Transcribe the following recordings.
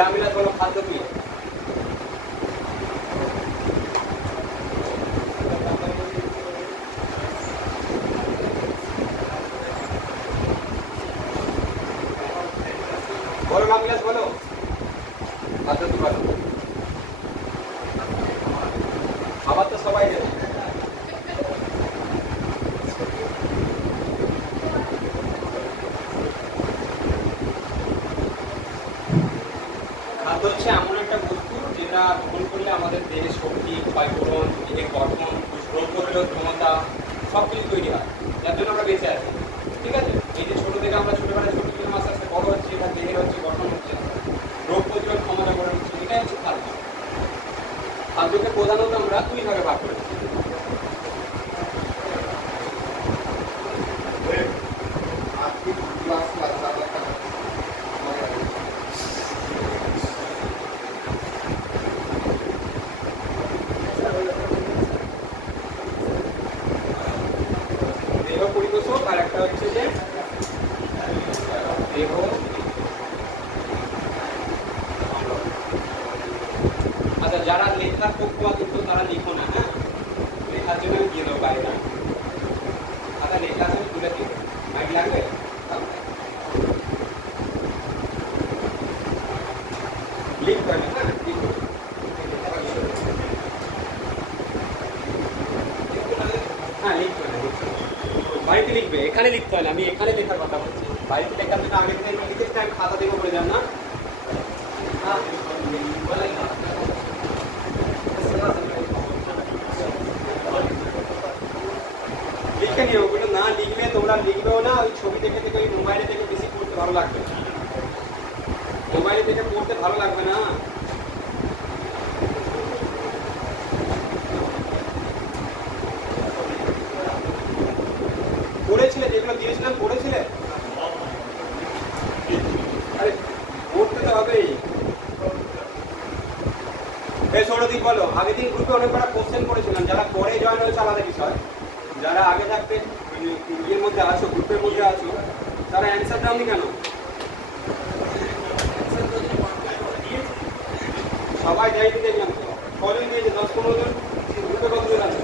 রামবিলাস বলো খাদ্য কি? বলো রামবিলাস বলো খাদ্য কি বলো? খাবার তো সবাই জানে। খাদ্য হচ্ছে এমন একটা বস্তু যেটা গ্রহণ করলে আমাদের দেহের শক্তি, ক্ষয়পূরণ, দেহের গঠন, রোগ প্রতিরোধ ক্ষমতা সব কিছু তৈরি হয়, যার জন্য আমরা বেঁচে আছি। ঠিক আছে, এই যে ছোটো থেকে আমরা ছোটোবেলায় ছোটো থেকে মাস আস্তে বড় হচ্ছে, এটা দেহের হচ্ছে গঠন হচ্ছে, রোগ প্রতিরোধ ক্ষমতা গড়ে উঠছে, এটাই হচ্ছে খাদ্য। খাদ্যকে প্রধানত আমরা দুই ভাগে ভাগ করেছি। দেহ পরিপোষক আর একটা হচ্ছে যে দেহ আচ্ছা, যারা লেখার পক্ষপাতিত্ব তারা লিখো না, হ্যাঁ, লেখার জন্য আমি দিয়ে দেবো বাইরে। আচ্ছা, লেখা আছে তুলে দিও, মাইক লাগবে। লিখতে হবে, হ্যাঁ লিখতে হবে, বাড়িতে লিখবে, এখানে লিখতে হয় না, আমি এখানে লেখার কথা বলছি। বাড়িতে লেখার জন্য আগে থেকে লিখেছি, আমি খাতা দেবো বলে যান না। লিখে নিও, ওগুলো না লিখলে তোমরা লিখবেও না, ওই ছবি দেখে দেখে ওই মোবাইলে দেখে বেশি পড়তে ভালো লাগবে, মোবাইলে দেখে পড়তে ভালো লাগবে না। পড়েছিলে যেগুলো দিয়েছিলাম, পড়েছিলে? আরে পড়তে তো হবেই। এই সৌরদীপ বলো, আগের দিন গ্রুপে অনেক কটা কোশ্চেন করেছিলাম, যারা পরে জয়েন হয়েছে আলাদা বিষয়, যারা আগে থাকতে ইয়ের মধ্যে আছো, গ্রুপের মধ্যে আছো, তারা অ্যান্সার দাওনি কেন? সবাই যাইতে দেখলাম তো, কজন দিয়েছে? 10-15 জন। গ্রুপে কতজন আছে?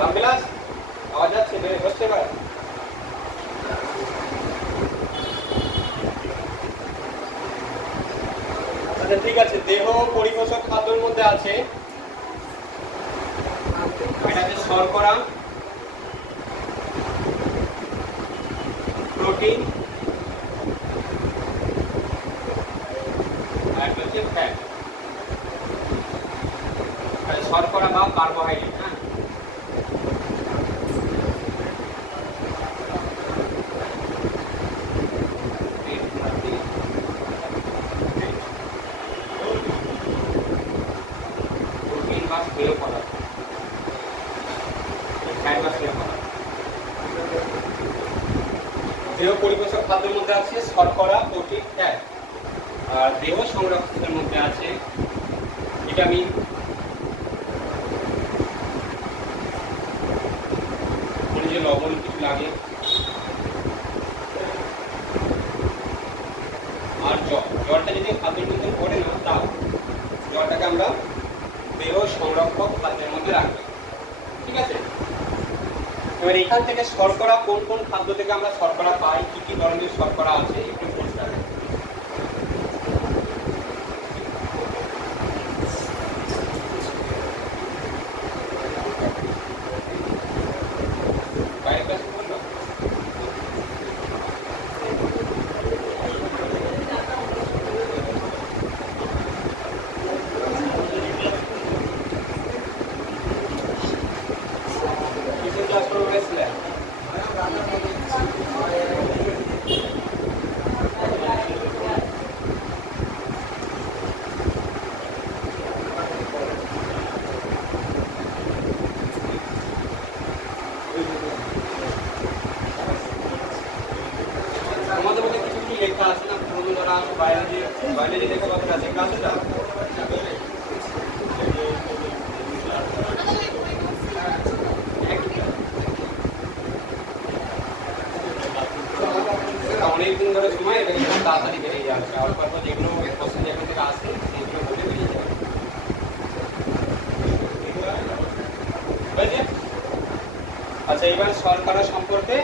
রামবিলাস আওয়াজ যাচ্ছে? হচ্ছে ভাই? আচ্ছা ঠিক আছে, দেহ পরিপোষক খাদ্যের মধ্যে আছে এটা হচ্ছে শর্করা, প্রোটিন আর একটা হচ্ছে ফ্যাট। শর্করা বা কার্বোহাইড্রেট, হ্যাঁ। দেহ পরিপোষক খাদ্যের মধ্যে আছে শর্করা, প্রোটিন, ফ্যাট। আর দেহ সংরক্ষণের মধ্যে আছে ভিটামিন, খনিজ লবণ কিছু লাগে, আর জলটা যদি খাদ্যের মধ্যে পড়ে না, তাও জলটাকে আমরা দেহ সংরক্ষক খাদ্যের মধ্যে রাখবো। ঠিক আছে, এবার এখান থেকে শর্করা কোন কোন খাদ্য থেকে আমরা শর্করা পাই, কি কি ধরনের শর্করা আছে একটু পরিষ্কার। বায়োলজি বায়োলজি দেখে কতটা আছে ক্লাসটা অনেকদিন ধরে সময় এটা কিন্তু তাড়াতাড়ি বেরিয়ে যাচ্ছে অল্প অল্প যেগুলো কোশ্চেন যেখান থেকে আসে সেগুলো বলে বেরিয়ে যাবে বুঝেছেন আচ্ছা এবার শর্করা সম্পর্কে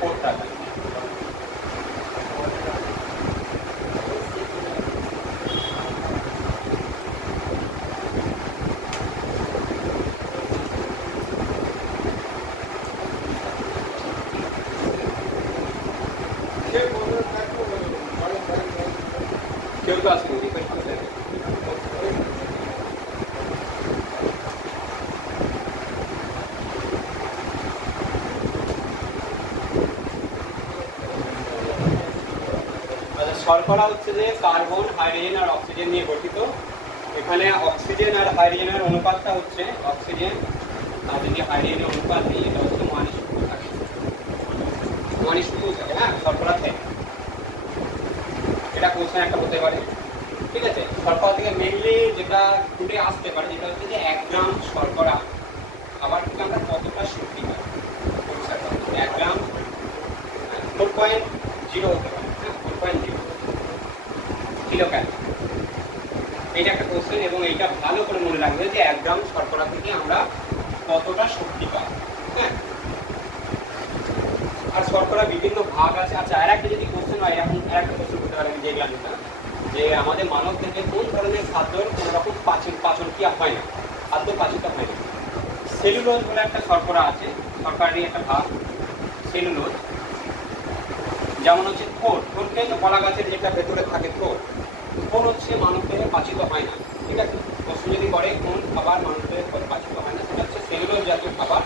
পড়তে হবে কেউ তো আসেনি রিকোয়েস্ট করতে শর্করা হচ্ছে যে কার্বন হাইড্রোজেন আর অক্সিজেন নিয়ে গঠিত এখানে অক্সিজেন আর হাইড্রোজেনের অনুপাতটা হচ্ছে অক্সিজেন আর যদি হাইড্রোজেনের অনুপাত নিই এটা হচ্ছে 1:2 থাকে 1:2 থাকে হ্যাঁ শর্করা থেকে এটা কোশ্চেন একটা হতে পারে ঠিক আছে শর্করা থেকে মেইনলি যেটা ফুটে আসতে পারে যেটা হচ্ছে যে 1 গ্রাম শর্করা খাবার থেকে আমরা কতটা শক্তি পাই 1 গ্রাম 4.0 হতে পারে 4.0 কিলো ক্যালোরি এইটা একটা কোশ্চেন এবং এইটা ভালো করে মনে রাখবে যে 1 গ্রাম শর্করা থেকে আমরা কতটা শক্তি পাই হ্যাঁ আর শর্করা বিভিন্ন ভাগ আছে আচ্ছা আর একটা যদি কোশ্চেন হয় এখন আর একটা কোশ্চেন করতে পারে আমি দেখলাম এটা যে আমাদের মানব থেকে কোন ধরনের খাদ্যর কোনো রকম পাচন ক্রিয়া হয় না খাদ্য পাচিত হয় না সেলুলোজ বলে একটা শর্করা আছে শর্করারই একটা ভাগ সেলুলোজ যেমন হচ্ছে থোরকে কলা গাছের যেটা ভেতরে থাকে থোর হচ্ছে মানব দেহে পাচিত হয় না ঠিক আছে প্রশ্ন যদি করে কোন খাবার মানুষ দেহে পাচিত হয় না সেটা হচ্ছে সেলুলোজ জাতীয় খাবার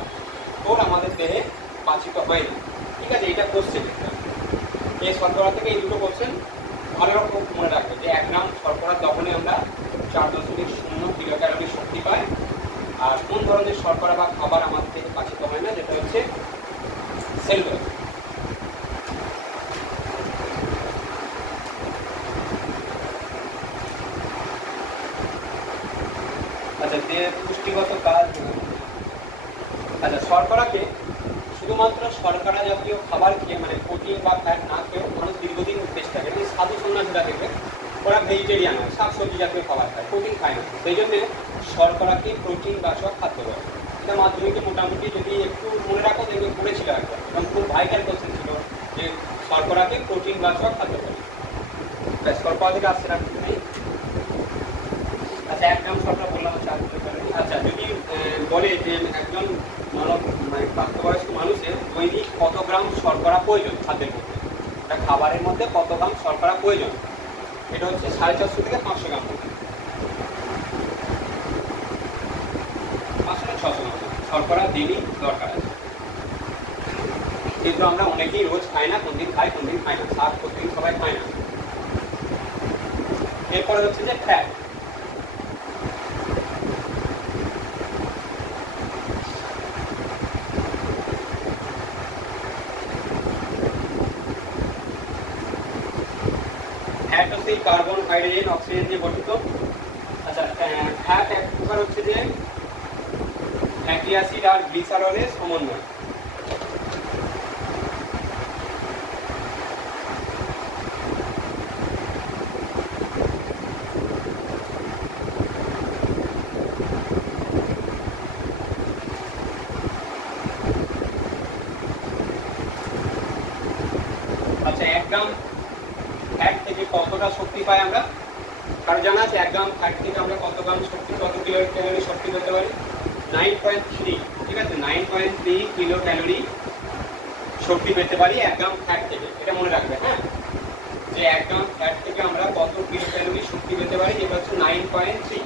থোর আমাদের দেহে পাচিত হয় না ঠিক আছে এটা কোশ্চেন এই শর্করা থেকে এই দুটো কোশ্চেন ভালো রকম মনে রাখবে যে 1 গ্রাম শর্করা তখনই আমরা 4.0 কিলো ক্যালোরি শক্তি পাই আর কোন ধরনের শর্করা বা খাবার আমাদের থেকে পাচিত হয় না যেটা হচ্ছে সেলুলোজ আচ্ছা পুষ্টিগত কাজ আচ্ছা শর্করাকে শুধুমাত্র শর্করা জাতীয় খাবার খেয়ে মানে প্রোটিন বা ফ্যাট না খেয়েও মানুষ দীর্ঘদিন বেঁচে থাকে এবং সাধু সন্ন্যাসীরা দেখবে ওরা ভেজিটেরিয়ান হয় শাকসবজি জাতীয় খাবার খায় প্রোটিন খায় না সেই জন্যে শর্করাকে প্রোটিন বা সব খাদ্য বলে এটা মাধ্যমিকে মোটামুটি যদি একটু মনে রাখো দেখবে পড়েছিল একবার এবং খুব ভাইটাল কোশ্চেন ছিল যে শর্করাকে প্রোটিন বা সব খাদ্য বলে শর্করা থেকে আসছে না কিছু নেই আচ্ছা 1 গ্রাম শর্করা বললাম আচ্ছা যদি বলে যে একজন মানব মানে প্রাপ্তবয়স্ক মানুষের দৈনিক কত গ্রাম শর্করা প্রয়োজন খাদ্যের মধ্যে একটা খাবারের মধ্যে কত গ্রাম শর্করা প্রয়োজন এটা হচ্ছে 450 থেকে 500 গ্রাম 500 থেকে 600 গ্রাম শর্করা ডেইলি দরকার আছে কিন্তু আমরা অনেকেই রোজ খাই না কোনদিন খাই কোনদিন খাই না শাক প্রতিদিন সবাই খায় না এরপরে হচ্ছে যে ফ্যাট ফ্যাট হচ্ছে কার্বন হাইড্রোজেন অক্সিজেন দিয়ে গঠিত আচ্ছা ফ্যাট এক প্রকার হচ্ছে যে ফ্যাটি অ্যাসিড আর গ্লিসারলের সমন্বয় আচ্ছা 1 গ্রাম ফ্যাট থেকে কতটা শক্তি পাই আমরা কারো জানা আছে 1 গ্রাম ফ্যাট থেকে আমরা কত গ্রাম শক্তি কত কিলো ক্যালোরি শক্তি পেতে পারি 9.3 ঠিক আছে 9.3 কিলো ক্যালোরি শক্তি পেতে পারি 1 গ্রাম ফ্যাট থেকে এটা মনে রাখবে হ্যাঁ যে 1 গ্রাম ফ্যাট থেকে আমরা কত কিলো ক্যালোরি শক্তি পেতে পারি এটা হচ্ছে 9.3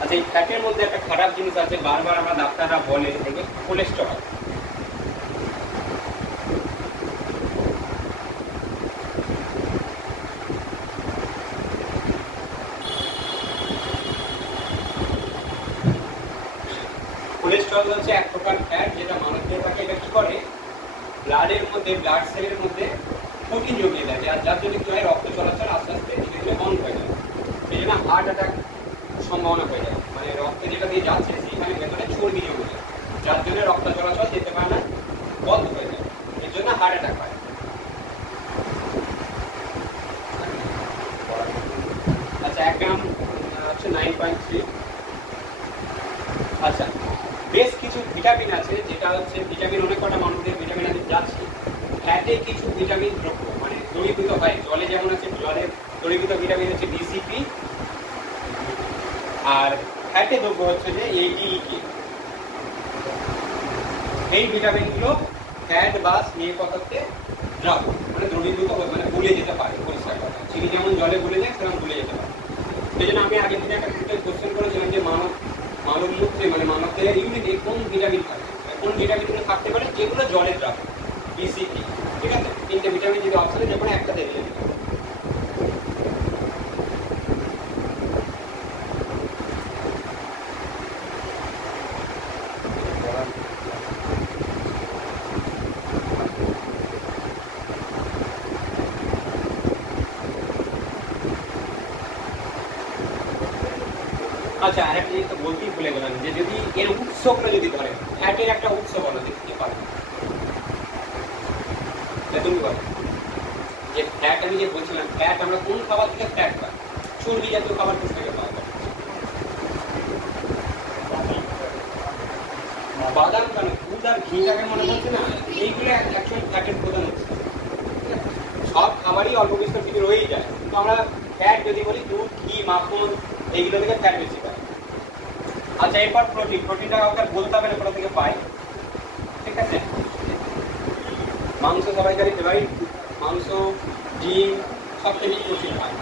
আচ্ছা এই ফ্যাটের মধ্যে একটা খারাপ জিনিস আছে বারবার আমরা ডাক্তাররা বলে দেখবে কোলেস্টেরল কোলেস্টেরল হচ্ছে এক প্রকার ফ্যাট যেটা মানব দেহে থাকে এটা কি করে ব্লাডের মধ্যে, ব্লাড সেলের মধ্যে প্রোটিন জমিয়ে থাকে, আর যার জন্য কি হয়, রক্ত চলাচল আস্তে আস্তে ধীরে ধীরে বন্ধ হয়ে যায়। সেই জন্য হার্ট অ্যাটাক সম্ভাবনা হয়ে যায়, মানে রক্ত যেটা দিয়ে যাচ্ছে সেখানে ভেতরে চর্বি জমে যায়, যার জন্য রক্ত চলাচল যেতে পারে না, বন্ধ হয়ে যায়, এর জন্য হার্ট অ্যাটাক হয়। আচ্ছা, 1 গ্রাম হচ্ছে 9.3। আচ্ছা, বেশ কিছু ভিটামিন আছে, যেটা হচ্ছে ভিটামিন, অনেক কটা মানুষদের ভিটামিন আছে যাচ্ছে, ফ্যাটে কিছু ভিটামিন দ্রব্য মানে দ্রবীভূত হয়, জলে যেমন আছে, জলের দ্রবীভূত ভিটামিন হচ্ছে ডিসিপি, আর ফ্যাটে দ্রব্য হচ্ছে যে এডিইকে। এই ভিটামিনগুলো ফ্যাট বা স্নেহ পদার্থে দ্রাব্য, মানে দ্রবীভূত মানে গলে যেতে পারে, পরিষ্কার কথা, চিনি যেমন জলে গলে যায় সেরকম গলে যেতে পারে। সেই জন্য আমি আগের দিনে একটা কোশ্চেন করেছিলাম যে মানব মূত্রে মানে মানব দেহের ইউনিটে কোন ভিটামিন থাকে, কোন ভিটামিনগুলো থাকতে পারে যেগুলো জলে দ্রাব্য, বিসিপি, ঠিক আছে। 3টে ভিটামিন যদি অপশনে যে কোনো একটা দেখলে। আচ্ছা, আরেকটা জিনিস তো বলতেই ভুলে গেলাম, যে যদি এর উৎসগুলো যদি ধরে, ফ্যাটের একটা উৎস বলো, দেখতে পারো তুমি বলো যে ফ্যাট, আমি যে বলছিলাম ফ্যাট আমরা কোন খাবার থেকে ফ্যাট পাই, চর্বি জাতীয় খাবার থেকে পাওয়া যায়। বাদাম কেন, দুধ আর ঘিটাকে মনে হচ্ছে না, এইগুলো অ্যাকচুয়ালি ফ্যাটের প্রধান উৎস। সব খাবারই অল্প বিস্তর থেকে রয়েই যায়, কিন্তু আমরা ফ্যাট যদি বলি দুধ, ঘি, মাখন, এইগুলো থেকে ফ্যাট বেশি পাই। আচ্ছা, এরপর প্রোটিন, প্রোটিনটা কাউকে বলতে হবে না কোথা থেকে পাই, ঠিক আছে। মাংস সবাইকারই ফেভারিট, মাংস, ডিম, সব থেকে প্রোটিন পায়।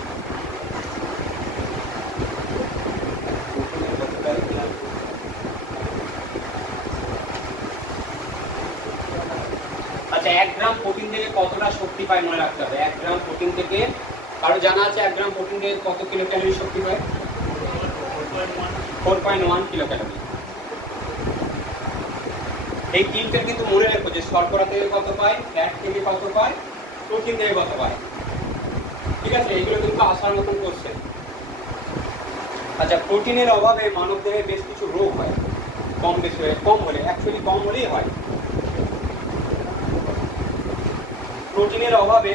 আচ্ছা, 1 গ্রাম প্রোটিন থেকে কতটা শক্তি পায় মনে রাখতে হবে। 1 গ্রাম প্রোটিন থেকে কারো জানা আছে 1 গ্রাম প্রোটিন থেকে কত কিলো ক্যালোরি শক্তি পায়? 4.1 কিলো ক্যালোরি। এই তিনটে কিন্তু মনে রাখবো যে শর্করা থেকে কত পায়, ফ্যাট থেকে কত পায়, প্রোটিন থেকে কত পায়, ঠিক আছে। এইগুলো কিন্তু আসার মতন কোশ্চেন। আচ্ছা, প্রোটিনের অভাবে মানবদেহে বেশ কিছু রোগ হয়, কম বেশি হয়ে, কম হলে, অ্যাকচুয়ালি কম হলেই হয়। প্রোটিনের অভাবে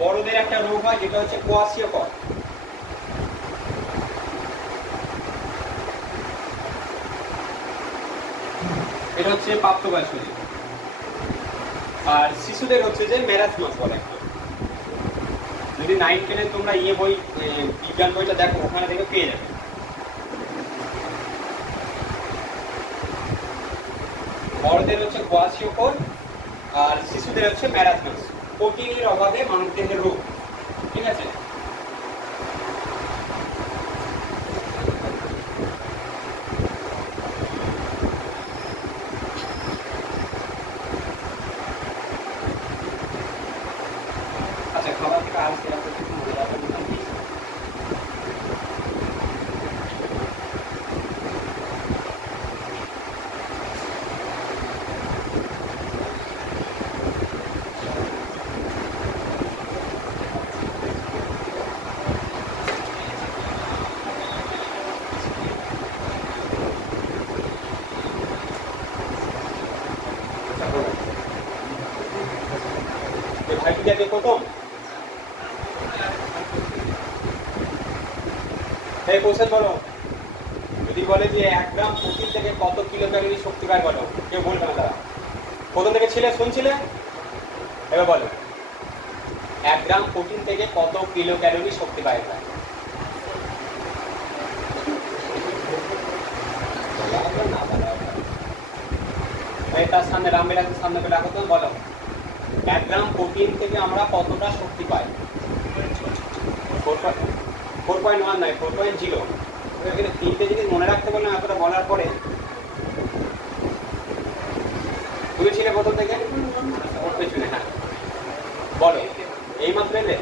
বড়দের একটা রোগ হয়, যেটা হচ্ছে কোয়াশিয়কর। এটা হচ্ছে প্রাপ্তবয়স্কদের। আর শিশুদের হচ্ছে যে ম্যারাথমাস বলে। যদি 9-10 তোমরা বই, বিজ্ঞান বইটা দেখো, ওখানে থেকে পেয়ে যাবে। বড়দের হচ্ছে কোয়াশিয়কর আর শিশুদের হচ্ছে ম্যারাথমাস। প্রোটিনের অভাবে মানবদেহের রোগ, ঠিক আছে। আচ্ছা, খাবার থেকে আজ প্রথম এই কোশ্চেন বলো, যদি বলে যে 1 গ্রাম প্রোটিন থেকে কত কিলো ক্যালোরি শক্তি পায় বলো, কেউ বলবে না। তারা প্রথম থেকে ছিলে, শুনছিলে, এবার বলো 1 গ্রাম প্রোটিন থেকে কত কিলো ক্যালোরি শক্তি পায়। তার সামনে রামবেলাকে সামনে করে রাখো তো, বলো 1 গ্রাম প্রোটিন থেকে আমরা কতটা শক্তি পাই? 4.1 নয়, 4.0। এখানে 3টে জিনিস মনে রাখতে পারলাম এতটা বলার পরে। তুমি ছিলে প্রথম থেকে? হ্যাঁ, বলো এই মাত্র এলে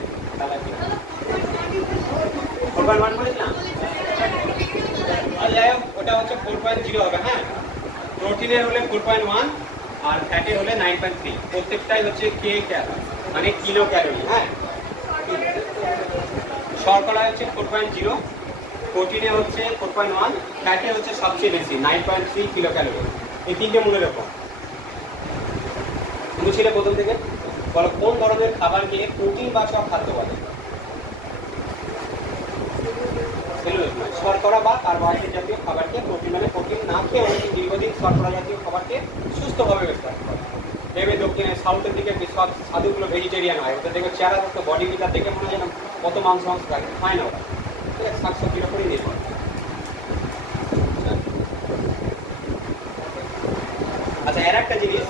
4.1 বলেছিলাম। যাই হোক, ওটা হচ্ছে 4.0 হবে। হ্যাঁ, প্রোটিনের হলে 4.1 আর ফ্যাটে হলে 9.3। প্রত্যেকটাই হচ্ছে কে ক্যালোরি মানে কিলো ক্যালোরি। হ্যাঁ, শর্করা হচ্ছে 4.0, প্রোটিনে হচ্ছে 4.1, ফ্যাটে হচ্ছে সবচেয়ে বেশি 9.3 কিলো ক্যালোরি। এই তিনটে মনে রাখো। তুমি ছিলে প্রথম থেকে বলো কোন ধরনের খাবারকে প্রোটিন বা সব খাদ্য বলে? শর্করা বা কার্বোহাইড্রেট জাতীয় খাবারকে প্রোটিন মানে প্রোটিন না খেয়ে অনেক দীর্ঘদিন শর্করা জাতীয় খাবারকে সুস্থভাবে ব্যবহার করে। ভেবে দক্ষিণে সাউথের দিকে সব সাধুগুলো ভেজিটেরিয়ান হয়, ওদের দেখে চেহারা থাকতো বডি বিল্ডার দেখে মনে হয় কত মাংস লাগে, খায় না ওরা, ঠিক আছে, শাকসবজির ওপরেই নির্ভর। আচ্ছা, এর একটা জিনিস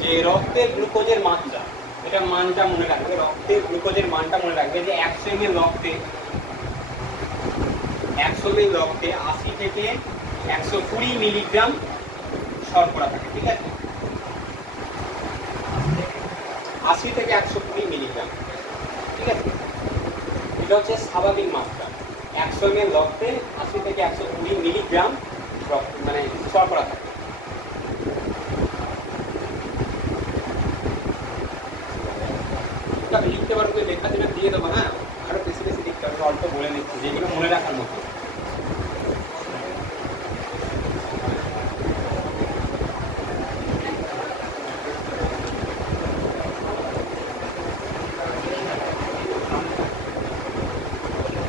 যে রক্তে গ্লুকোজের মাত্রা, এটা মানটা মনে রাখবে, রক্তে গ্লুকোজের মানটা মনে রাখবে যে 100 ml রক্তে 80 থেকে 120 মিলিগ্রাম শর্করা থাকে, ঠিক আছে, 80 থেকে 120 মিলিগ্রাম, ঠিক আছে, এটা হচ্ছে স্বাভাবিক মাত্রা। 100 ml রক্তে 80 থেকে 120 মিলিগ্রাম মানে শর্করা থাকে। লিখতে পারবো, লেখা যেটা দিয়ে দেবো, হ্যাঁ, আরো বেশি বেশি লিখতে হবে, অল্প বলে নিচ্ছি যেগুলো মনে রাখার মতো।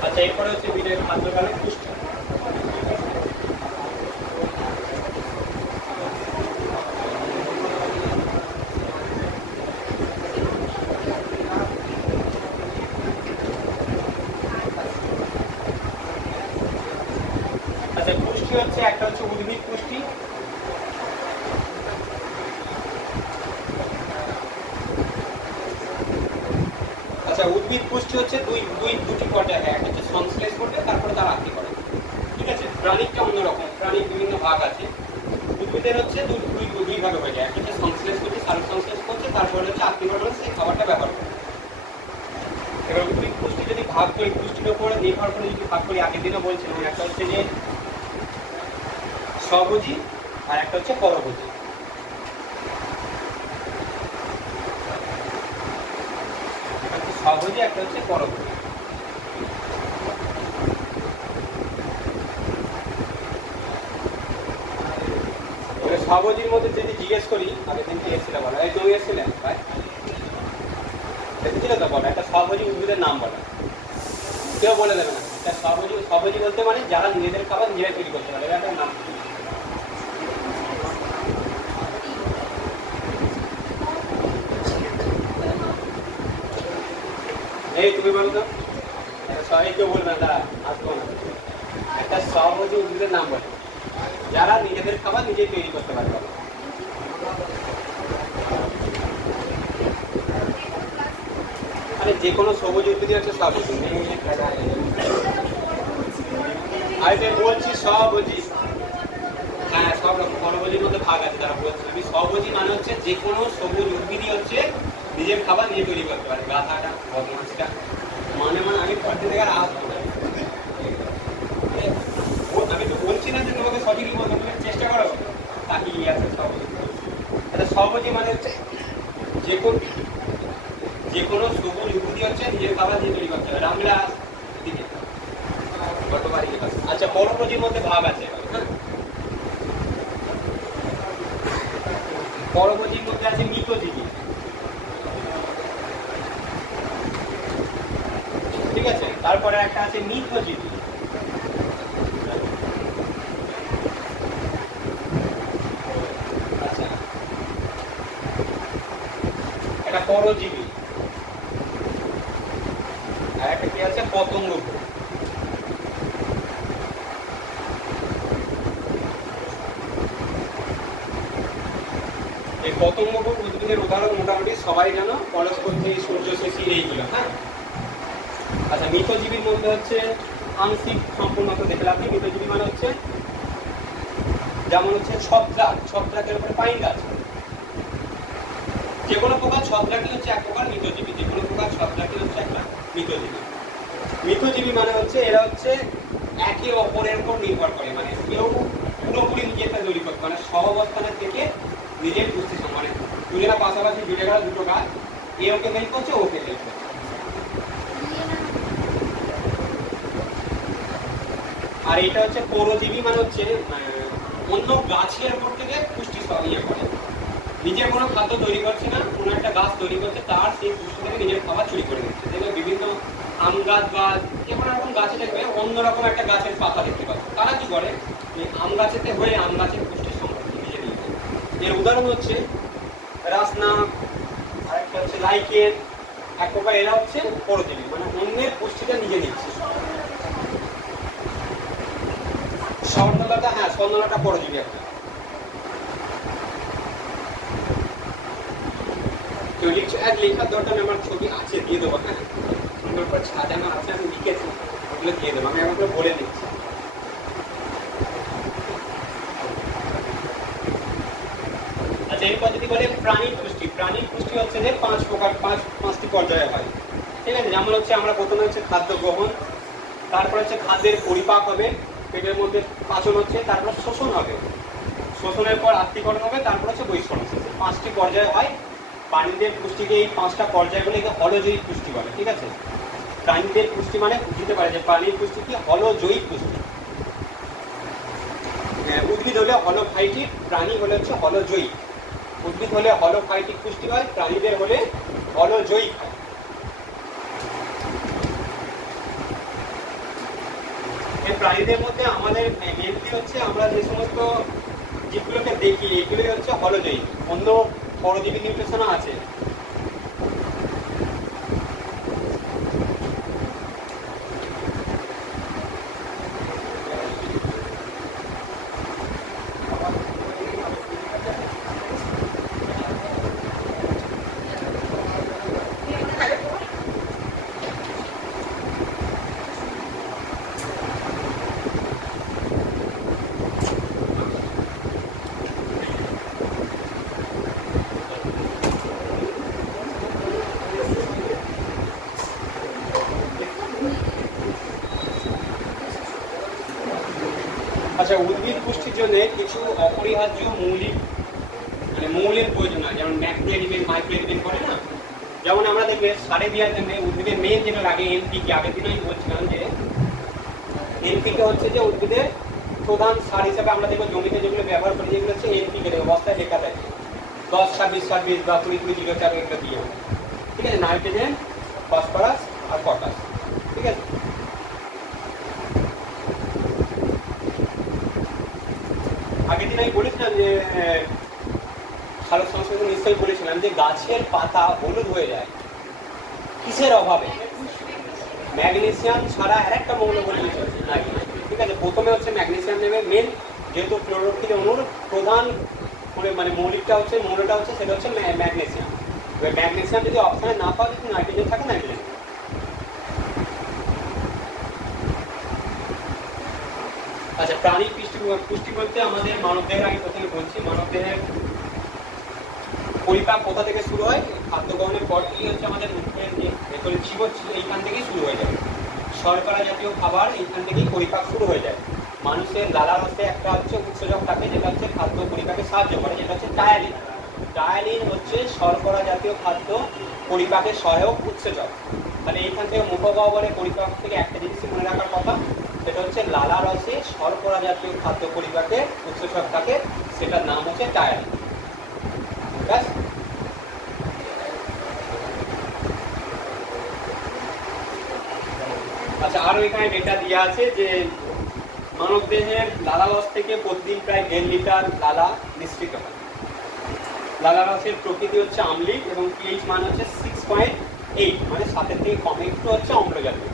আচ্ছা, এরপরে হচ্ছে বিটের খাদ্যকালে পুষ্টি। আচ্ছা, পুষ্টি হচ্ছে একটা হচ্ছে উদ্ভিদ পুষ্টি, আচ্ছা, উদ্ভিদ পুষ্টি হচ্ছে দুটি পর্যায়ে, একটা হচ্ছে সংশ্লেষ করবে, তারপরে তার আত্মি করে, ঠিক আছে। প্রাণীটা অন্যরকম, প্রাণীর বিভিন্ন ভাগ আছে, উদ্ভিদের হচ্ছে দুই ভাগে হয়ে যায়, একটা হচ্ছে সংশ্লেষ করছে, সালোক সংশ্লেষ করছে, তারপরে হচ্ছে আত্মীকরণ, সেই খাবারটা ব্যবহার করে। এবার উদ্ভিদ পুষ্টি যদি ভাগ করি, পুষ্টির উপরে নির্ভর করে যদি ভাগ করি, আগের দিনও বলছিলাম, একটা হচ্ছে যে স্বভোজী আর একটা হচ্ছে পরভোজী। স্বভোজী একটা হচ্ছে পরভোজী। স্বভোজীর মধ্যে যদি জিজ্ঞেস করি, আগের দিন কি এসেছিল বলো, এই তুমি এসেছিলেন ভাই, এসেছিল তো বলো, একটা স্বভোজী উদ্ভিদের নাম বলো, কেউ বলে দেবে না। একটা স্বভোজী বলতে মানে যারা নিজেদের খাবার নিজেরা তৈরি করতে পারে, একটা নাম। এই তুমি বলো তো, কেউ বলবে না, তারা আসবো না। একটা স্বভোজী উদ্ভিদের নাম বলে যারা নিজেদের খাবার নিজেই তৈরি করতে পারে। আরে যে কোনো সবুজ উদ্ভিদ হচ্ছে স্বভোজী। আমি বলছি স্বভোজী, হ্যাঁ, সব রকম পরভোজীর মধ্যে ভাগ আছে, তারা বলছে আমি স্বভোজী মানে হচ্ছে যে কোনো সবুজ উদ্ভিদই হচ্ছে নিজের খাবার নিজে তৈরি করতে পারে। গাথাটা বদমাসটা মানে আমি পড়তে দেখার আমি তো বলছি না যে তোমাকে সঠিকই বলতে, তুমি চেষ্টা করো তাকে আছে স্বভোজী। আচ্ছা, স্বভোজী মানে হচ্ছে যে কোনো সবুজ উদ্ভিদই হচ্ছে নিজের খাবার নিজে তৈরি করতে পারে। রামগ্লাস দিকে গতবারই। আচ্ছা, পরভোজীর মধ্যে ভাগ আছে, হ্যাঁ, পরভোজীর মধ্যে আছে মিতজীবী, ঠিক আছে, তারপরে একটা আছে মিথজীবী, আচ্ছা, একটা পরজীবী, আর একটা কি আছে পতঙ্গ। এই পতঙ্গ উদ্ভিদের উদাহরণ মোটামুটি সবাই জানো, পলস্পতি, সূর্যশেষী, এইগুলো, হ্যাঁ। আচ্ছা, মিথজীবীর মধ্যে হচ্ছে আংশিক সম্পূর্ণত দেখলাম। মিথজীবী মানে হচ্ছে যেমন হচ্ছে ছত্রাকের উপরে পাইন গাছ, যে কোনো প্রকার ছত্রাকই হচ্ছে এক প্রকার মিথজীবী, যে কোনো প্রকার ছত্রাকই হচ্ছে একটা মিথজীবী। মিথজীবী মানে হচ্ছে এরা হচ্ছে একে অপরের উপর নির্ভর করে, মানে কেউ পুরোপুরি নিজেটা তৈরি করতে, মানে সহাবস্থানের থেকে নিজের পুষ্টি মানে দুজনা পাশাপাশি জুড়ে গেল দুটো গাছ, এ ওকে হেল্প করছে, ওকে হেল্প করছে। আর এটা হচ্ছে পরজীবী, মানে হচ্ছে অন্য গাছের উপর থেকে পুষ্টি ইয়ে করে, নিজের কোনো খাদ্য তৈরি করছে না, কোনো একটা গাছ তৈরি করছে, তার সেই পুষ্টি থেকে নিজের খাবার চুরি করে দিচ্ছে। দেখবে বিভিন্ন আম গাছ বা যে কোনো রকম গাছে দেখবে অন্যরকম একটা গাছের পাতা দেখতে পাচ্ছে, তারা কি করে এই আম গাছেতে হয়ে আম গাছের পুষ্টি সম্পর্কে নিজে নিয়ে। এর উদাহরণ হচ্ছে রাসনা, আরেকটা হচ্ছে লাইকেন, এক প্রকার এরা হচ্ছে পরজীবী, মানে অন্যের পুষ্টিটা নিজে নিচ্ছে। স্বর্ণলতা, হ্যাঁ স্বর্ণলতা পরজীবী একটা। কেউ লিখছো, এক লেখার দরকার আমার ছবি আছে দিয়ে দেবো, হ্যাঁ সুন্দর করে সাজানো আছে, আমি লিখেছি ওগুলো দিয়ে দেবো, আমি ওগুলো বলে দিচ্ছি। আচ্ছা এরপর যদি বলে প্রাণী পুষ্টি, প্রাণী পুষ্টি হচ্ছে যে পাঁচটি পর্যায়ে হয়, ঠিক আছে। যেমন হচ্ছে আমরা প্রথমে হচ্ছে খাদ্য গ্রহণ, তারপর হচ্ছে খাদ্যের পরিপাক হবে, পেটের মধ্যে পাচন হচ্ছে, তারপর শোষণ হবে, শোষণের পর আত্তীকরণ হবে, তারপর হচ্ছে বহিঃকরণ। 5টি পর্যায়ে হয় প্রাণীদের পুষ্টিকে। এই 5টা পর্যায়গুলো হলজয়ী পুষ্টি বলে, ঠিক আছে। প্রাণীদের পুষ্টি মানে বুঝতে পারে যে প্রাণীর পুষ্টি কি হলজয়ী পুষ্টি। উদ্ভিদ হলে হলোফাইটিক, প্রাণী হলে হচ্ছে হলজয়ী। উদ্ভিদ হলে হলোফাইটিক পুষ্টি হয়, প্রাণীদের হলে হলজয়ী হয়। এই প্রাণীদের মধ্যে আমাদের মেনলি হচ্ছে আমরা যে সমস্ত জীবগুলোকে দেখি এগুলোই হচ্ছে হলজয়ী, অন্য পরজীবী নিউট্রিশনও আছে। আচ্ছা উদ্ভিদ পুষ্টির জন্য কিছু অপরিহার্য মৌলিক মানে মৌলের প্রয়োজন হয়, যেমন ম্যাক্রো এলিমেন্ট, মাইক্রো এলিমেন্ট করে না। যেমন আমরা দেখবে সারে দেওয়ার জন্য উদ্ভিদের মেন যেটা লাগে এনপিকে, আগের দিন আমি বলছিলাম যে এনপিকে হচ্ছে যে উদ্ভিদের প্রধান সার হিসাবে আমরা দেখবো জমিতে যেগুলো ব্যবহার করি, যেগুলো হচ্ছে এনপিকে বস্তায় লেখা থাকে 10-26-26 বা 20-20-04 এগুলো দিয়ে, ঠিক আছে। নাইট্রোজেন, ফসফরাস আর পটাশ, ঠিক আছে। আগের দিন আমি বলেছিলাম যে ভারত সংস্কৃতি নিশ্চয়ই বলেছিলাম যে গাছের পাতা হলুদ হয়ে যায় কিসের অভাবে? ম্যাগনেসিয়াম ছাড়া আর একটা মৌল বলে দিতে হচ্ছে, ঠিক আছে। প্রথমে হচ্ছে ম্যাগনেসিয়াম নেবে মেন, যেহেতু ক্লোরোফিল অণুর প্রধান মানে মৌলিকটা হচ্ছে মৌলটা হচ্ছে সেটা হচ্ছে ম্যাগনেসিয়াম। এবার ম্যাগনেসিয়াম যদি অপশনে না পাওয়া যদি নাইট্রোজেন থাকে নাইট্রোজেন। আচ্ছা প্রাণী পুষ্টি বলতে আমাদের মানবদেহের, আমি প্রথমে বলছি মানবদেহের পরিপাক কোথা থেকে শুরু হয়? খাদ্য গ্রহণের পর কি হচ্ছে আমাদের মুখের যে ভেতরে জীব ছিল এইখান থেকেই শুরু হয়ে যায়। শর্করা জাতীয় খাবার এইখান থেকেই পরিপাক শুরু হয়ে যায়। মানুষের লালার রসে একটা হচ্ছে উৎসেচক থাকে যেটা হচ্ছে খাদ্য পরিপাকে সাহায্য করে, যেটা হচ্ছে ডায়ালিন। ডায়ালিন হচ্ছে শর্করা জাতীয় খাদ্য পরিপাকের সহায়ক উৎসেচক। তাহলে এইখান থেকে মুখগহ্বরে পরিপাক থেকে একটা জিনিসই মনে রাখার কথা, সেটা হচ্ছে লালা রসে শর্করা জাতীয় খাদ্য পরিপাকের উৎসেচক থাকে, সেটার নাম হচ্ছে ডায়ালিন। আচ্ছা আরো এখানে ডেটা দেওয়া আছে যে মানব দেহের লালারস থেকে প্রতিদিন প্রায় 1.5 লিটার লালা নিঃসৃত হয়। লালারসের প্রকৃতি হচ্ছে আম্লিক এবং পিএইচ মান হচ্ছে 6.8, মানে 7 থেকে কম, একটু হচ্ছে অম্ল জাতীয়।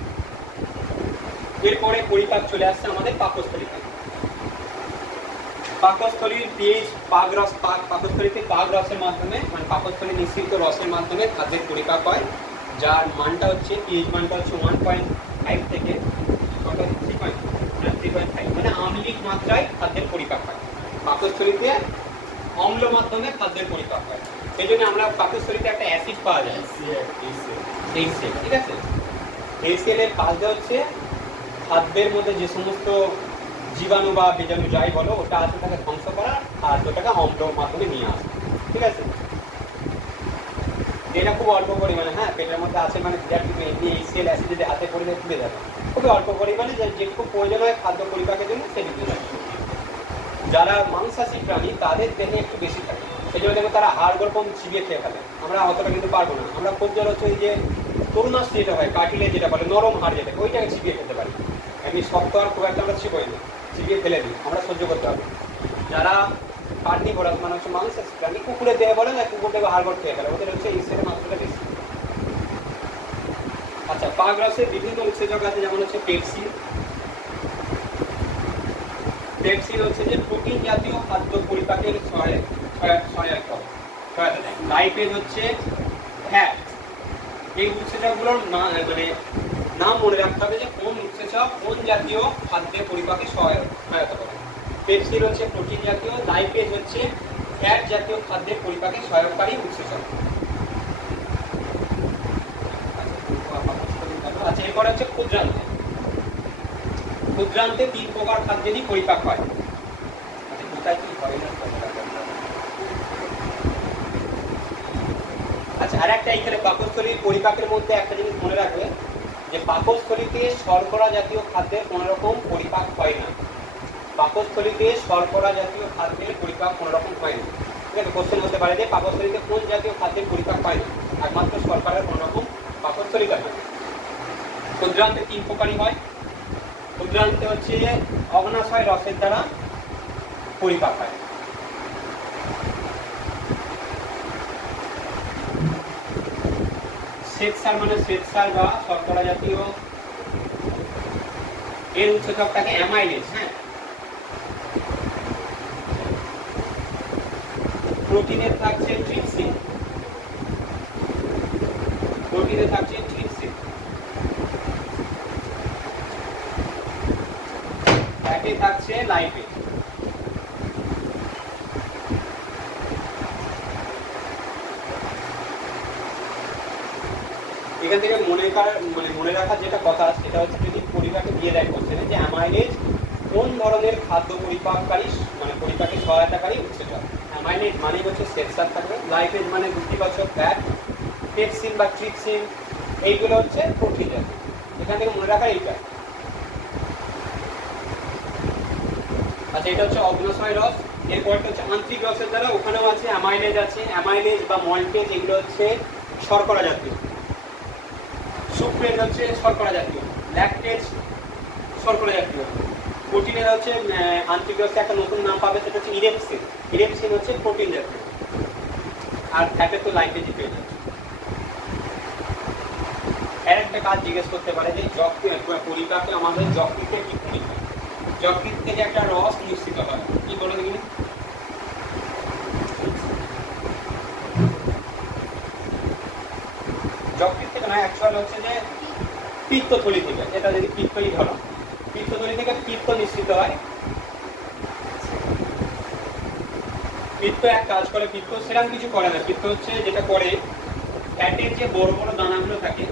এরপরে পরিপাক চলে আসছে আমাদের পাকস্থলীতে। পাকস্থলীর পিএইচ পাকস্থলীতে পাক রসের মাধ্যমে, মানে পাকস্থলী নিঃসৃত রসের মাধ্যমে খাদ্যের পরিপাক হয়, যার মানটা হচ্ছে পিএইচ মানটা হচ্ছে 1.5 থেকে 3.5, মানে আম্লিক মাত্রায় খাদ্যের পরিপাক হয়। পাকস্থলীতে অম্ল মাধ্যমে খাদ্যের পরিপাক হয়, সেই জন্য আমরা পাকস্থলীতে একটা অ্যাসিড পাওয়া যায় HCl, ঠিক আছে। HCl এর কাজটা হচ্ছে খাদ্যের মধ্যে যে সমস্ত জীবাণু বা বীজাণু যাই বলো ওটা আছে তাকে ধ্বংস করা আর ওটাকে অম্ল মাধ্যমে নিয়ে আসা। ঠিক আছে, এটা খুব অল্প পরিমাণে, হ্যাঁ পেটের মধ্যে আছে মানে HCl অ্যাসিড যদি হাতে পড়লে তুলে যাবে, খুবই অল্প পরিমাণে যেটুকু প্রয়োজন হয় খাদ্য পরিপাকের জন্য সেটুকু থাকে। যারা মাংসাশী প্রাণী তাদের দেহে একটু বেশি থাকে, সেই জন্য দেখবো তারা হাড় গোড় চিবিয়ে খেয়ে ফেলে, আমরা অতটা কিন্তু পারবো না। আমরা খুব জল হচ্ছে ওই যে তরুণাস্থি যেটা হয়, কাটিলে যেটা বলে নরম হাড় যেটা, ওইটাকে চিবিয়ে খেতে পারি। এমনি শক্ত আর খুব একটা আমরা চিবোই না, চিবিয়ে ফেলে দিই, আমরা সহ্য করতে হবে। যারা কার্নিভোরাস মানে হচ্ছে মাংসাশী প্রাণী, কুকুরের দেহে বলে না, কুকুর দেবে হাড় গোড় খেয়ে ফেলে, ওদের হচ্ছে ইনসুলিনের মাত্রাটা বেশি। আচ্ছা, পাক রসে বিভিন্ন উৎসেচক আছে, যেমন হচ্ছে পেপসিন। পেপসিন হচ্ছে যে প্রোটিন জাতীয় খাদ্য পরিপাকের সহায়তা দেয়। লাইপেজ হচ্ছে ফ্যাট। এই উৎসেচকগুলোর মানে নাম মনে রাখতে হবে যে কোন উৎসেচক কোন জাতীয় খাদ্যের পরিপাকে সহায়তা করে। পেপসিন হচ্ছে প্রোটিন জাতীয়, লাইপেজ হচ্ছে ফ্যাট জাতীয় খাদ্যের পরিপাকে সহায়কারী উৎসেচক। আচ্ছা, এরপর হচ্ছে ক্ষুদ্রান্তে। ক্ষুদ্রান্তে 3 প্রকার খাদ্যেরই পরিপাক হয়। আচ্ছা, কোথায় কি হয় না। আচ্ছা, আর একটা এখানে পাকস্থলীর পরিপাকের মধ্যে একটা জিনিস মনে রাখবে যে পাকস্থলীতে শর্করা জাতীয় খাদ্যের কোনো রকম পরিপাক হয় না। পাকস্থলীতে শর্করা জাতীয় খাদ্যের পরিপাক কোনো রকম হয় না। ঠিক আছে, কোশ্চেন হতে পারে যে পাকস্থলীতে কোন জাতীয় খাদ্যের পরিপাক হয় না, একমাত্র শর্করার কোনো রকম পাকস্থলীতে হয়। ক্ষুদ্রান্তে 3 প্রকারই হয়। ক্ষুদ্রান্তে হচ্ছে অগ্নাশয় রসের দ্বারা পরিপাক হয়। শ্বেতসার মানে শ্বেতসার বা শর্করা জাতীয়, এর উৎসেচকটাকে অ্যামাইলেজ। হ্যাঁ, প্রোটিনের থাকছে ট্রিপসিন, প্রোটিনে থাকছে ট্রিপসিন, ফ্যাটে থাকছে লাইপেজ। এখান থেকে মনে রাখার যেটা কথা সেটা হচ্ছে যদি পরিপাকে দিয়ে দেয় কোশ্চেনে যে অ্যামাইলেজ কোন ধরনের খাদ্য পরিপাককারী মানে পরিপাকে সহায়তাকারী উৎসেচক। অ্যামাইলেজ মানে হচ্ছে শ্বেতসার থাকবে, লাইপেজ মানে বুদ্ধিবাচক ফ্যাট, পেপসিন বা ট্রিপসিন এইগুলো হচ্ছে প্রোটিন জাতীয়। এখান থেকে মনে রাখা এইটা। আচ্ছা, এটা হচ্ছে অগ্নাশয় রস। এরপরটা হচ্ছে আন্ত্রিক রসের দ্বারা, ওখানেও আছে অ্যামাইলেজ আছে, অ্যামাইলেজ বা মল্টেজ এগুলো হচ্ছে শর্করা জাতীয়। সুক্রেজ হচ্ছে শর্করা জাতীয়, ল্যাকটেজ শর্করা জাতীয়। প্রোটিনের হচ্ছে আন্ত্রিক রসে একটা নতুন নাম পাবে, সেটা হচ্ছে ইরেপসিন। ইরেপসিন হচ্ছে প্রোটিন জাতীয়, আর ফ্যাটে তো লাইপেজই পেয়ে যাচ্ছে। এর একটা কাজ জিজ্ঞেস করতে পারে যে পরিপাকে আমাদের যকৃতে কি ভূমিকা। যকৃত থেকে একটা রস নিঃসৃত হয়, কি বলে দেখিনি। যকৃত থেকে নয়, অ্যাকচুয়াল হচ্ছে যে পিত্তথলি থেকে, এটা যদি পিত্তই ধরো, পিত্তথলি থেকে পিত্ত নিঃসৃত হয়। পিত্ত এক কাজ করে, পিত্ত সেরকম কিছু করে না। পিত্ত হচ্ছে যেটা করে, ফ্যাটের যে বড় বড় দানাগুলো থাকে,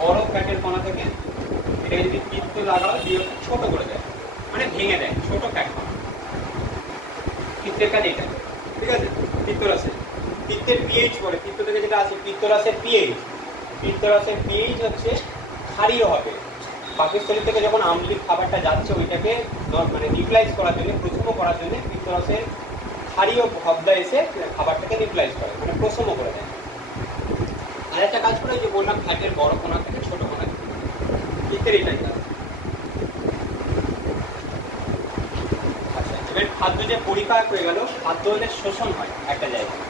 বড় ফ্যাটের কণা থেকে, এটা যদি পিত্ত লাগাও দিয়ে ছোট করে দেয়, মানে ভেঙে দেয়, ছোট ফ্যাট কণা। পিত্তের কাজ এটা, ঠিক আছে। পিত্তরসে পিত্তের পিএইচ করে, পিত্ত থেকে যেটা আছে পিত্তরসের পিএইচ, পিত্তরসের পিএইচ হচ্ছে ক্ষারীয় হবে। পাকস্থলী থেকে যখন আম্লিক খাবারটা যাচ্ছে ওইটাকে মানে নিউট্রালাইজ করার জন্য, প্রশম করার জন্য পিত্তরসের ক্ষারীয় ভাবটা এসে খাবারটাকে নিউট্রালাইজ করে, মানে প্রশম করে দেয়। আর একটা কাজ করে, যে বললাম ফ্যাটের বড় কণা থেকে ছোট কণা, পিত্তের এটাই কাজ। আচ্ছা, এবার খাদ্য যে পরিপাক হয়ে গেল, খাদ্য হলে শোষণ হয় একটা জায়গায়।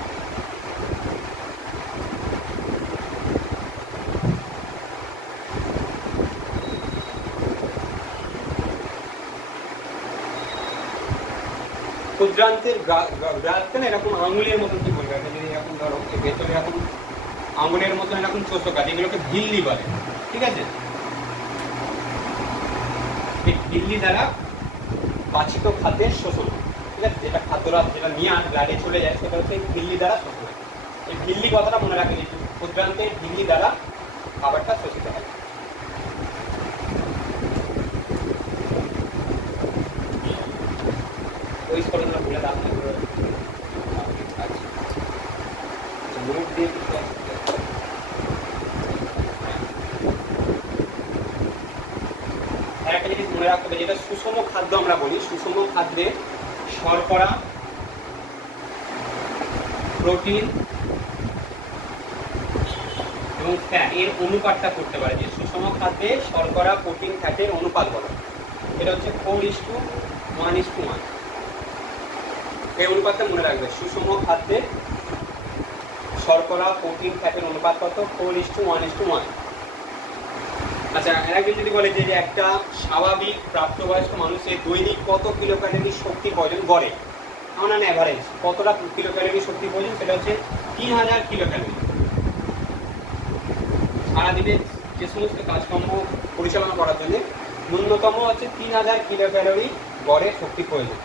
ক্ষুদ্রান্তের গ্রাহকে না এরকম আঙুলের মতন, কি বলবে, যদি এরকম ধরো ভেতরে এরকম আঙুলের মতন এরকম চোষক আছে, এগুলোকে ভিল্লি বলে, ঠিক আছে। এই ভিল্লি দ্বারা পাচিত খাদ্যের শোষণ, ঠিক আছে। যেটা খাদ্যরস যেটা নিয়ে ব্লাডে চলে যায় সেটা হচ্ছে এই ভিল্লি দ্বারা শোষণ হয়। এই ভিল্লি কথাটা মনে রাখেন, ক্ষুদ্রান্তে ভিল্লি দ্বারা খাবারটা শোষিত হয়। ওই স্কলনটা ভুলে দাম নোট দিয়ে কিছু একটা জিনিস মনে রাখতে হবে, যেটা সুষম খাদ্য আমরা বলি, সুষম খাদ্যে শর্করা, প্রোটিন এবং ফ্যাট এর অনুপাতটা করতে পারে। যে সুষম খাদ্যে শর্করা, প্রোটিন, ফ্যাটের অনুপাত বলো, এটা হচ্ছে 4:1:1। এই অনুপাতটা মনে রাখবে। সুষম খাদ্যে শর্করা, প্রোটিন, ফ্যাটের অনুপাত কত? 4:1:1। আচ্ছা, একজন যদি বলে যে একটা স্বাভাবিক প্রাপ্তবয়স্ক মানুষের দৈনিক কত কিলো ক্যালোরি শক্তি প্রয়োজন গড়ে, অন অ্যান অ্যাভারেজ কতটা কিলো ক্যালোরি শক্তি প্রয়োজন, সেটা হচ্ছে 3000 কিলো ক্যালোরি। সারাদিনে যে সমস্ত কাজকর্ম পরিচালনা করার জন্য ন্যূনতম হচ্ছে 3000 কিলো ক্যালোরি গড়ে শক্তি প্রয়োজন।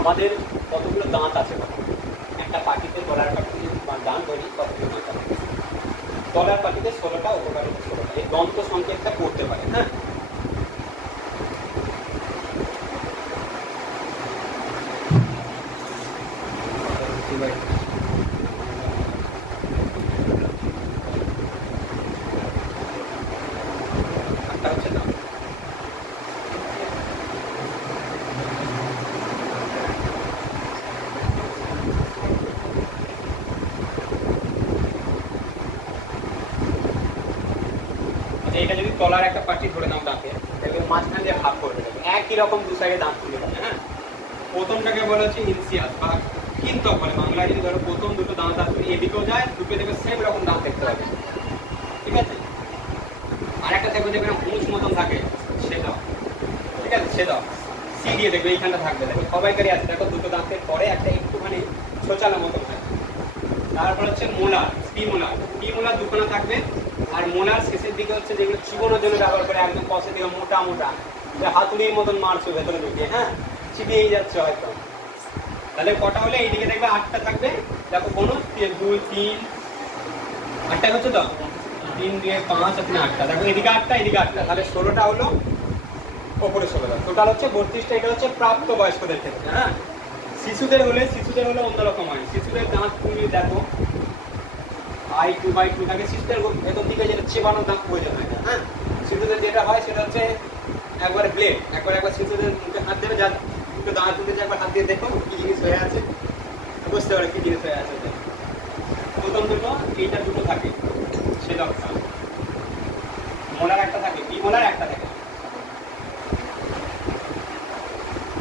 আমাদের কতগুলো দাঁত আছে? একটা পাখিতে, তলার পাখিতে যদি দাঁত ধরি কতগুলো দাঁত আছে? তলার পাখিতে 16টা, উপপাখিতে 16টা। এই দন্ত সংকেতটা করতে পারে। হ্যাঁ, এটা যদি তলার একটা পাটি ধরে নাও দাঁতে, দেখবে মাঝখান দিয়ে ভাগ করে দেবে, একই রকম দু সাইডে দাঁত তুলে দেবে। হ্যাঁ, প্রথমটাকে বলা হচ্ছে ইনসিয়াস বা কিন্তক বলে। বাংলায় যদি ধরো প্রথম দুটো দাঁত আসবে, এদিকেও যায়, দুটো দেখবে সেম রকম দাঁত দেখতে পাবে। ঠিক আছে, আর একটা দেখবে যেখানে মুছ মতন থাকে সেটাও। ঠিক আছে, সেটাও সি দিয়ে দেখবে এইখানটা থাকবে। দেখো সবাইকারই আছে, দেখো দুটো দাঁতের পরে একটা একটুখানি ছোচানো মতন থাকে। তারপর হচ্ছে মোলার, প্রিমোলার। প্রিমোলার দুখানা থাকবে, আর মোলার শেষের দিকে হচ্ছে যেগুলো চিবোনোর জন্য ব্যবহার করে, একদম কষে দিকে মোটা মোটা, যে হাতুড়ির মতন মারছো ভেতরে ঢুকিয়ে। হ্যাঁ, চিবিয়ে যাচ্ছে হয়তো। তাহলে কটা হলে এইদিকে দেখবে 8টা থাকবে। দেখো কোনো 2, 3, 8টা হচ্ছে তো, 3, 2, 5, 3, 8টা। দেখো এদিকে 8টা, এদিকে 8টা, তাহলে 16টা হলো, ওপরে 16টা, টোটাল হচ্ছে 32টা। এটা হচ্ছে প্রাপ্ত বয়স্কদের ক্ষেত্রে। হ্যাঁ, শিশুদের হলে অন্যরকম হয়। শিশুদের দাঁত তুমি দেখো I2/2 থাকে। শিশুদের ভেতর দিকে যেটা চেবানো দাঁত প্রয়োজন হয় না। হ্যাঁ, শিশুদের যেটা হয় সেটা হচ্ছে একবার ব্লেড। একবার শিশুদের মুখে হাত দেবে, যা দুটো দাঁত উঠেছে, একবার হাত দিয়ে দেখো কি জিনিস হয়ে আছে, বুঝতে পারে কি জিনিস হয়ে আছে। প্রথম দুটো, এইটা দুটো থাকে, সে দরকার। মোলার একটা থাকে, প্রিমোলার একটা থাকে।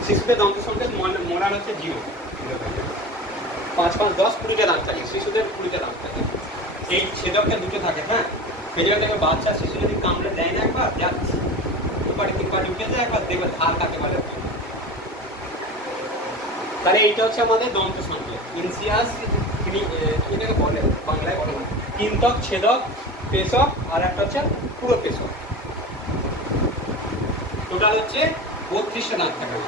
শিশুদের দন্ত সংকেত মোলার হচ্ছে 0। 5, 5, 10, 20টা দাঁত থাকে। শিশুদের 20টা দাঁত থাকে। এই ছেদকটা দুটো থাকে। হ্যাঁ, সেজন্য দেখবে বাচ্চা শিশু যদি কামড়ে দেয় না একবার, যাচ্ছে 2-3 উঠে যায়, একবার দেখবে ধার কাটে বলে। তাহলে এইটা হচ্ছে আমাদের দন্ত সংকেত। ইনসিয়াস এটাকে বলে বাংলায় বলে কিন্তক, ছেদক, পেশক, আর একটা হচ্ছে পুরো পেশক। টোটাল হচ্ছে 32টা দাঁত থাকে।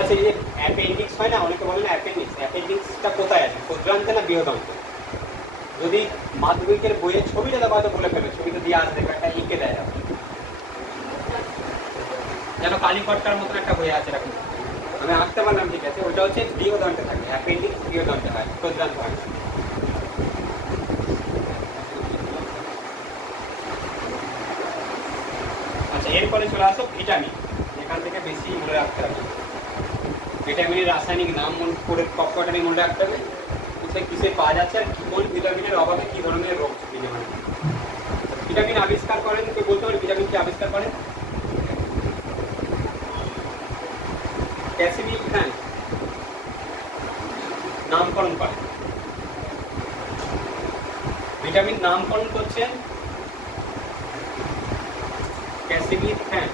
আচ্ছা, এই যে অ্যাপেন্ডিক্স হয় না, অনেকে বলে না অ্যাপেন্ডিক্স, অ্যাপেন্ডিক্সটা কোথায় আছে? ক্ষুদ্রান্তে না বৃহদান্তে? যদি মাধ্যমিকের বইয়ের ছবিটা দেখো হয়তো বলে ফেলে, ছবিটা দিয়ে আসবে, একটা লিখে দেয় যেন কালীপটকার মতন একটা বই আছে এরকম। আমি আঁকতে পারলাম, ঠিক আছে, ওইটা হচ্ছে বৃহদান্তে থাকে। অ্যাপেন্ডিক্স বৃহদান্তে হয়, ক্ষুদ্রান্তে হয়। আচ্ছা, এরপরে চলে আসো ভিটামিন। এখান থেকে বেশি মনে রাখতে হবে। ভিটামিনের রাসায়নিক নাম করে কটা মনে রাখতে হবে, কিসে পাওয়া যাচ্ছে, আর কোন ভিটামিনের অভাবে কি ধরনের রোগ ছড়িয়ে হয়। ভিটামিন আবিষ্কার করেন, কেউ বলতে পারে ভিটামিন কি আবিষ্কার করেন? ক্যাসিমিক, হ্যাঁ, নামকরণ করেন। ভিটামিন নামকরণ করছেন ক্যাসিমির ফ্যান।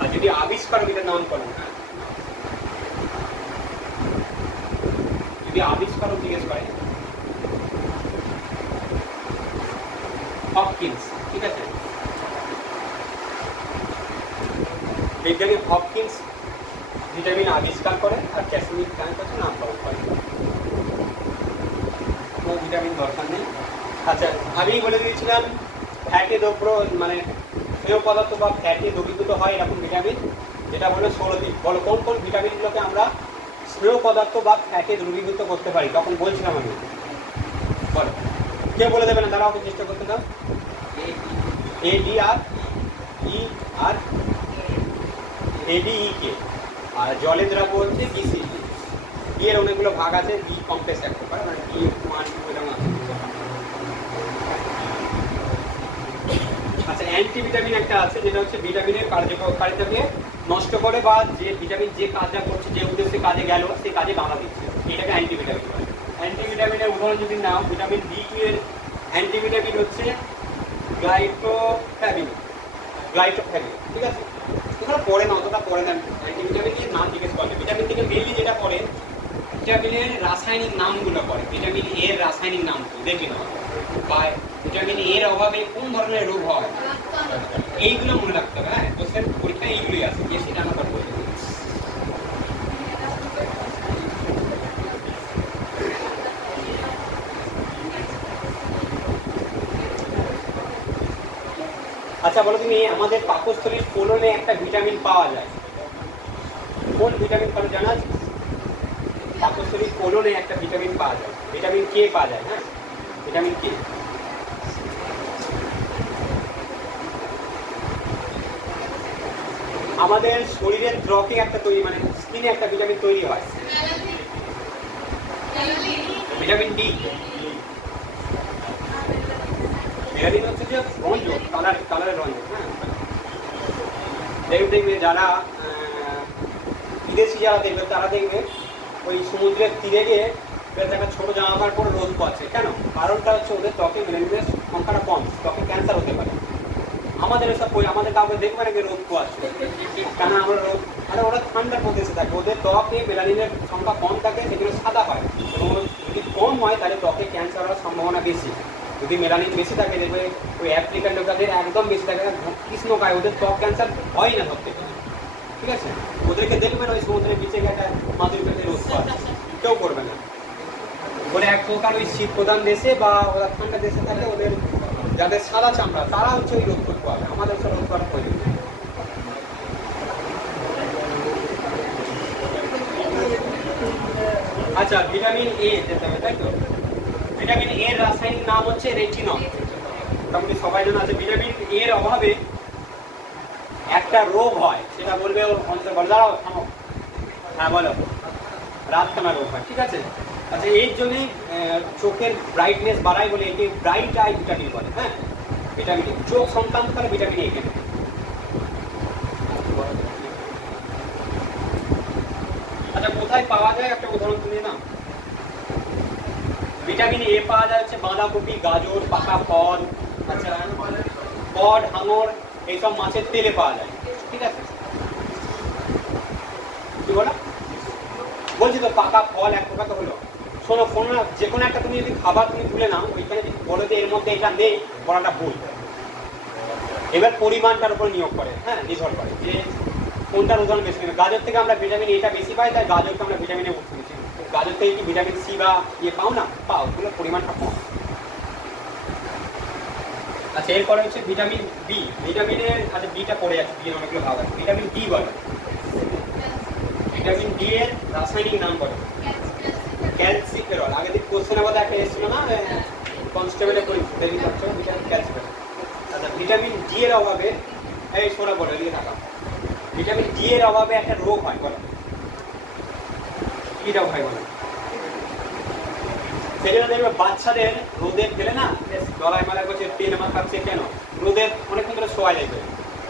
আর যদি আবিষ্কারক এটার নামকরণ, যদি আবিষ্কারক জিজ্ঞেস করে হপকিন্স, ঠিক আছে, বিজ্ঞানী হপকিন্স ভিটামিন আবিষ্কার করে আর ক্যাসিমির ফ্যান হচ্ছে নামকরণ করে। কোনো ভিটামিন দরকার নেই। আচ্ছা, আমি বলে দিয়েছিলাম ফ্যাটে দ্রব্য মানে স্নেহ পদার্থ বা ফ্যাটে দ্রবীভূত হয় এরকম ভিটামিন, যেটা বলে 16টি। বলো কোন কোন ভিটামিনগুলোকে আমরা স্নেহ পদার্থ বা ফ্যাটে দ্রবীভূত করতে পারি? তখন বলছিলাম আমি, বলো কে বলে দেবে না? তারা ওকে চেষ্টা করতে দাও। এ ডি আর ই আর এডিইকে। আর জলের দ্রাব্য হচ্ছে বিসি। বি এর অনেকগুলো ভাগ আছে, বি কমপ্লেক্স একটা পারে, মানে বি ওয়ান টু এরকম আছে। আচ্ছা, অ্যান্টিভিটামিন একটা আছে যেটা হচ্ছে ভিটামিনের কার্যকারিতাকে নষ্ট করে, বা যে ভিটামিন যে কাজটা করছে, যে উদ্দেশ্যে কাজে গেল সেই কাজে বাধা দিচ্ছে, এটাকে অ্যান্টিভিটামিন বলে। অ্যান্টিভিটামিনের উদাহরণ যদি নাও, ভিটামিন বি এর অ্যান্টিভিটামিন হচ্ছে গ্লাইটোফ্যাবিন, ঠিক আছে? এখানে পড়ে না, অতটা পড়ে না, অ্যান্টিভিটামিনের নাম জিজ্ঞেস করবে। ভিটামিন থেকে মেনলি যেটা পড়ে, ভিটামিনের রাসায়নিক নামগুলো পড়ে। ভিটামিন এর রাসায়নিক নাম দেখি না, বা ভিটামিন এর অভাবে কোন ধরনের রোগ হয়, এইগুলো মনে রাখতে হবে। হ্যাঁ, কোশ্চেন পরীক্ষায় এইগুলোই আছে, বেশি টানা পড়বে। আচ্ছা বলো তুমি, আমাদের পাকস্থলীর কোলনে একটা ভিটামিন পাওয়া যায়, কোন ভিটামিন পাওয়া জানা আছে? পাকস্থলীর কোলনে একটা ভিটামিন পাওয়া যায়, ভিটামিন কে পাওয়া যায়। হ্যাঁ, ভিটামিন কে। আমাদের শরীরের ত্বকে একটা তৈরি, মানে স্কিনে একটা ভিটামিন তৈরি হয়, ভিটামিন ডি। মেলানিন হচ্ছে যে রঞ্জক, কালারের রঞ্জক। হ্যাঁ, দেখবে যারা বিদেশি যারা দেখবে, তারা দেখবে ওই সমুদ্রের তীরে গিয়ে একটা ছোট জামা কাপড় পরে রোদ পাচ্ছে। কেন? কারণটা হচ্ছে ওদের ত্বকে মেলানিনের সংখ্যাটা কম, ত্বকে ক্যান্সার হতে পারে। আমাদের এসব আমাদের কাউকে দেখবে নাকি রোদ পোয়াচ্ছে, কেন আমরা রোদ, আরে ওরা ঠান্ডার প্রদেশে থাকে, ওদের ত্বকে মেলানিনের সংখ্যা কম থাকে, সেগুলো সাদা হয়। এবং যদি কম হয় তাহলে ত্বকে ক্যান্সার হওয়ার সম্ভাবনা বেশি। যদি মেলানিন বেশি থাকে, দেখবে ওই আফ্রিকান লোকেদের একদম বেশি থাকে, কৃষ্ণকায়, ওদের ত্বক ক্যান্সার হয় না ধরতে পারে। ঠিক আছে, ওদেরকে দেখবেন ওই সমুদ্রের বিচে একটা মাদুর পেতে রোদ পাচ্ছে, কেউ করবে না। বলে এক প্রকার ওই শীত প্রধান দেশে বা ওরা ঠান্ডা দেশে থাকে, ওদের যাদের সাদা চামড়া তারা হচ্ছে ওই রোদ করতে পারবে, আমাদের সব রোদ করার প্রয়োজন নেই। আচ্ছা, ভিটামিন এ যেতে হবে, তাই তো? ভিটামিন এর রাসায়নিক নাম হচ্ছে রেটিনল। মোটামুটি সবাই জানা আছে। ভিটামিন এর অভাবে একটা রোগ হয়, সেটা বলবে অন্তর বলে, দাঁড়াও থামো, হ্যাঁ বলো, রাতকানা রোগ হয়। ঠিক আছে, আচ্ছা, এর জন্যই চোখের ব্রাইটনেস বাড়ায় বলে একে ব্রাইট আই ভিটামিন বলে। হ্যাঁ, ভিটামিন চোখ সংক্রান্ত তাহলে ভিটামিন এ কেন? আচ্ছা, কোথায় পাওয়া যায় একটা উদাহরণ তুমি না। ভিটামিন এ পাওয়া যায় হচ্ছে বাঁধাকপি, গাজর, পাকা ফল, আচ্ছা কড, হাঙর, এইসব মাছের তেলে পাওয়া যায়। ঠিক আছে, কি বলো? বলছি তো, পাকা ফল এক প্রকার তো হলো। শোনো, কোনো যে কোনো একটা তুমি যদি খাবার তুমি ভুলে নাও, ওইখানে যদি বলো যে এর মধ্যে এটা নেই, বলাটা ভুল। এবার পরিমাণটার উপর নিয়োগ করে, হ্যাঁ, নির্ভর করে যে কোনটার উদাহরণ বেশি নেবে। গাজর থেকে আমরা ভিটামিন এটা বেশি পাই, তাই গাজরকে আমরা ভিটামিনে ভর্তি দিচ্ছি। গাজর থেকে কি ভিটামিন সি বা ইয়ে পাও না? পাও, ওগুলো পরিমাণটা কম। আচ্ছা, এরপরে হচ্ছে ভিটামিন বি। ভিটামিনের, আচ্ছা বিটা পড়ে যাচ্ছে, বি অনেকগুলো ভাগ আছে। ভিটামিন ডি বলে, ভিটামিন ডি এর রাসায়নিক নাম বলে ক্যালসিফেরল। আগে দিন কোশ্চেনের মধ্যে একটা এসেছিল না, কনস্টেবলের পরীক্ষা, ভিটামিন ক্যালসিফেরল। আচ্ছা, ভিটামিন ডি এর অভাবে, এই শোনা বলো, এদিকে থাকা, ভিটামিন ডি এর অভাবে একটা রোগ হয়, বলো কি রোগ হয় বলো? সেজন্য দেখবে বাচ্চাদের রোদে ফেলে না, গলায় মালা করছে, তেল মাখাচ্ছে, কেন? রোদের অনেকক্ষণ ধরে শোয়া যাবে।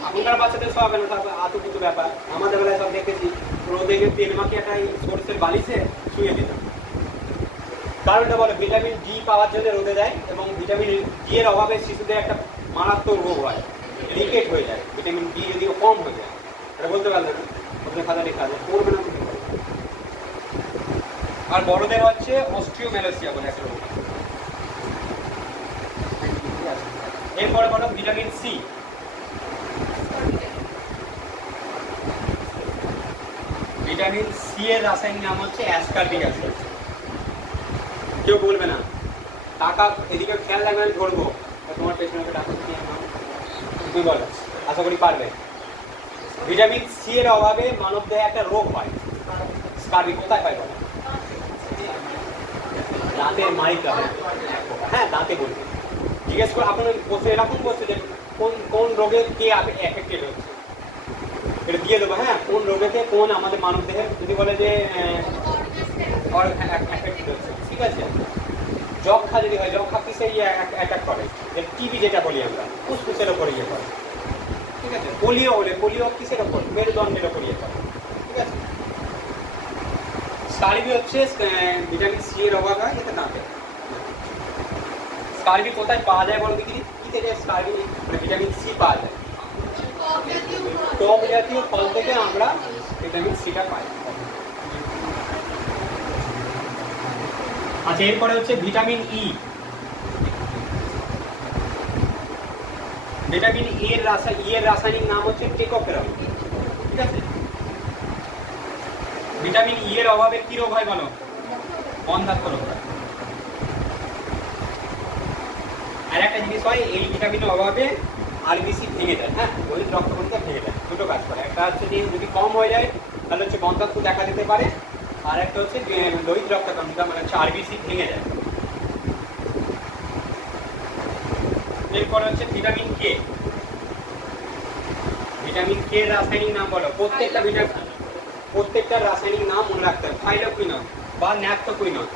এখনকার বাচ্চাদের শোয়াবে না, তারপর আতো কিছু ব্যাপার। আমাদের বেলায় সব দেখেছি রোদে গিয়ে তেল মাখিয়ে একটা সরষের বালিশে শুয়ে দিতাম। কারণটা বলো, ভিটামিন ডি পাওয়ার জন্য রোদে দেয় এবং ভিটামিন ডি এর অভাবে শিশুদের একটা মারাত্মক রোগ হয়, লিকেট হয়ে যায়, ভিটামিন ডি যদি কম হয়ে যায়। এটা বলতে পারলে না, ওদের খাতা লেখা আছে, পড়বে না তুমি। আর বড়দের হচ্ছে অস্ট্রিওম্যালাসিয়া বলে একটা রোগ। এরপরে বলো ভিটামিন সি। ভিটামিন সি এর রাসায়নিক নাম হচ্ছে অ্যাসকার্বিক অ্যাসিড। কেউ বলবে না, টাকা এদিকে খেয়াল রাখবে, আমি ধরবো তোমার পেছনে টাকা তুমি বলো, আশা করি পারবে। ভিটামিন সি এর অভাবে মানব দেহে একটা রোগ হয়, স্কার্বি। কোথায় হয় বলো? দাঁতের মাড়িতে হয়। হ্যাঁ, দাঁতে বলবে। জিজ্ঞেস করে আপনার বসে এরকম বলছে যে কোন কোন রোগের কে এফেক্টেড হচ্ছে, এটা দিয়ে দেবো। হ্যাঁ, কোন রোগেতে কোন আমাদের মানব দেহে যদি বলে যে এফেক্টেড হচ্ছে, ঠিক আছে। যক্ষা যদি হয়, যক্ষা কিসে অ্যাটাক করে, যে টিবি যেটা বলি আমরা, ফুসফুসের ওপরে ইয়ে করে, ঠিক আছে। পোলিও হলে পোলিও কিসের ওপর, মেরুদণ্ডের ওপর ইয়ে করে, ঠিক আছে। স্কার্বি হচ্ছে ভিটামিন সি এর অভাব হয়, এতে দাঁতে। স্কার্বি কোথায় পাওয়া যায় বলো দেখি? কি থেকে স্কার্বি মানে ভিটামিন সি পাওয়া যায়? টক জাতীয় ফল থেকে আমরা ভিটামিন সিটা পাই। আচ্ছা, এরপরে হচ্ছে ভিটামিন ই। ভিটামিন ই এর রাসায়নিক নাম হচ্ছে টেকোফেরল, ঠিক আছে। ভিটামিন ই এর অভাবে কি রোগ হয় বলো? বন্ধ্যাত্ব রোগ হয়। আর একটা জিনিস হয়, এই ভিটামিনের অভাবে আরবিসি ভেঙে যায়। হ্যাঁ, ওই রক্তকণিকা ভেঙে যায়। দুটো কাজ করে, একটা হচ্ছে যে যদি কম হয়ে যায় তাহলে হচ্ছে বন্ধ্যাত্ব দেখা দিতে পারে, আর একটা হচ্ছে লোহিত রক্তকণিকা মানে হচ্ছে আরবিসি ভেঙে যায়। এরপরে হচ্ছে ভিটামিন কে। ভিটামিন কে রাসায়নিক নাম বলো? প্রত্যেকটা রাসায়নিক নাম মনে রাখতে হবে। ফাইলোকুইনন বা ন্যাপথোকুইনন।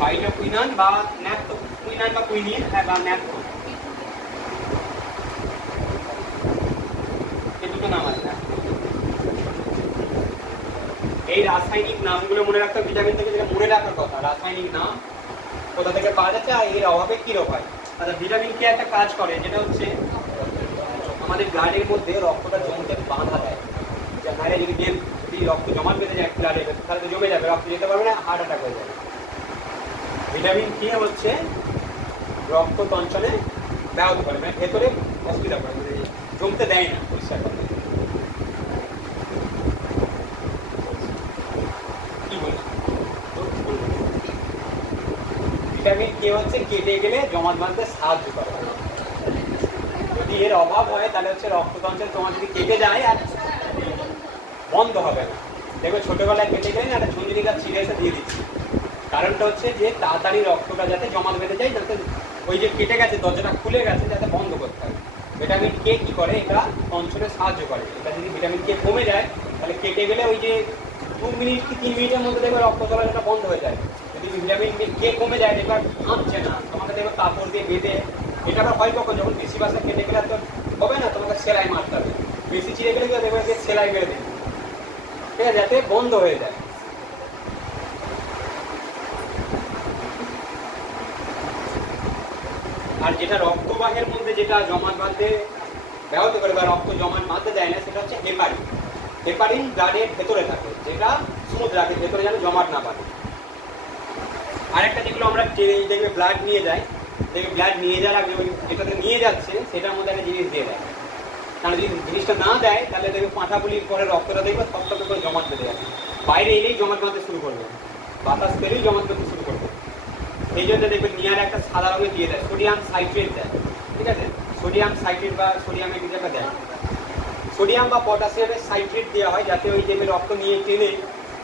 ফাইলোকুইনন বা ন্যাপথোকুইনন বা কুইনিন বা ন্যাপথো, এই দুটো নাম আছে। এই রাসায়নিক নামগুলো মনে রাখতে হবে। ভিটামিন থেকে যেটা মনে রাখার কথা, রাসায়নিক নাম কোথা থেকে পাওয়া যাচ্ছে আর এর অভাবে কি রোগ হয়। আচ্ছা, ভিটামিন কে একটা কাজ করে, যেটা হচ্ছে আমাদের ব্লাডের মধ্যে রক্তটা জমতে বাধা দেয়। নাহলে যদি রক্ত জমা বেঁধে যায় ব্লাডে, তাহলে তো জমে যাবে, রক্ত যেতে পারবে না, হার্ট অ্যাটাক হয়ে যাবে। ভিটামিন কে হচ্ছে রক্ত তঞ্চনে ব্যাহত করে, মানে ভেতরে অসুবিধা করে, জমতে দেয় না, পরিষ্কার করে। কি বলছি, ভিটামিন কে হচ্ছে কেটে গেলে জমাট বাঁধতে সাহায্য করে। যদি এর অভাব হয় তাহলে হচ্ছে রক্ততন্ত্রের তোমার যদি কেটে যায় আর বন্ধ হবে না। দেখবে ছোটবেলায় কেটে গেলে না, একটা ঝুঁঝুনি গাছ ছিঁড়ে এসে দিয়ে দিচ্ছি। কারণটা হচ্ছে যে তাড়াতাড়ি রক্তটা যাতে জমাট বেঁধে যায়, যাতে ওই যে কেটে গেছে দরজাটা খুলে গেছে যাতে বন্ধ করতে হবে। ভিটামিন কে কি করে, এটা তঞ্চনে সাহায্য করে। এটা যদি ভিটামিন কে কমে যায় তাহলে কেটে গেলে ওই যে 2 মিনিট কি 3 মিনিটের মধ্যে দেখবে রক্ত চলাচলটা বন্ধ হয়ে যায়। যদি ভিটামিন কে কমে যায়, এবার ঘামছে না, তোমাকে দেখবে কাপড় দিয়ে বেঁধে। এটা আবার হয় কখন, যখন বেশি বাসা কেটে গেলে তো হবে না, তোমাকে সেলাই মারতে হবে। বেশি ছিঁড়ে গেলে দেখবে যে সেলাই মেরে দেবে, ঠিক আছে, যাতে বন্ধ হয়ে যায়। আর যেটা রক্তবাহের মধ্যে যেটা জমাট বাঁধতে ব্যাহত করে বা রক্ত জমাট বাঁধতে দেয় না, সেটা হচ্ছে হেপারিন। হেপারিন ব্লাডের ভেতরে থাকে, যেটা স্মুথ রাখে, ভেতরে যেন জমাট না বাঁধে। আরেকটা যেগুলো আমরা দেখবে ব্লাড নিয়ে যায়, দেখবে ব্লাড নিয়ে যাওয়ার আগে ওই যেটাতে নিয়ে যাচ্ছে সেটার মধ্যে একটা জিনিস দিয়ে দেয়। কারণ যদি জিনিসটা না দেয় তাহলে দেখবে পাঁঠাপুলির পরে রক্তটা দেখবে থপথপে করে জমাট বেঁধে যাবে, বাইরে এলেই জমাট বাঁধতে শুরু করবে, বাতাস পেলেই জমাট বাঁধতে শুরু করবে। এই জন্য দেখবে নিয়ার একটা সাদা রঙে দিয়ে দেয়, সোডিয়াম সাইট্রেট দেয়, ঠিক আছে। সোডিয়াম সাইট্রেট বা সোডিয়ামের কিছু একটা দেয়, সোডিয়াম বা পটাশিয়ামের সাইট্রেট দেওয়া হয়, যাতে ওই দেখবে রক্ত নিয়ে টেনে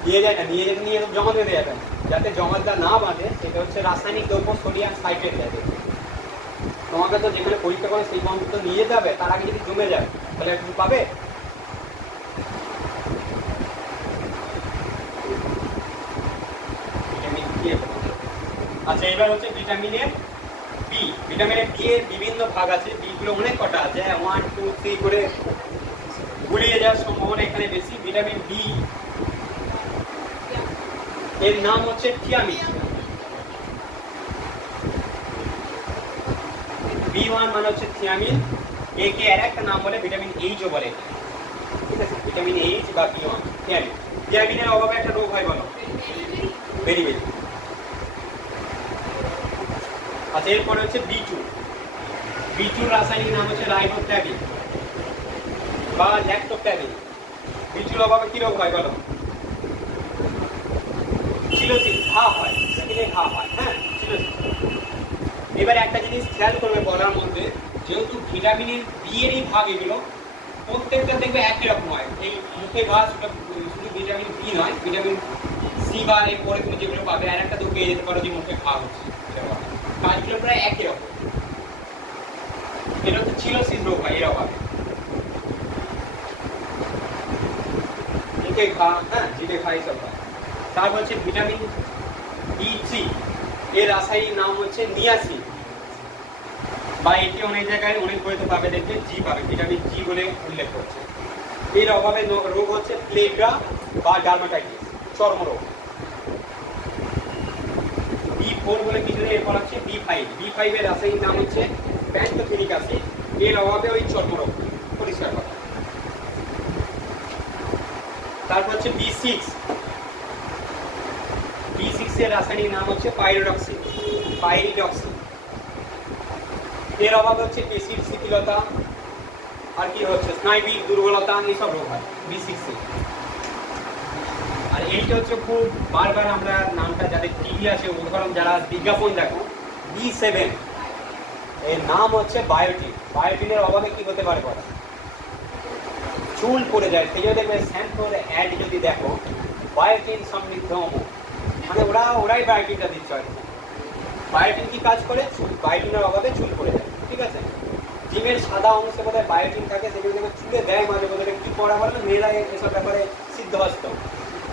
নিয়ে যায় না, নিয়ে যেতে নিয়ে জমা বেঁধে যাবে, যাতে জমাটটা না বাঁধে। সেটা হচ্ছে রাসায়নিক দ্রব্য সোডিয়াম সাইট্রেট দেয়। তোমাকে তো যেখানে পরীক্ষা করে সেই বন্ধ তো নিয়ে যাবে, তার আগে যদি জমে যায় তাহলে একটু পাবে। আচ্ছা, এবার হচ্ছে ভিটামিনের বি। ভিটামিনের বি এর বিভিন্ন ভাগ আছে, বি এইগুলো অনেক কটা আছে, 1 2 3 করে গুলিয়ে যাওয়ার সম্ভাবনা এখানে বেশি। ভিটামিন বি এর নাম হচ্ছে থিয়ামিন। B1 মানে হচ্ছে থিয়ামিন, একে আর একটা নাম বলে ভিটামিন এইচও বলে, ঠিক আছে? ভিটামিন এইচ বা B1 থিয়ামিন। থিয়ামিনের অভাবে একটা রোগ হয় বলো, বেরিবেরি। আচ্ছা, এরপরে হচ্ছে B2। B2 রাসায়নিক নাম হচ্ছে রাইবোফ্লাভিন বা ল্যাক্টোফ্লাভিন। B2 এর অভাবে কি রোগ হয় বলো? সিলোসিস, ঘা হয়, স্কিনে ঘা হয়, হ্যাঁ সিলোসিস। এবার একটা জিনিস খেয়াল করবে বলার মধ্যে, যেহেতু ভিটামিনের বি এরই ভাগ এগুলো, প্রত্যেকটা দেখবে একই রকম হয়। এই মুখে ঘা শুধু ভিটামিন বি নয়, ভিটামিন সি বা এর পরে তুমি যেগুলো পাবে আর একটা তো পেয়ে যেতে পারো যে মুখে ঘা হচ্ছে, কাজগুলো প্রায় একই রকম। এটা হচ্ছে সিলোসিস রোগ হয় এর অভাবে, মুখে ঘা, হ্যাঁ জিভে ঘা এইসব হয়। তারপর হচ্ছে ভিটামিন B3, এর রাসায়নিক নাম হচ্ছে নিয়াসিন, বা এটি অনেক জায়গায় অনেক বইতে পাবে, দেখবে জি পাবে, ভিটামিন জি বলে উল্লেখ করছে। এর অভাবে রোগ হচ্ছে প্লেগরা বা ডার্মাটাইটিস, চর্মরোগ। B4 বলে কিছু নেই, এরপর হচ্ছে B5 এর রাসায়নিক নাম হচ্ছে প্যান্টোথেনিক অ্যাসিড, এর অভাবে ওই চর্মরোগ, পরিষ্কার কথা। তারপর হচ্ছে B6 এর রাসায়নিক নাম হচ্ছে পাইরিডক্সিন, এর অভাবে হচ্ছে পেশির শিথিলতা, আর কি হচ্ছে স্নায়বিক দুর্বলতা, এইসব রোগ হয় B6 এ। আর এইটা হচ্ছে খুব বারবার আমরা নামটা, যাদের টিভি আছে উদাহরণ, যারা বিজ্ঞাপন দেখো, B7 এর নাম হচ্ছে বায়োটিন। বায়োটিনের অভাবে কি হতে পারে বলো? চুল পড়ে যায়। সেই জন্য দেখবে শ্যাম্পুর অ্যাড যদি দেখো, বায়োটিন সমৃদ্ধ অমুক, মানে ওরাই বায়োটিনটা দিচ্ছে আর কি। বায়োটিন কি কাজ করে? বায়োটিনের অভাবে চুল পড়ে যায়, ঠিক আছে? ডিমের সাদা অংশে বোধহয় বায়োটিন থাকে, সেগুলো দেখবে চুলে দেয় মাঝে মধ্যে। কি পড়া বলে, মেয়েরা এসব ব্যাপারে সিদ্ধহস্ত।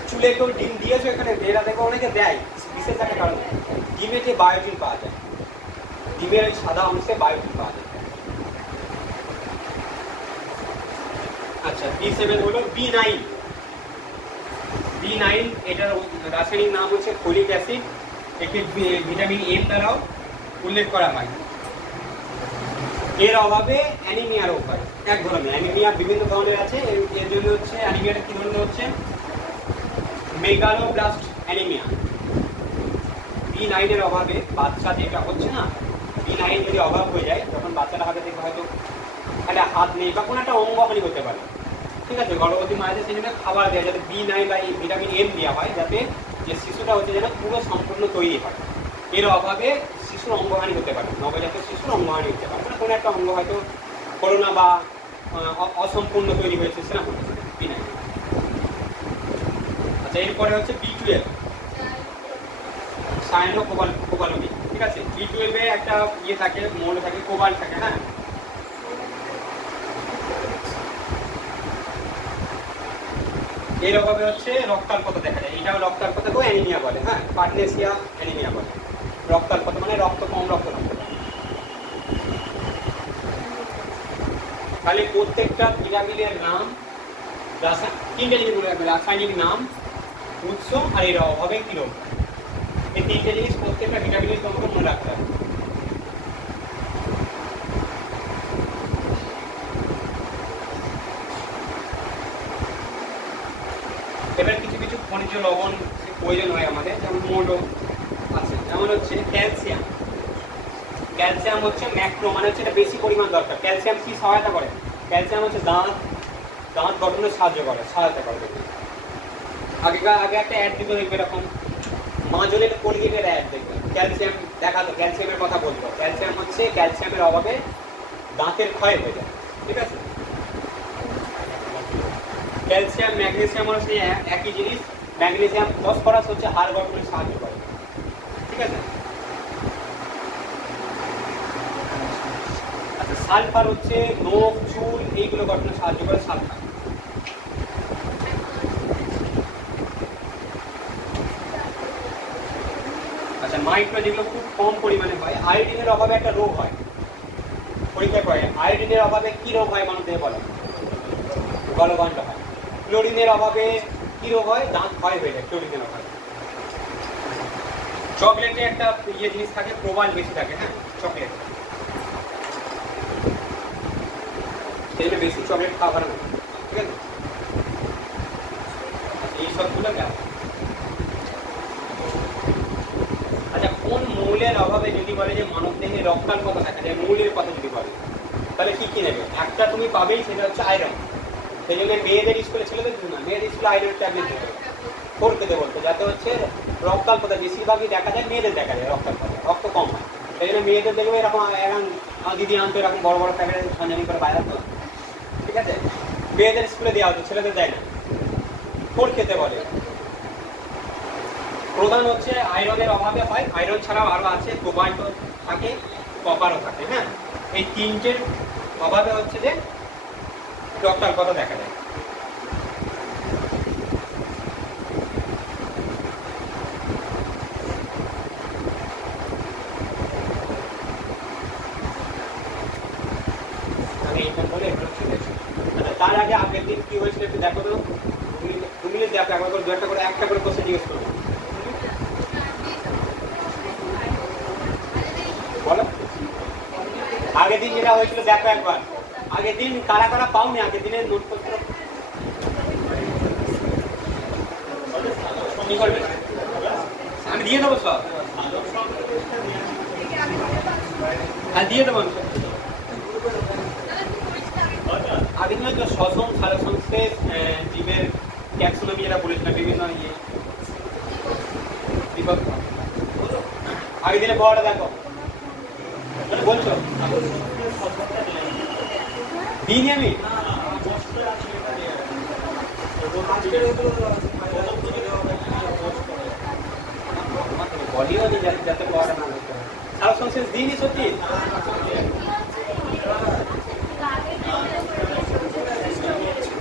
চুলে কেউ ডিম দিয়েছো এখানে, মেয়েরা দেখবে অনেকে দেয়, বিশেষ একটা কারণ, ডিমে যে বায়োটিন পাওয়া যায়, ডিমের সাদা অংশে বায়োটিন পাওয়া যায়। আচ্ছা, B7 হলো B9, এটার রাসায়নিক নাম হচ্ছে ফোলিক অ্যাসিড, একে ভিটামিন এম দ্বারাও উল্লেখ করা হয়। এর অভাবে অ্যানিমিয়া রোগ হয়, এক ধরনের অ্যানিমিয়া, বিভিন্ন ধরনের আছে। এর জন্য হচ্ছে অ্যানিমিয়াটা কি ধরনের হচ্ছে? মেগালোব্লাস্ট অ্যানিমিয়া। B9 এর অভাবে বাচ্চা যেটা হচ্ছে না, B9 যদি অভাব হয়ে যায়, তখন বাচ্চাটা হাতে দেখবে হয়তো একটা হাত নেই বা কোনো একটা অঙ্গহানি হতে পারে, ঠিক আছে? গর্ভবতী মায়েদের সেই জন্য খাবার দেওয়া, যাতে B9 বা ভিটামিন এম দেওয়া হয়, যাতে যে শিশুটা হচ্ছে যেন পুরো সম্পূর্ণ তৈরি হয়। এর অভাবে শিশুর অঙ্গহানি হতে পারে, নবজাতক শিশুর অঙ্গহানি হতে পারে, মানে কোনো একটা অঙ্গ হয়তো করোনা বা অসম্পূর্ণ তৈরি হয়েছে, সেরকম B9। আচ্ছা, এরপরে হচ্ছে B12, সায়ানো কোবালমিন, ঠিক আছে? B12 এ একটা ইয়ে থাকে, মৌল থাকে, কোবাল্ট থাকে, হ্যাঁ। এর অভাবে হচ্ছে রক্তাল্পতা দেখা যায়, এটাও রক্তাল্পতাকেও অ্যানিমিয়া বলে, হ্যাঁ, পার্নেসিয়া অ্যানিমিয়া বলে। রক্তাল্পতা মানে রক্ত কম রক্ত নষ্ট। তাহলে প্রত্যেকটা ভিটামিনের নাম, তিনটে জিনিস বলে রাখবে, রাসায়নিক নাম, উৎস, আর এর অভাবে কি রোগ। এই তিনটে জিনিস প্রত্যেকটা ভিটামিনের তোমাকে মনে রাখতে হবে। এবার কিছু কিছু খনিজ লবণ প্রয়োজন হয় আমাদের, যেমন মোটো আছে, যেমন হচ্ছে ক্যালসিয়াম। ক্যালসিয়াম হচ্ছে ম্যাক্রো, মানে হচ্ছে এটা বেশি পরিমাণ দরকার। ক্যালসিয়াম কি সহায়তা করে? ক্যালসিয়াম হচ্ছে দাঁত গঠনে সহায়তা করে। আগে একটা অ্যাড দিতে দেখবে এরকম, মাজলের কোলগেটের অ্যাড দেখবে, ক্যালসিয়াম দেখাতো, ক্যালসিয়ামের কথা বলতো। ক্যালসিয়াম হচ্ছে, ক্যালসিয়ামের অভাবে দাঁতের ক্ষয় হয়ে যায়, ঠিক আছে? ক্যালসিয়াম ম্যাগনেসিয়াম হচ্ছে একই জিনিস। ম্যাগনেসিয়াম, ফসফরাস হচ্ছে হাড় গঠনে সাহায্য করে, ঠিক আছে? আচ্ছা, সালফার হচ্ছে নখ, চুল, এইগুলো গঠনে সাহায্য করে, সালফার। আচ্ছা, মাইক্রো যেগুলো খুব কম পরিমাণে হয়। আয়োডিনের অভাবে একটা রোগ হয়, পরীক্ষায় পড়ে। আয়োডিনের অভাবে কি রোগ হয় মানুষ দেহে বলে? গলগণ্ড হয়। ক্লোরিনের অভাবে কি রোগ হয়? দাঁত ক্ষয় হয়ে যায় ক্লোরিনের অভাবে। চকলেটে একটা জিনিস থাকে, প্রবাল বেশি থাকে, হ্যাঁ চকলেট, সেই জন্য বেশি চকলেট খাওয়া ভালো না, ঠিক আছে? এই সবগুলো গেল। আচ্ছা, কোন মৌলের অভাবে যদি বলে যে মানব দেহে রক্তাল্পতা দেখা যায়, মৌলের কথা যদি বলে তাহলে কি কি নেবে? একটা তুমি পাবেই, সেটা হচ্ছে আয়রন। সেই জন্য মেয়েদের স্কুলে, ছেলেদের না, মেয়েদের স্কুলে আয়রন ট্যাবলেট দেবে, ফোর খেতে বলতে, যাতে হচ্ছে রক্তাল্পতা বেশিরভাগই দেখা যায় মেয়েদের, দেখা যায় রক্তাল্পতা, রক্ত কম হয়। সেই জন্য মেয়েদের দেখবে এরকম দিদি আনতো এরকম বড় বড় প্যাকেটে সঞ্জানি করে বাইরে তো, ঠিক আছে? মেয়েদের স্কুলে দেওয়া হতো, ছেলেদের দেয় না, ফোর খেতে বলে। প্রধান হচ্ছে আয়রনের অভাবে হয়। আয়রন ছাড়াও আরো আছে, কোবাল্ট থাকে, কপারও থাকে, হ্যাঁ। এই তিনটের অভাবে হচ্ছে যে রক্তাল্পতা দেখা যায়। তার আগে আগের দিন কি হয়েছিল একটু দেখো তো, তুমি দেখো একবার করে, দু একটা করে, একটা করে কোশ্চেন জিজ্ঞেস করবো, বলো। আগের দিন যেটা হয়েছিল দেখো একবার। আগের দিন কারা কারা পাওনি আগের দিনের নোটপত্র? কি করবে? আমি দিয়ে দেবো সব, হ্যাঁ দিয়ে দেবো। আগের দিনের যে শ্বসন, সালোক সংশ্লেষ, জীবের ট্যাক্সোনমি যেটা বলেছিলাম, বিভিন্ন ইয়ে বিপদ। আগের দিনে পড়াটা দেখো, বলছো দিনই আমি বলিও নি যাতে পড়াটা না করতে হয়। সালোক সংশ্লেষ দিনই সত্যি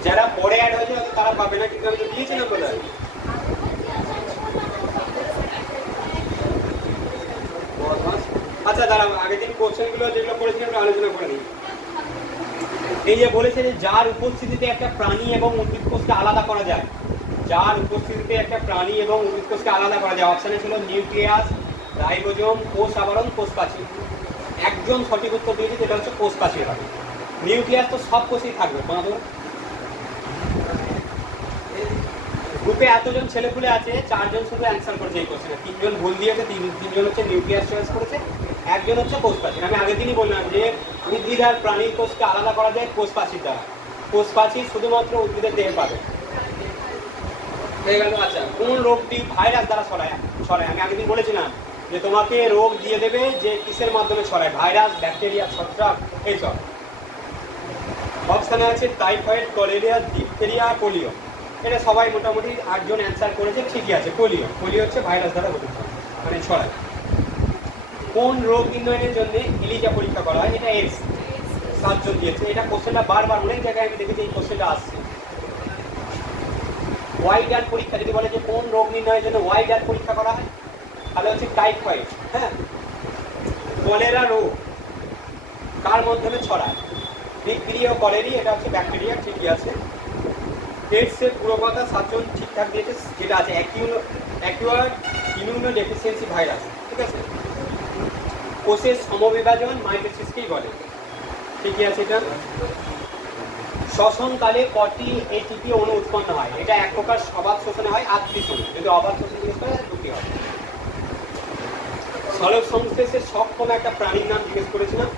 যারা পরে অ্যাড হয়েছে তারা পাবে না, কিন্তু আমি তো দিয়েছিলাম বলে। আচ্ছা দাঁড়াও, আগের দিন কোশ্চেনগুলো যেগুলো করেছিলাম আলোচনা করে নিই। এই যে বলেছে যে যার উপস্থিতিতে একটা প্রাণী এবং উদ্ভিদ কোষকে আলাদা করা যায়, যার উপস্থিতিতে একটা প্রাণী এবং উদ্ভিদ কোষকে আলাদা করা যায়, অপশানে ছিল নিউক্লিয়াস, রাইবোজোম, কোষ আবরণ, কোষ প্রাচীর। একজন সঠিক উত্তর দিয়েছে, যেটা হচ্ছে কোষ প্রাচীর হবে। নিউক্লিয়াস তো সব কোষেই থাকবে। তোমাদের গ্রুপে এতজন ছেলেপুলে আছে, 4 জন শুধু অ্যান্সার করেছে এই কোশ্চেনে, 3 জন ভুল দিয়েছে, 3 জন হচ্ছে নিউক্লিয়াস চয়েস করেছে, একজন হচ্ছে কোষ প্রাচীর। আমি আগের দিনই বললাম যে উদ্ভিদ আর প্রাণীর কোষকে আলাদা করা যায় কোষ প্রাচীর দ্বারা। কোষ প্রাচীর শুধুমাত্র উদ্ভিদের দেহে পাবে। হয়ে গেল। আচ্ছা, কোন রোগটি ভাইরাস দ্বারা ছড়ায়? আমি আগের দিন বলেছিলাম যে তোমাকে রোগ দিয়ে দেবে যে কিসের মাধ্যমে ছড়ায়, ভাইরাস, ব্যাকটেরিয়া, ছত্রাক, এইসব। অপশানে আছে টাইফয়েড, কলেরিয়া, ডিপথেরিয়া, পোলিও। এটা সবাই মোটামুটি 8 জন অ্যান্সার করেছে, ঠিকই আছে। পোলিও হচ্ছে ভাইরাস দ্বারা মানে ছড়ায়। কোন রোগ নির্ণয়ের জন্য এলিজা পরীক্ষা করা হয়? এটা এডস। 7 জন দিয়েছে। এটা কোশ্চেনটা বারবার অনেক জায়গায় আমি দেখেছি এই কোশ্চেনটা আসছে। হোয়াইট ব্লাড পরীক্ষা যদি বলে যে কোন রোগ নির্ণয়ের জন্য হোয়াইট ব্লাড পরীক্ষা করা হয়, তাহলে হচ্ছে টাইফয়েড। হ্যাঁ। কলেরা রোগ কার মাধ্যমে ছড়ায়? ভিক্টোরিয়া কলেরি, এটা হচ্ছে ব্যাকটেরিয়া, ঠিকই আছে। এডসের পুরো কথা 7 জন ঠিকঠাক দিয়েছে, যেটা আছে অ্যাকিউয়ার ইমিউনো ডেফিসিয়েন্সি ভাইরাস, ঠিক আছে। কোষের সমবিভাজন মাইটোসিসকেই বলে, ঠিকই আছে এটা। শ্বসনকালে কটি এটিপি অণু উৎপন্ন হয়? এটা এক প্রকার সবাত শোষণে হয়, 8 অণু। যদি অবাধ শোষণ জিজ্ঞেস করে 2টি হয়। সালোক সংশ্লেষের সক্ষম একটা প্রাণীর নাম জিজ্ঞেস করেছিলাম,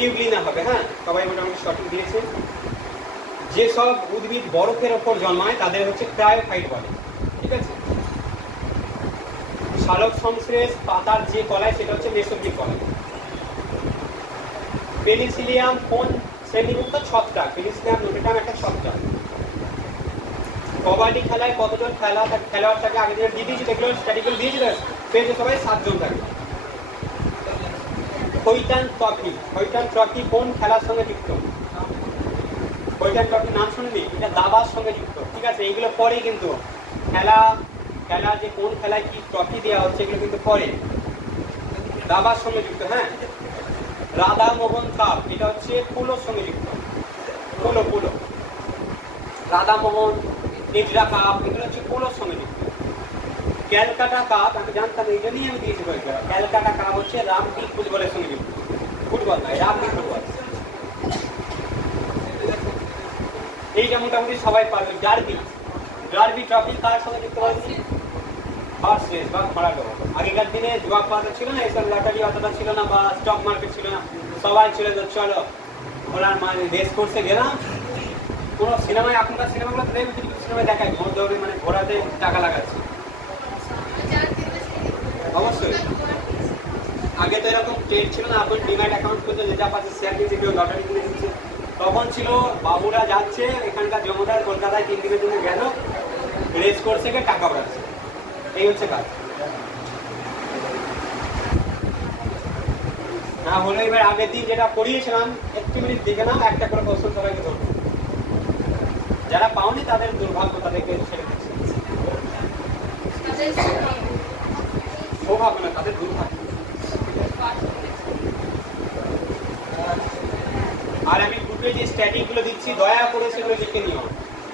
ইউগ্লিনা হবে। হ্যাঁ, সবাই মোটামুটি সঠিক দিয়েছে। যেসব উদ্ভিদ বরফের ওপর জন্মায় তাদের হচ্ছে ক্রায়োফাইট বলে, ঠিক আছে। সালোক সংশ্লেষ পাতার যে কলায় সেটা হচ্ছে মেসোফিল কলাই। পেনিসিলিয়াম কোন শ্রেণীভুক্ত? ছত্রাক। পেনিসিলিয়াম নোটেটাম একটা ছত্রাক। কবাডি খেলায় কতজন খেলোয়াড় থাকে? আগে দিনে দিয়ে দিয়েছি, দেখলো স্ট্যাটিগুলো দিয়েছিল, পেয়েছে সবাই 7 জন থাকে। খৈতান ট্রফি কোন খেলার সঙ্গে যুক্ত? খৈতান ট্রফির নাম শুনবি? এটা দাবার সঙ্গে যুক্ত, ঠিক আছে। এইগুলো পরে কিন্তু খেলা যে কোন খেলায় কি ট্রফি দেওয়া হচ্ছে এগুলো কিন্তু পরে দাবার সঙ্গে যুক্ত। হ্যাঁ, রাধা মোহন কাপ, এটা হচ্ছে পোলোর সঙ্গে যুক্ত, পোলো পোলো। রাধা মোহন, নিজরা কাপ, এগুলো হচ্ছে পোলোর সঙ্গে যুক্ত। ক্যালকাটা কাপ আমি জানতাম, এই জন্যই আমি দিয়েছি কয়েকটা। ক্যালকাটা কাপ হচ্ছে রাগবি ফুটবলের সঙ্গে যুক্ত, ফুটবল নয়, রাগবি ফুটবল। এইটা মোটামুটি সবাই পারবে। ডার্বি, ডার্বি ট্রফি কার সঙ্গে যুক্ত পারবে? হর্স রেস বা ঘোড়া দৌড়। আগেকার দিনে জুয়া পাতা ছিল না, এইসব লটারি অতটা ছিল না, বা স্টক মার্কেট ছিল না। সবাই ছিল যে চলো ঘোড়ার মানে রেস করতে গেলাম। কোনো সিনেমায়, এখনকার সিনেমাগুলো সিনেমায় দেখায় ঘোড় দৌড়ে, মানে ঘোড়াতে টাকা লাগাচ্ছে। অবশ্যই আগে তো এরকম ট্রেড ছিল না, এখন ডিম্যাট অ্যাকাউন্ট করতে যেটা পাচ্ছে শেয়ার কিনছে, কেউ লটারি কিনে দিচ্ছে। তখন ছিল বাবুরা যাচ্ছে এখানকার জমিদার কলকাতায় 3 দিনের জন্য গেল, রেস কোর্স থেকে টাকা উঠাচ্ছে। এই হচ্ছে কাজ। না হলে এবার আগের দিন যেটা পড়িয়েছিলাম, একটু মিনিট দেখে নাও, একটা করে কোশ্চেন সবাইকে ধরবো। যারা পাওনি তাদের দুর্ভাগ্য, তাদেরকে ছেড়ে দিচ্ছে। সৌভাগ্য না, তাদের দুর্ভাগ্য। আর আমি গ্রুপে যে স্ট্যাটিক গুলো দিচ্ছি দয়া করে সেগুলো লিখে নিও।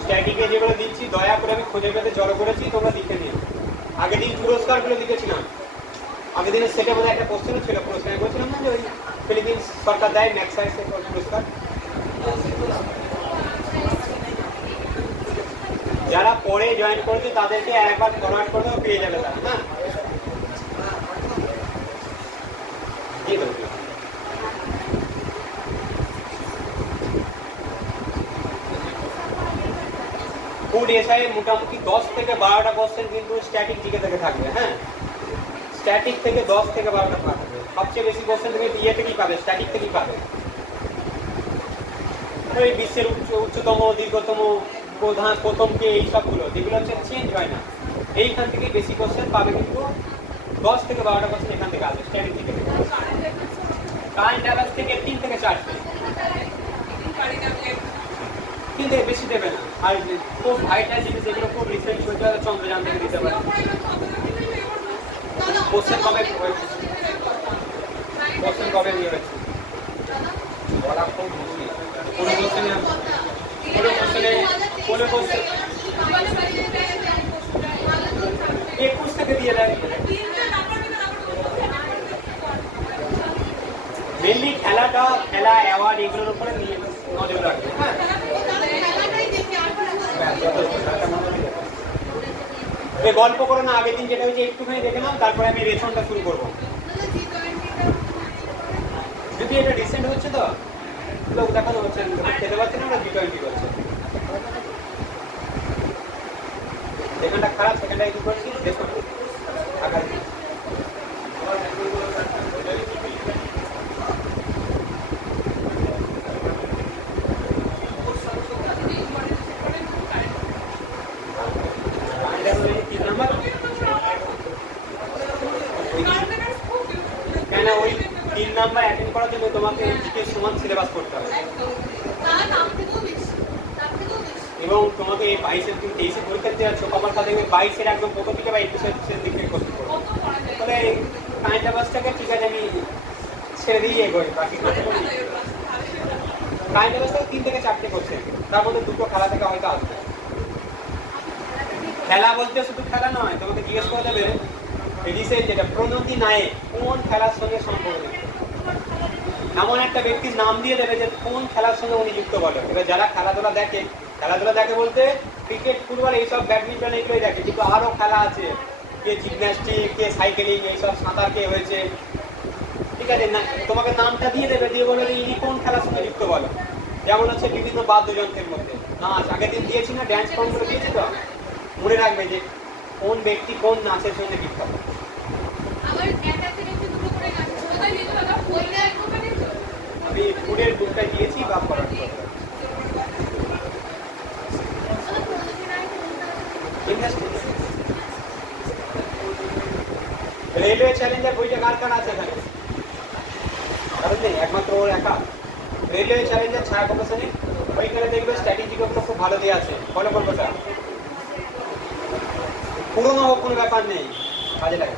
স্ট্যাটিকে যেগুলো দিচ্ছি দয়া করে আমি খুঁজে পেতে জড়ো করেছি, তোমরা লিখে নিও। আগের দিন পুরস্কারগুলো লিখেছিলাম। আগের দিনের সেটা বোধহয় একটা কোশ্চেন ছিল, পুরস্কার বলছিলাম না যে ওই ফিলিপিন্স সরকার দেয় ম্যাক্সাইস পুরস্কার। যারা পরে জয়েন করেছে তাদেরকে একবার ফরওয়ার্ড করে দেওয়া, পেয়ে যাবে তারা। হ্যাঁ, ফুড এসআই মোটামুটি 10 থেকে 12টা কোশ্চেন কিন্তু স্ট্যাটিক জিকে থেকে থাকবে। হ্যাঁ, স্ট্যাটিক থেকে 10 থেকে 12টা থাকবে। সবচেয়ে বেশি কোশ্চেন তুমি ইয়ে থেকেই পাবে, স্ট্যাটিক থেকেই পাবে। ওই বিশ্বের উচ্চতম, দীর্ঘতম, প্রথমকে, এই সবগুলো যেগুলো হচ্ছে চেঞ্জ হয় না, এইখান থেকে বেশি কোশ্চেন পাবে। কিন্তু 10 থেকে 12টা কোশ্চেন এখান থেকে আসবে, স্ট্যাটিক থেকে। কারেন্ট অ্যাফেয়ার্স থেকে 3 থেকে 4টে, কিন্তু বেশি দেবে না। আর খুব ভাইটাল জিনিস যেগুলো খুব রিসেন্ট হয়েছে, চন্দ্রযান থেকে দিতে পারে। কোশ্চেন কবে নিয়ে হয়েছে বলা খুব মুশকিল। কোনো কোশ্চেনে 21 থেকে দিয়ে দেয়। মেনলি খেলা অ্যাওয়ার্ড এগুলোর উপরে নজর রাখবে। হ্যাঁ, গল্প করো না, আগের দিন যেটা হয়েছে একটুখানি দেখে নাও, তারপরে আমি রেশনটা শুরু করবো। যদি এটা রিসেন্ট হচ্ছে তো লোক দেখানো হচ্ছে, খেতে পারছে না, ওরা G20 করছে। এখানটা খারাপ, সেখানটা কি করছি দেখো। কেন ওই 3 নাম্বার অ্যাটেন্ড করার জন্য তোমাকে সমান সিলেবাস করতে হবে, এবং তোমাকে 22-এর দিন 23-এ পরীক্ষা দিতে যাচ্ছ, কমার খাতে 22-এর একদম প্রথম দিকে বা 21-এর দিকে করতে পারো। তাহলে কারেন্ট অ্যাফেয়ার্সটাকে ঠিক আছে আমি ছেড়ে দিয়ে এগোই, বাকি কারেন্ট অ্যাফেয়ার্সটা 3 থেকে 4টে করছে, তার মধ্যে 2টো খেলা থেকে হয়তো আসবে। খেলা বলতে শুধু খেলা নয়, তোমাকে জিজ্ঞেস করে দেবে রিসেন্ট যেটা প্রণতি নায়ে কোন খেলার সঙ্গে সম্পর্ক, এমন একটা ব্যক্তির নাম দিয়ে দেবে যে কোন খেলার সঙ্গে উনি যুক্ত বলে। এবার যারা খেলাধুলা দেখে বলতে ক্রিকেট, ফুটবল, এইসব ব্যাডমিন্টন এগুলোই দেখে, কিন্তু আরো খেলা আছে, কে জিমন্যাস্টিক, কে সাইকেলিং, এইসব সাঁতার কে হয়েছে, ঠিক আছে না, তোমাকে নামটা দিয়ে দেবে, দিয়ে বলবে ইনি কোন খেলার সঙ্গে যুক্ত বলো। যেমন হচ্ছে বিভিন্ন বাদ্যযন্ত্রের মধ্যে নাচ, আগের দিন দিয়েছি না, ড্যান্স ফর্মগুলো দিয়েছি তো, মনে রাখবে যে কোন ব্যক্তি কোন নাচের সঙ্গে বিখ্যাত। আমি ফুডের বুকটা দিয়েছি বা করার রেলওয়ে চ্যালেঞ্জার বইটা কার আছে এখানে? কারণ নেই, একমাত্র ওর একা। রেলওয়ে চ্যালেঞ্জার ছায়া প্রকাশনী, ওইখানে দেখবে স্ট্র্যাটেজিগুলো খুব ভালো দিয়ে আছে, ফলো করবো স্যার। পুরোনো হোক কোনো ব্যাপার নেই, কাজে লাগে।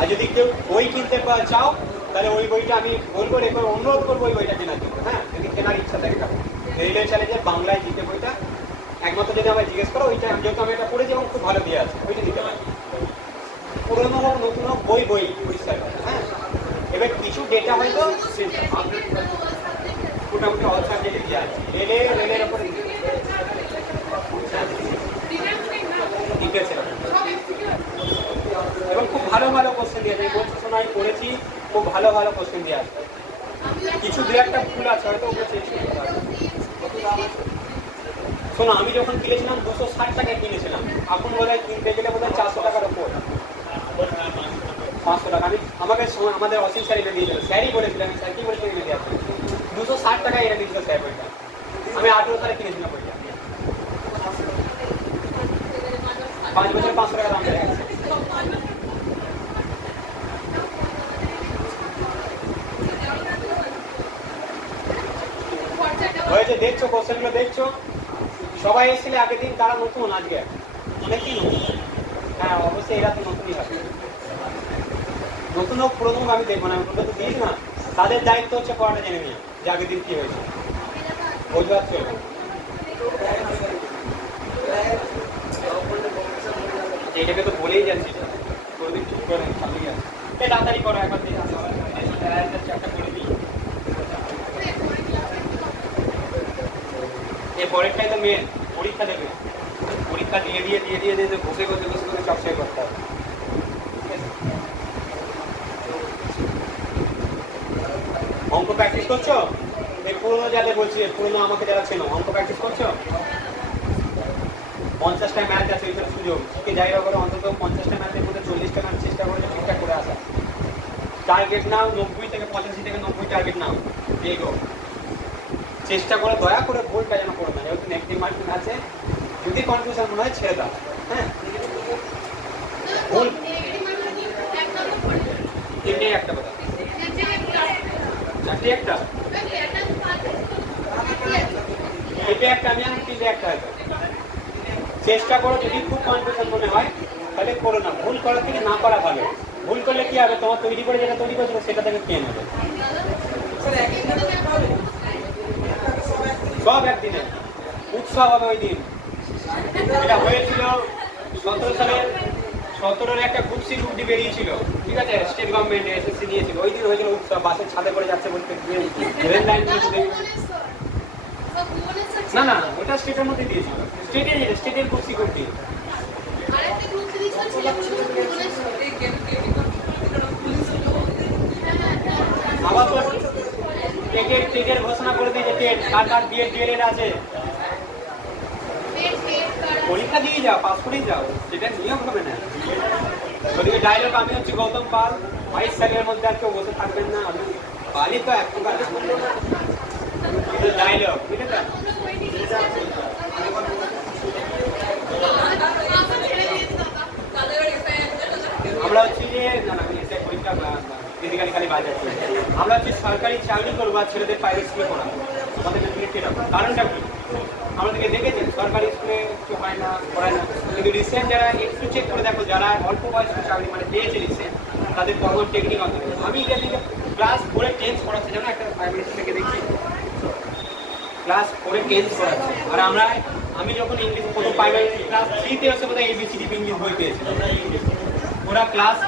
আর যদি কেউ বই কিনতে চাও তাহলে ওই বইটা আমি বলবো, রেখে অনুরোধ করবো ওই বইটা কেনার জন্য। হ্যাঁ, যদি কেনার ইচ্ছা থাকে তখন রেলওয়ে চ্যালেঞ্জের বাংলায় জিকে বইটা একমাত্র যদি আমায় জিজ্ঞেস করো, ওইটা যেহেতু আমি এটা পড়েছি এবং খুব ভালো দিয়ে আছে, ওইটা দিতে পারি। পুরোনো হোক নতুন হোক বই বই পরিষ্কার কথা। হ্যাঁ, এবার কিছু ডেটা হয়তো মোটামুটি অল সাবজেক্টে দিয়ে আছে। রেলের ওপরে লিখেছে এবং খুব ভালো ভালো কোশ্চেন দিয়েছে। বলছি শোনা আমি পড়েছি, খুব ভালো ভালো কোশ্চেন দিয়ে আছে। কিছু দু একটা ভুল আছে হয়তো, ওগুলো চেঞ্জ করতে হবে। শোনো, আমি যখন কিনেছিলাম 260 টাকায় কিনেছিলাম, এখন বোধহয় কিনতে গেলে বোধহয় 400 টাকার ওপর, 500 টাকা। আমি আমাদের অসীম স্যার এনে দিয়েছিল, স্যারই বলেছিলেন, স্যার কি বলেছিলেন এনে দেওয়া 260 টাকায় এনে দিয়েছিল স্যার বইটা। আমি 18 সালে কিনেছিলাম বইটা, 5 বছর 500 টাকা দাম হয়ে গেছে। হয়েছে, দেখছো কোশ্চেনগুলো দেখছো, সবাই এসেছিলে আগের দিন, তারা নতুন, আজকে অনেকেই নতুন। হ্যাঁ অবশ্যই এরা তো নতুনই হবে, নতুন হোক পুরোনো হোক আমি দেখবো না, আমি তো দিই না। তাদের দায়িত্ব হচ্ছে পড়াটা জেনে নিয়ে যে আগের দিন কি হয়েছে, বুঝতে পারছো? এটাকে তো বলেই যাচ্ছি, ঠিক করে তাড়াতাড়ি করো একবার, একটা করে দিই। এর পরেরটাই তো মেন, পরীক্ষা দেবে, পরীক্ষা দিয়ে বসে চকচাই করতে হবে। অঙ্ক প্র্যাকটিস করছো? এই পুরোনো যাদের বলছি, পুরোনো আমাকে যারা চেনো, অঙ্ক প্র্যাকটিস করছো? 50টা ম্যাচ আছে, ওইখানে সুযোগ কে জায়গা করে অন্তত 50টা ম্যাচের মধ্যে 40টা ম্যাচ চেষ্টা করে ঠিকঠাক করে আসা। টার্গেট নাও 90 থেকে 85 থেকে 90 টার্গেট নাও, এগো চেষ্টা করে, দয়া করে ভুলটা যেন করো না। যেহেতু নেগেটিভ মার্কিং আছে, যদি কনফিউশন মনে হয় ছেড়ে দাও। হ্যাঁ, ভুল তিনটে একটা কথা, চারটে একটা, এটা একটা আমি আর তিনটে একটা হয়তো। চেষ্টা করো, যদি খুব কনফিউশন মনে হয় তাহলে করো না। ভুল করার থেকে না করা ভালো। ভুল করলে কি হবে, তোমার তৈরি করে যেটা তৈরি করেছিল সেটা থেকে খেয়ে নেবে। সব একদিনে উৎসব হবে ওই দিন। এটা হয়েছিল 17 সালের 17-এর একটা গ্রুপ সি গ্রুপ ডি বেরিয়েছিল, ঠিক আছে, স্টেট গভর্নমেন্ট এসএসসি দিয়েছিল, ওই দিন হয়েছিল উৎসব। বাসের ছাদে করে যাচ্ছে বলতে রেল লাইন না না, ওটা স্টেটের মধ্যে দিয়েছিল, স্টেটের গ্রুপ সি গ্রুপ ডি। আবার তো টেটের ঘোষণা করে দিয়েছে, টেট কার কার বিএড ডিএলএড আছে পরীক্ষা দিয়ে যাও, পাস করেই যাও, সেটা নিয়ম হবে না। ওদিকে ডায়লগ আমি হচ্ছে গৌতম পাল, 22 সালের মধ্যে আর কেউ বসে থাকবেন না, আমি পালি তো এক প্রকার ডায়লগ, ঠিক আছে। আমরা হচ্ছে যে পরীক্ষা ফিজিক্যালি খালি বাজার, আমরা হচ্ছে সরকারি চাকরি করবো আর ছেলেদের প্রাইভেট স্কুলে পড়াবো। আমাদের কারণটা কি, আমাদেরকে দেখেছেন সরকারি স্কুলে কিছু হয় না, পড়ায় না, কিন্তু রিসেন্ট যারা একটু চেক করে দেখো, যারা অল্প বয়সে চাকরি মানে পেয়েছে রিসেন্ট, তাদের তখন টেকনিক অত আমি এটা থেকে ক্লাস 4-এ 10 পড়াচ্ছে, যেন একটা প্রাইমারি স্কুলে দেখছি ক্লাস 4-এ 10 পড়াচ্ছে। আর আমি যখন ইংলিশ কোনো প্রাইমারি ক্লাস 3-তে হচ্ছে বোধহয় এবিসিডি ইংলিশ বই পেয়েছিল, ওরা ক্লাস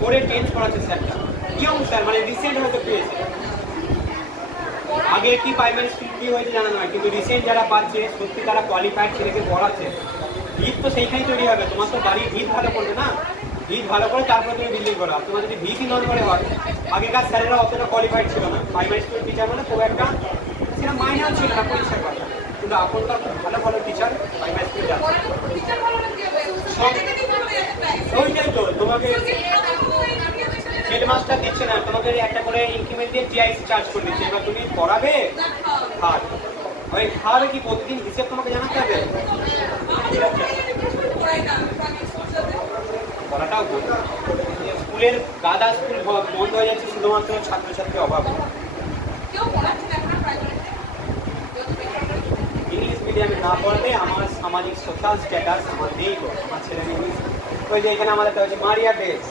4-এ 10 পড়াচ্ছে স্যারটা, ইয়ং স্যার, মানে রিসেন্ট হয়তো পেয়েছে। আগে কি প্রাইমারি স্কুল কি হয়েছে জানা নয়, কিন্তু রিসেন্ট যারা পাচ্ছে সত্যি তারা কোয়ালিফাইড ছেলেকে পড়াচ্ছে। ভিত তো সেইখানেই তৈরি হবে, তোমার তো বাড়ির ভিত ভালো করবে না, ভিত ভালো করে তারপরে তুমি বিল্ডিং করো। তোমার যদি ভিতই নন করে হয়, আগেকার স্যারেরা অতটা কোয়ালিফাইড ছিল না, প্রাইমারি স্কুল টিচার মানে খুব একটা সেটা মাইনেও ছিল না পরিষ্কার কথা, কিন্তু এখনকার ভালো ভালো টিচার প্রাইমারি স্কুলে যাচ্ছে। ওইটাই তো তোমাকে হেডমাস্টার দিচ্ছে না, তোমাকে একটা করে ইনক্রিমেন্ট দিয়ে টিআইসি চার্জ করে দিচ্ছে। এবার তুমি পড়াবে আর ওই খাওয়াবে কি প্রতিদিন হিসেব তোমাকে জানাতে হবে। পড়াটাও স্কুলের গাদা স্কুল বন্ধ হয়ে যাচ্ছে শুধুমাত্র ছাত্রছাত্রীর অভাব। ইংলিশ মিডিয়ামে না পড়লে আমার সামাজিক সোশ্যাল স্ট্যাটাস আমার নেই, আমার ছেলে ইংলিশ ওই যে এখানে আমাদের হচ্ছে মারিয়া ডেস,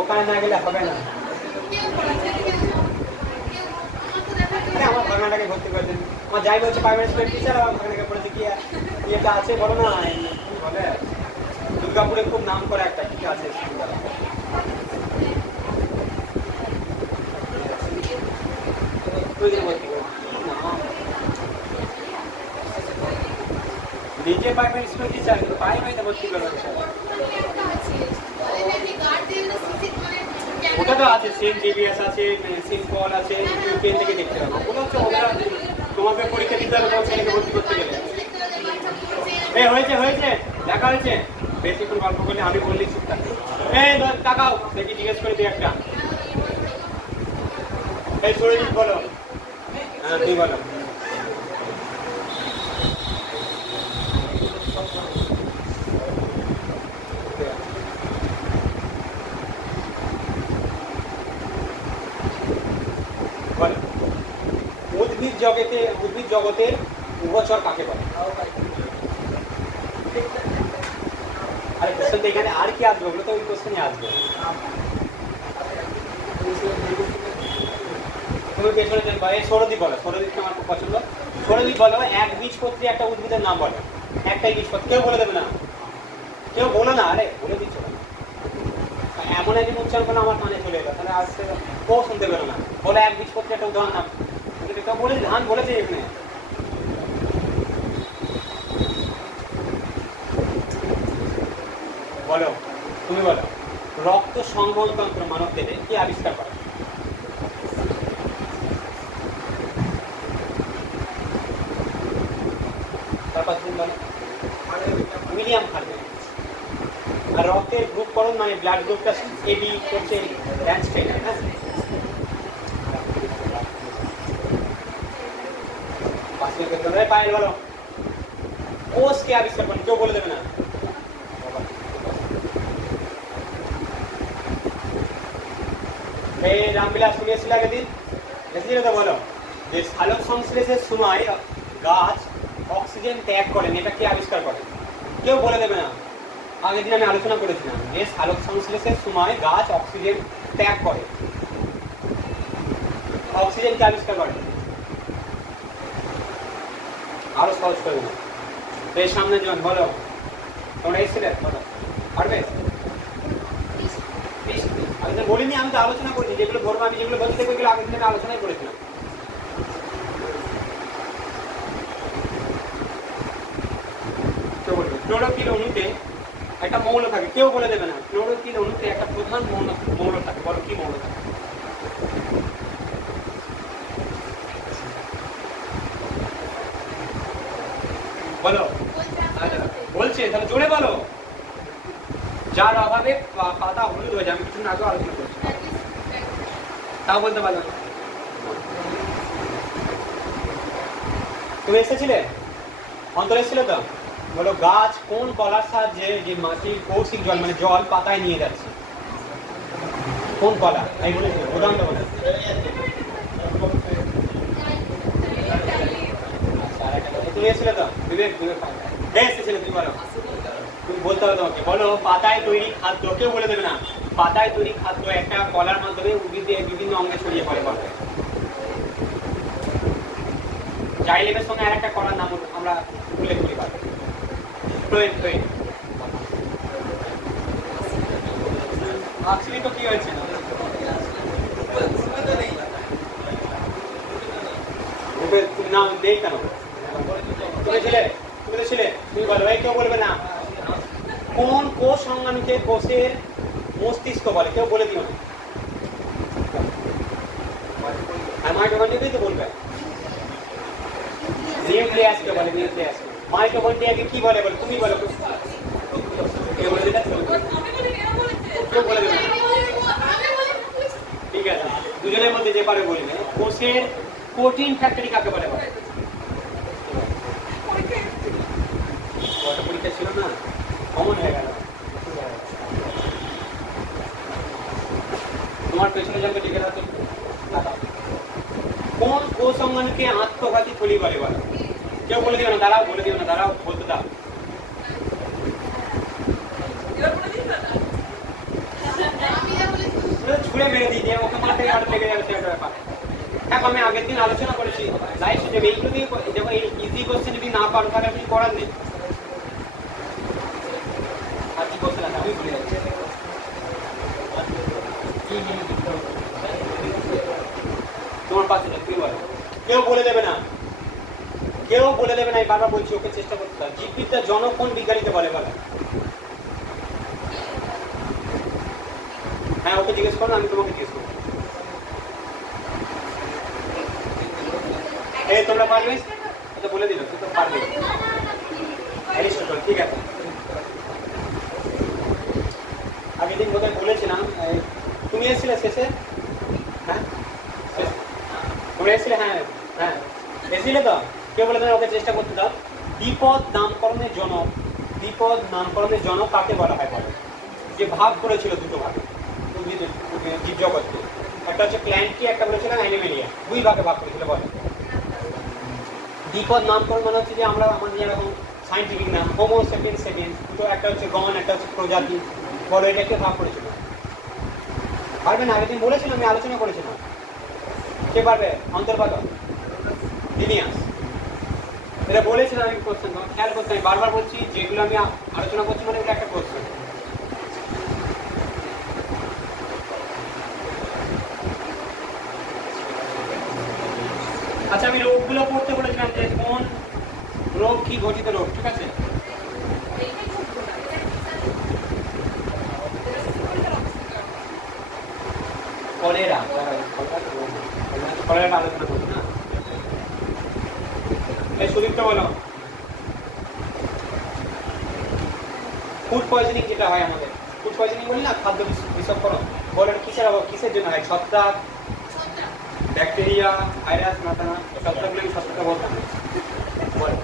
ওখানে না গেলে হবে না। আমার ভাগনাটাকে ভর্তি করেছেন। আমার যাই বলছে প্রাইমারি স্কুলের টিচার, আমার ভাগনাকে বলেছে কি ইয়েটা আছে বলো না, কি বলে দুর্গাপুরে খুব নাম করা একটা কি আছে নিজে প্রাইমারি স্কুল টিচার কিন্তু প্রাইমারিতে ভর্তি করবেন। ওটা তো আছে, সেন্ট জেভিয়ার্স আছে, সেন্ট পল আছে, ট্রেন থেকে দেখতে পাবো। ওগুলো হচ্ছে ওরা তোমাকে পরীক্ষা দিতে হবে, তোমার ছেলেকে ভর্তি করতে গেলে। এই হয়েছে হয়েছে দেখা হয়েছে, বেশিক্ষণ গল্প করলে আমি বললি চুপ থাকবে। এই তাকাও দেখি, জিজ্ঞেস করে দিই একটা। এই সুরজিৎ বলো। হ্যাঁ তুই বলো। উদ্ভিদ জগতের উভচর কাকে বলে? আরে কোশ্চেন তো এখানে আর কি আসবে, ওগুলো তো ওই কোশ্চেনই আসবে। তুমি পেছনে সৌরদীপ বলো, সৌরদীপ আমার খুব পছন্দ। সৌরদীপ বলো এক বীজপত্রী একটা উদ্ভিদের নাম বলো, একটাই বীজপত্রী। কেউ বলে দেবে না, কেউ বলো না, আরে বলে দিচ্ছ এমন একদিন উচ্চারণ করলে আমার কানে চলে এলো, তাহলে আজকে কেউ শুনতে পেলো না। বলো এক বীজপত্রী একটা উদাহরণ নাম বলে, ধান বলেছে এখানে। বলো, তুমি বলো। রক্ত সংবহনতন্ত্র মানব দেহে কি আবিষ্কার করে? তারপর তুমি বলো। William Harvey. আর রক্তের গ্রুপকরণ মানে ব্লাড গ্রুপটা এবি করছে ল্যান্ডস্টেইনার। হ্যাঁ পায়েল বলো। কোষ কে আবিষ্কার করেন? কেউ বলে দেবে না। এই রামবিলাস তুমি এসেছিল আগের দিন, এসেছিল তো? বলো যে সালোক সংশ্লেষের সময় গাছ অক্সিজেন ত্যাগ করেন, এটা কে আবিষ্কার করেন? কেউ বলে দেবে না। আগের দিন আমি আলোচনা করেছিলাম যে সালোক সংশ্লেষের সময় গাছ অক্সিজেন ত্যাগ করে, অক্সিজেন কে আবিষ্কার করে? আরো সহজ করে দিন। এর সামনে জন বলো, তোমরা এসেছিলে বলো, পারবে? আমি তো বলিনি, আমি তো আলোচনা করেছি যেগুলো বলবো, আমি যেগুলো বলছি দেখবো এগুলো আগের দিনে আলোচনাই করেছিলাম। কেউ বলবে ক্লোরোফিল অণুতে একটা মৌল থাকে, কেউ বলে দেবে না। ক্লোরোফিল অণুতে একটা প্রধান মৌল থাকে, বলো কি মৌল থাকে? বলো। বলছে তাহলে জোরে বলো। যার অভাবে পাতা হলুদ হয়ে যায়, আমি কিছু আগে আলোচনা করছি, তাও বলতে পারলাম। তুমি এসেছিলে, অন্তর এসেছিলে তো? বলো গাছ কোন কলার সাহায্যে যে মাটির কৌশিক জল মানে জল পাতায় নিয়ে যাচ্ছে? কোন কলা? এই বলেছিল, উদাহরণটা বলে। তুমি এসেছিলে তো? বিবেক এসেছিলে, তুমি বলো। তুমি বলতে হবে তোমাকে। বলো পাতায় তৈরি খাদ্য, কেউ বলে দেবে না। পাতায় তৈরি খাদ্য একটা কলার মাধ্যমে উদ্ভিদের বিভিন্ন অঙ্গে ছড়িয়ে পড়ে। জাইলেমের সঙ্গে আর একটা কলার নাম আমরা উল্লেখ করি, তো কি হয়েছে? তুমি নাম দেই কেন? তুমি ছিলে, তুমি বলো। এই কেউ বলবে না। কোন কোষ সংজ্ঞানুকে কোষের মস্তিষ্ক বলে? কেউ বলে দিও না। মাইটোকন্ড্রিয়াকেই তো বলবে। নিউক্লিয়াসকে বলে, নিউক্লিয়াস। মাইটোকন্ড্রিয়াকে কি বলে? বলে তুমি বলো। কেউ বলে দিলে কেউ বলে দেবে না। ঠিক আছে, দুজনের মধ্যে যে পারে বলি। কোষের প্রোটিন ফ্যাক্টরি কাকে বলে? পরীক্ষা ছিল না, কমন হয়ে গেল। তোমার পেছনে যাকে ডেকে রাখো। কোন কোষ অঙ্গাণুকে আত্মঘাতী থলি বলে? বলো। কেউ বলে দিও না, দাঁড়াও, বলে দিও না, দাঁড়াও, বলতে দাও। ছুঁড়ে মেরে দিই, ওকে মারতে আরো লেগে যাবে, সেটা ব্যাপার। হ্যাঁ আমি আগের দিন আলোচনা করেছি লাইভ যে এইগুলো দিয়ে দেখো এই ইজি কোশ্চেন যদি না পারো তাহলে কিছু করার নেই। আর কি কোশ্চেন আছে আমি ভুলে যাচ্ছি। তোমার পাশে কেউ বলে, কেউ বলে দেবে না, কেউ বলে দেবে না। আমি বারবার বলছি ওকে চেষ্টা করতে হবে। জীববিদ্যার জনক কোন বিজ্ঞানীকে বলে বলে? হ্যাঁ ওকে জিজ্ঞেস করো, আমি তোমাকে জিজ্ঞেস করবো। এই তোমরা পারবে? এটা বলে দিল তো পারবে। অ্যারিস্টটল, ঠিক আছে। আগের দিন বোধহয় বলেছিলাম, তুমি এসেছিলে শেষে? হ্যাঁ তোমরা এসেছিলে? হ্যাঁ হ্যাঁ এসেছিলে তো। কে বলে দেবে ওকে চেষ্টা করতে দাও। দ্বিপদ নামকরণের জনক, দ্বিপদ নামকরণের জনক কাকে বলা হয় বলো? যে ভাগ করেছিল দুটো ভাগে জীবজগৎকে, একটা হচ্ছে প্ল্যান্টকে, একটা বলেছিলাম অ্যানিমেলিয়া, দুই ভাগে ভাগ করেছিল বলো। দ্বিপদ নামকরণ মানে হচ্ছে যে আমরা আমাদের যেরকম সায়েন্টিফিক নাম হোমো সেপিয়েন্স সেপিয়েন্স, দুটো, একটা হচ্ছে গণ, একটা হচ্ছে প্রজাতি, বলো এটাকে ভাগ করেছিল। পারবে না? আগের দিন বলেছিলাম, আমি আলোচনা করেছিলাম। কে পারবে? অন্তর্বাদ, লিনিয়াস, এটা বলেছিলাম আমি। কোশ্চেন খেয়াল করতে, আমি বারবার বলছি যেগুলো আমি আলোচনা করছি মানে এটা একটা কোশ্চেন। আচ্ছা আমি রোগগুলো পড়তে বলেছিলাম যে কোন রোগ কি ঘটিত রোগ, ঠিক আছে? কলেরা, কলেরা আলোচনা করছি না। এই সুদীপ্ত বলো, ফুড পয়জনিং যেটা হয় আমাদের, ফুড পয়জনিং বলি না, খাদ্য বিষক্রম, বলো কিসের অভাব, কিসের জন্য হয়? ছত্রাক, ব্যাকটেরিয়া, ভাইরাস, না না ছত্রাকগুলো আমি ছত্রাকটা বলতাম, বলো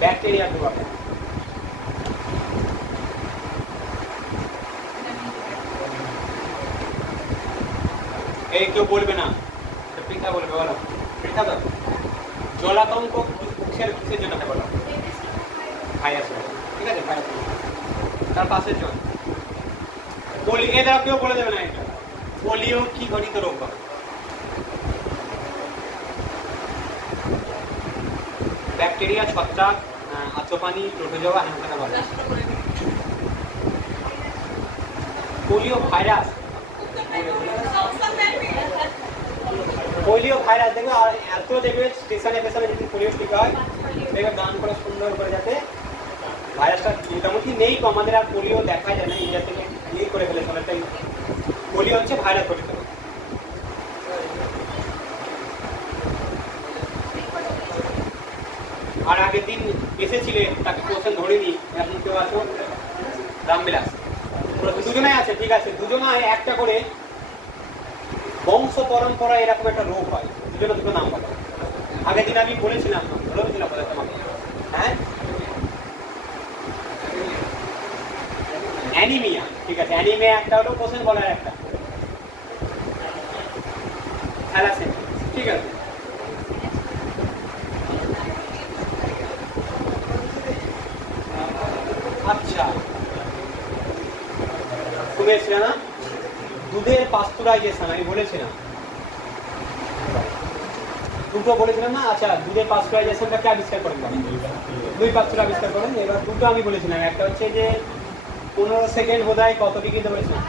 ব্যাকটেরিয়া প্রভাব। এই কেউ বলবে না, পৃথা বলবে, বলো পৃথা দাও। জলাতঙ্ক কিসের জন্য হয় বলো? ভাইরাস, ঠিক আছে ভাইরাস। তার পাশের জন পোলিও, এ দ্বারা কেউ বলে দেবে না এটা। পোলিও কি ঘটিত রোগ বলো? ব্যাকটেরিয়া, ছত্রাক, আচোপানি, প্রোটোজোয়া, হ্যাঁ বলো। পোলিও ভাইরাস, পোলিও ভাইরাস দেখবে। আর এত দেখবে স্টেশনে ফেশনে যদি পোলিও টিকা হয় দেখবে গান করে সুন্দর করে, যাতে ভাইরাসটা মোটামুটি নেই তো আমাদের আর পোলিও দেখা যায় না। ইন্ডিয়া থেকে ইয়ে করে ফেলেছে অনেকটাই। পোলিও হচ্ছে ভাইরাস ঘটিত। আর আগের দিন এসেছিলে তাকে কোশ্চেন ধরিনি, এখন কেউ আছো? রামবিলাস, দুজনাই আছে, ঠিক আছে। দুজনায় একটা করে বংশ পরম্পরা এরকম একটা রোগ হয়, দুজনে দুটো নাম বলো। আগের দিন আমি বলেছিলাম, বলেছিলাম তোমাকে, হ্যাঁ অ্যানিমিয়া, ঠিক আছে। অ্যানিমিয়া একটা হলো, কোশ্চেন বলার একটা থ্যালাসেমিয়া, ঠিক আছে। আচ্ছা তুমি এসছিলে না? দুধের পাস্তুরাইজেশন আমি বলেছিলাম, দুটো বলেছিলাম না? আচ্ছা দুধের পাস্তুরাইজেশনটা কে আবিষ্কার করেন? দুই পাস্তুর আবিষ্কার করেন। এবার দুটো আমি বলেছিলাম, একটা হচ্ছে যে 15 সেকেন্ড বোধ হয় কত ডিগ্রিতে বলেছিলাম,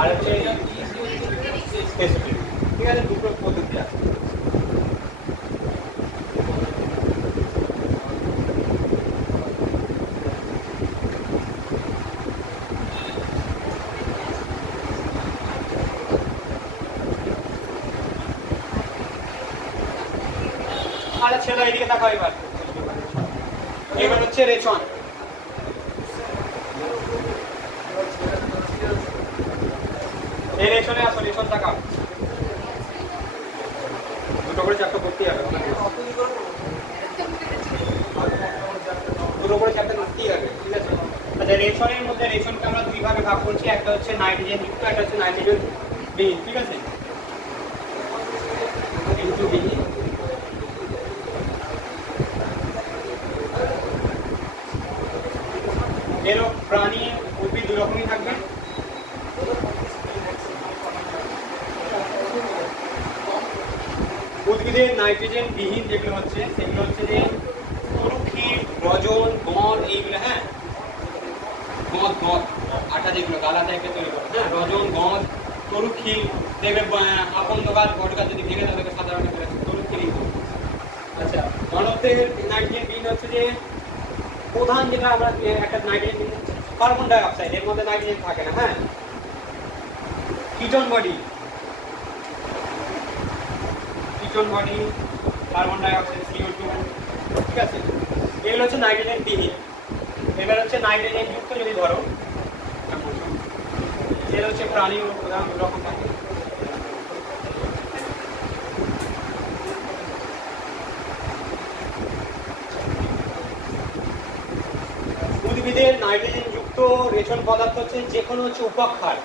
আর হচ্ছে স্পেসিফিক, ঠিক আছে। দুটো পদ্ধতি আছে। আরে ছেলে এদিকে তাকাও এবার। এবার হচ্ছে রেশন। এই রেশনে আসো, রেশন তাকাও। দুটো করে চারটা করতেই হবে, দুটো করে চারটা করতেই হবে, ঠিক আছে। আচ্ছা রেশনের মধ্যে রেশনকে আমরা দুই ভাগে ভাগ করছি, একটা হচ্ছে নাইট্রোজেন যুক্ত, একটা হচ্ছে নাইট্রোজেন বিহীন, ঠিক আছে। ইনটু বিহীন। এরও প্রাণী উদ্ভিদ দুই রকমই থাকবে। উদ্ভিদের নাইট্রোজেন বিহীন যেগুলো হচ্ছে সেগুলো হচ্ছে যে তরুক্ষীর, রজন, গঁদ এইগুলো, হ্যাঁ গঁদ গঁদ আটা যেগুলো গালা টাইপের তৈরি করে, হ্যাঁ রজন, গঁদ, তরুক্ষীর, দেখবে আকন্দ গাছ, বট গাছ যদি ভেঙে থাকে সাধারণত তরুক্ষীরই। আচ্ছা, মানবদের নাইট্রোজেন বিহীন হচ্ছে যে প্রধান যেটা আমরা একটা নাইট্রোজেন কার্বন ডাই অক্সাইড, এর মধ্যে নাইট্রোজেন থাকে না, হ্যাঁ ketone body, carbon die oxide, CO2, ঠিক আছে, এগুলো হচ্ছে নাইট্রোজেন বিহীন। এবার হচ্ছে নাইট্রোজেন যুক্ত যদি ধরো, এর হচ্ছে প্রাণী ও প্রধান রকম থাকে। উদ্ভিদের নাইট্রোজেন যুক্ত রেচন পদার্থ হচ্ছে যে কোনো হচ্ছে উপাক্ষার,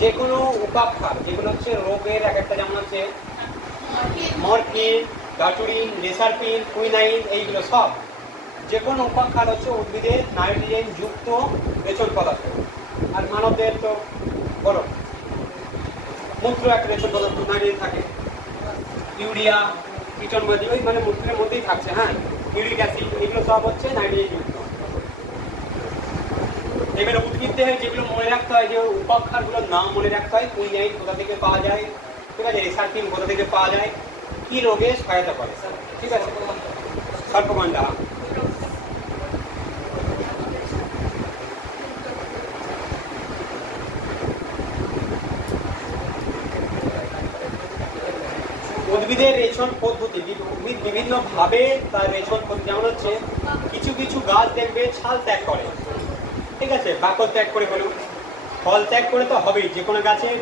যে কোনো উপাক্ষার যেগুলো হচ্ছে রোগের এক একটা, যেমন হচ্ছে মরফিন, গাটুরিন, রেসারপিন, কুইনাইন, এইগুলো সব যে কোনো উপাক্ষার হচ্ছে উদ্ভিদের নাইট্রোজেন যুক্ত রেচন পদার্থ। আর মানবদের তো বলো মূত্র একটা রেচন পদার্থ নাইট্রোজেন থাকে, ইউরিয়া, কিটনবাদী ওই মানে মূত্রের মধ্যেই থাকছে, হ্যাঁ ইউরিক অ্যাসিড, এগুলো সব হচ্ছে নাইট্রোজেন যুক্ত। এবারে উদ্ভিদ দেহে যেগুলো মনে রাখতে হয়, যে উপাক্ষারগুলোর নাম মনে রাখতে হয়, কুইনাইন কোথা থেকে পাওয়া যায়, ঠিক আছে, রেসারপিন কোথা থেকে পাওয়া যায়, কি রোগে সহায়তা করে, ঠিক আছে, সর্পগন্ডা। উদ্ভিদের রেচন পদ্ধতি, উদ্ভিদ বিভিন্ন ভাবে তার রেচন পদ্ধতি, যেমন হচ্ছে কিছু কিছু গাছ দেখবে ছাল ত্যাগ করে, ঠিক আছে, বাকল ত্যাগ করে বলুন, ফল ত্যাগ করে তো হবেই, যে কোনো গাছের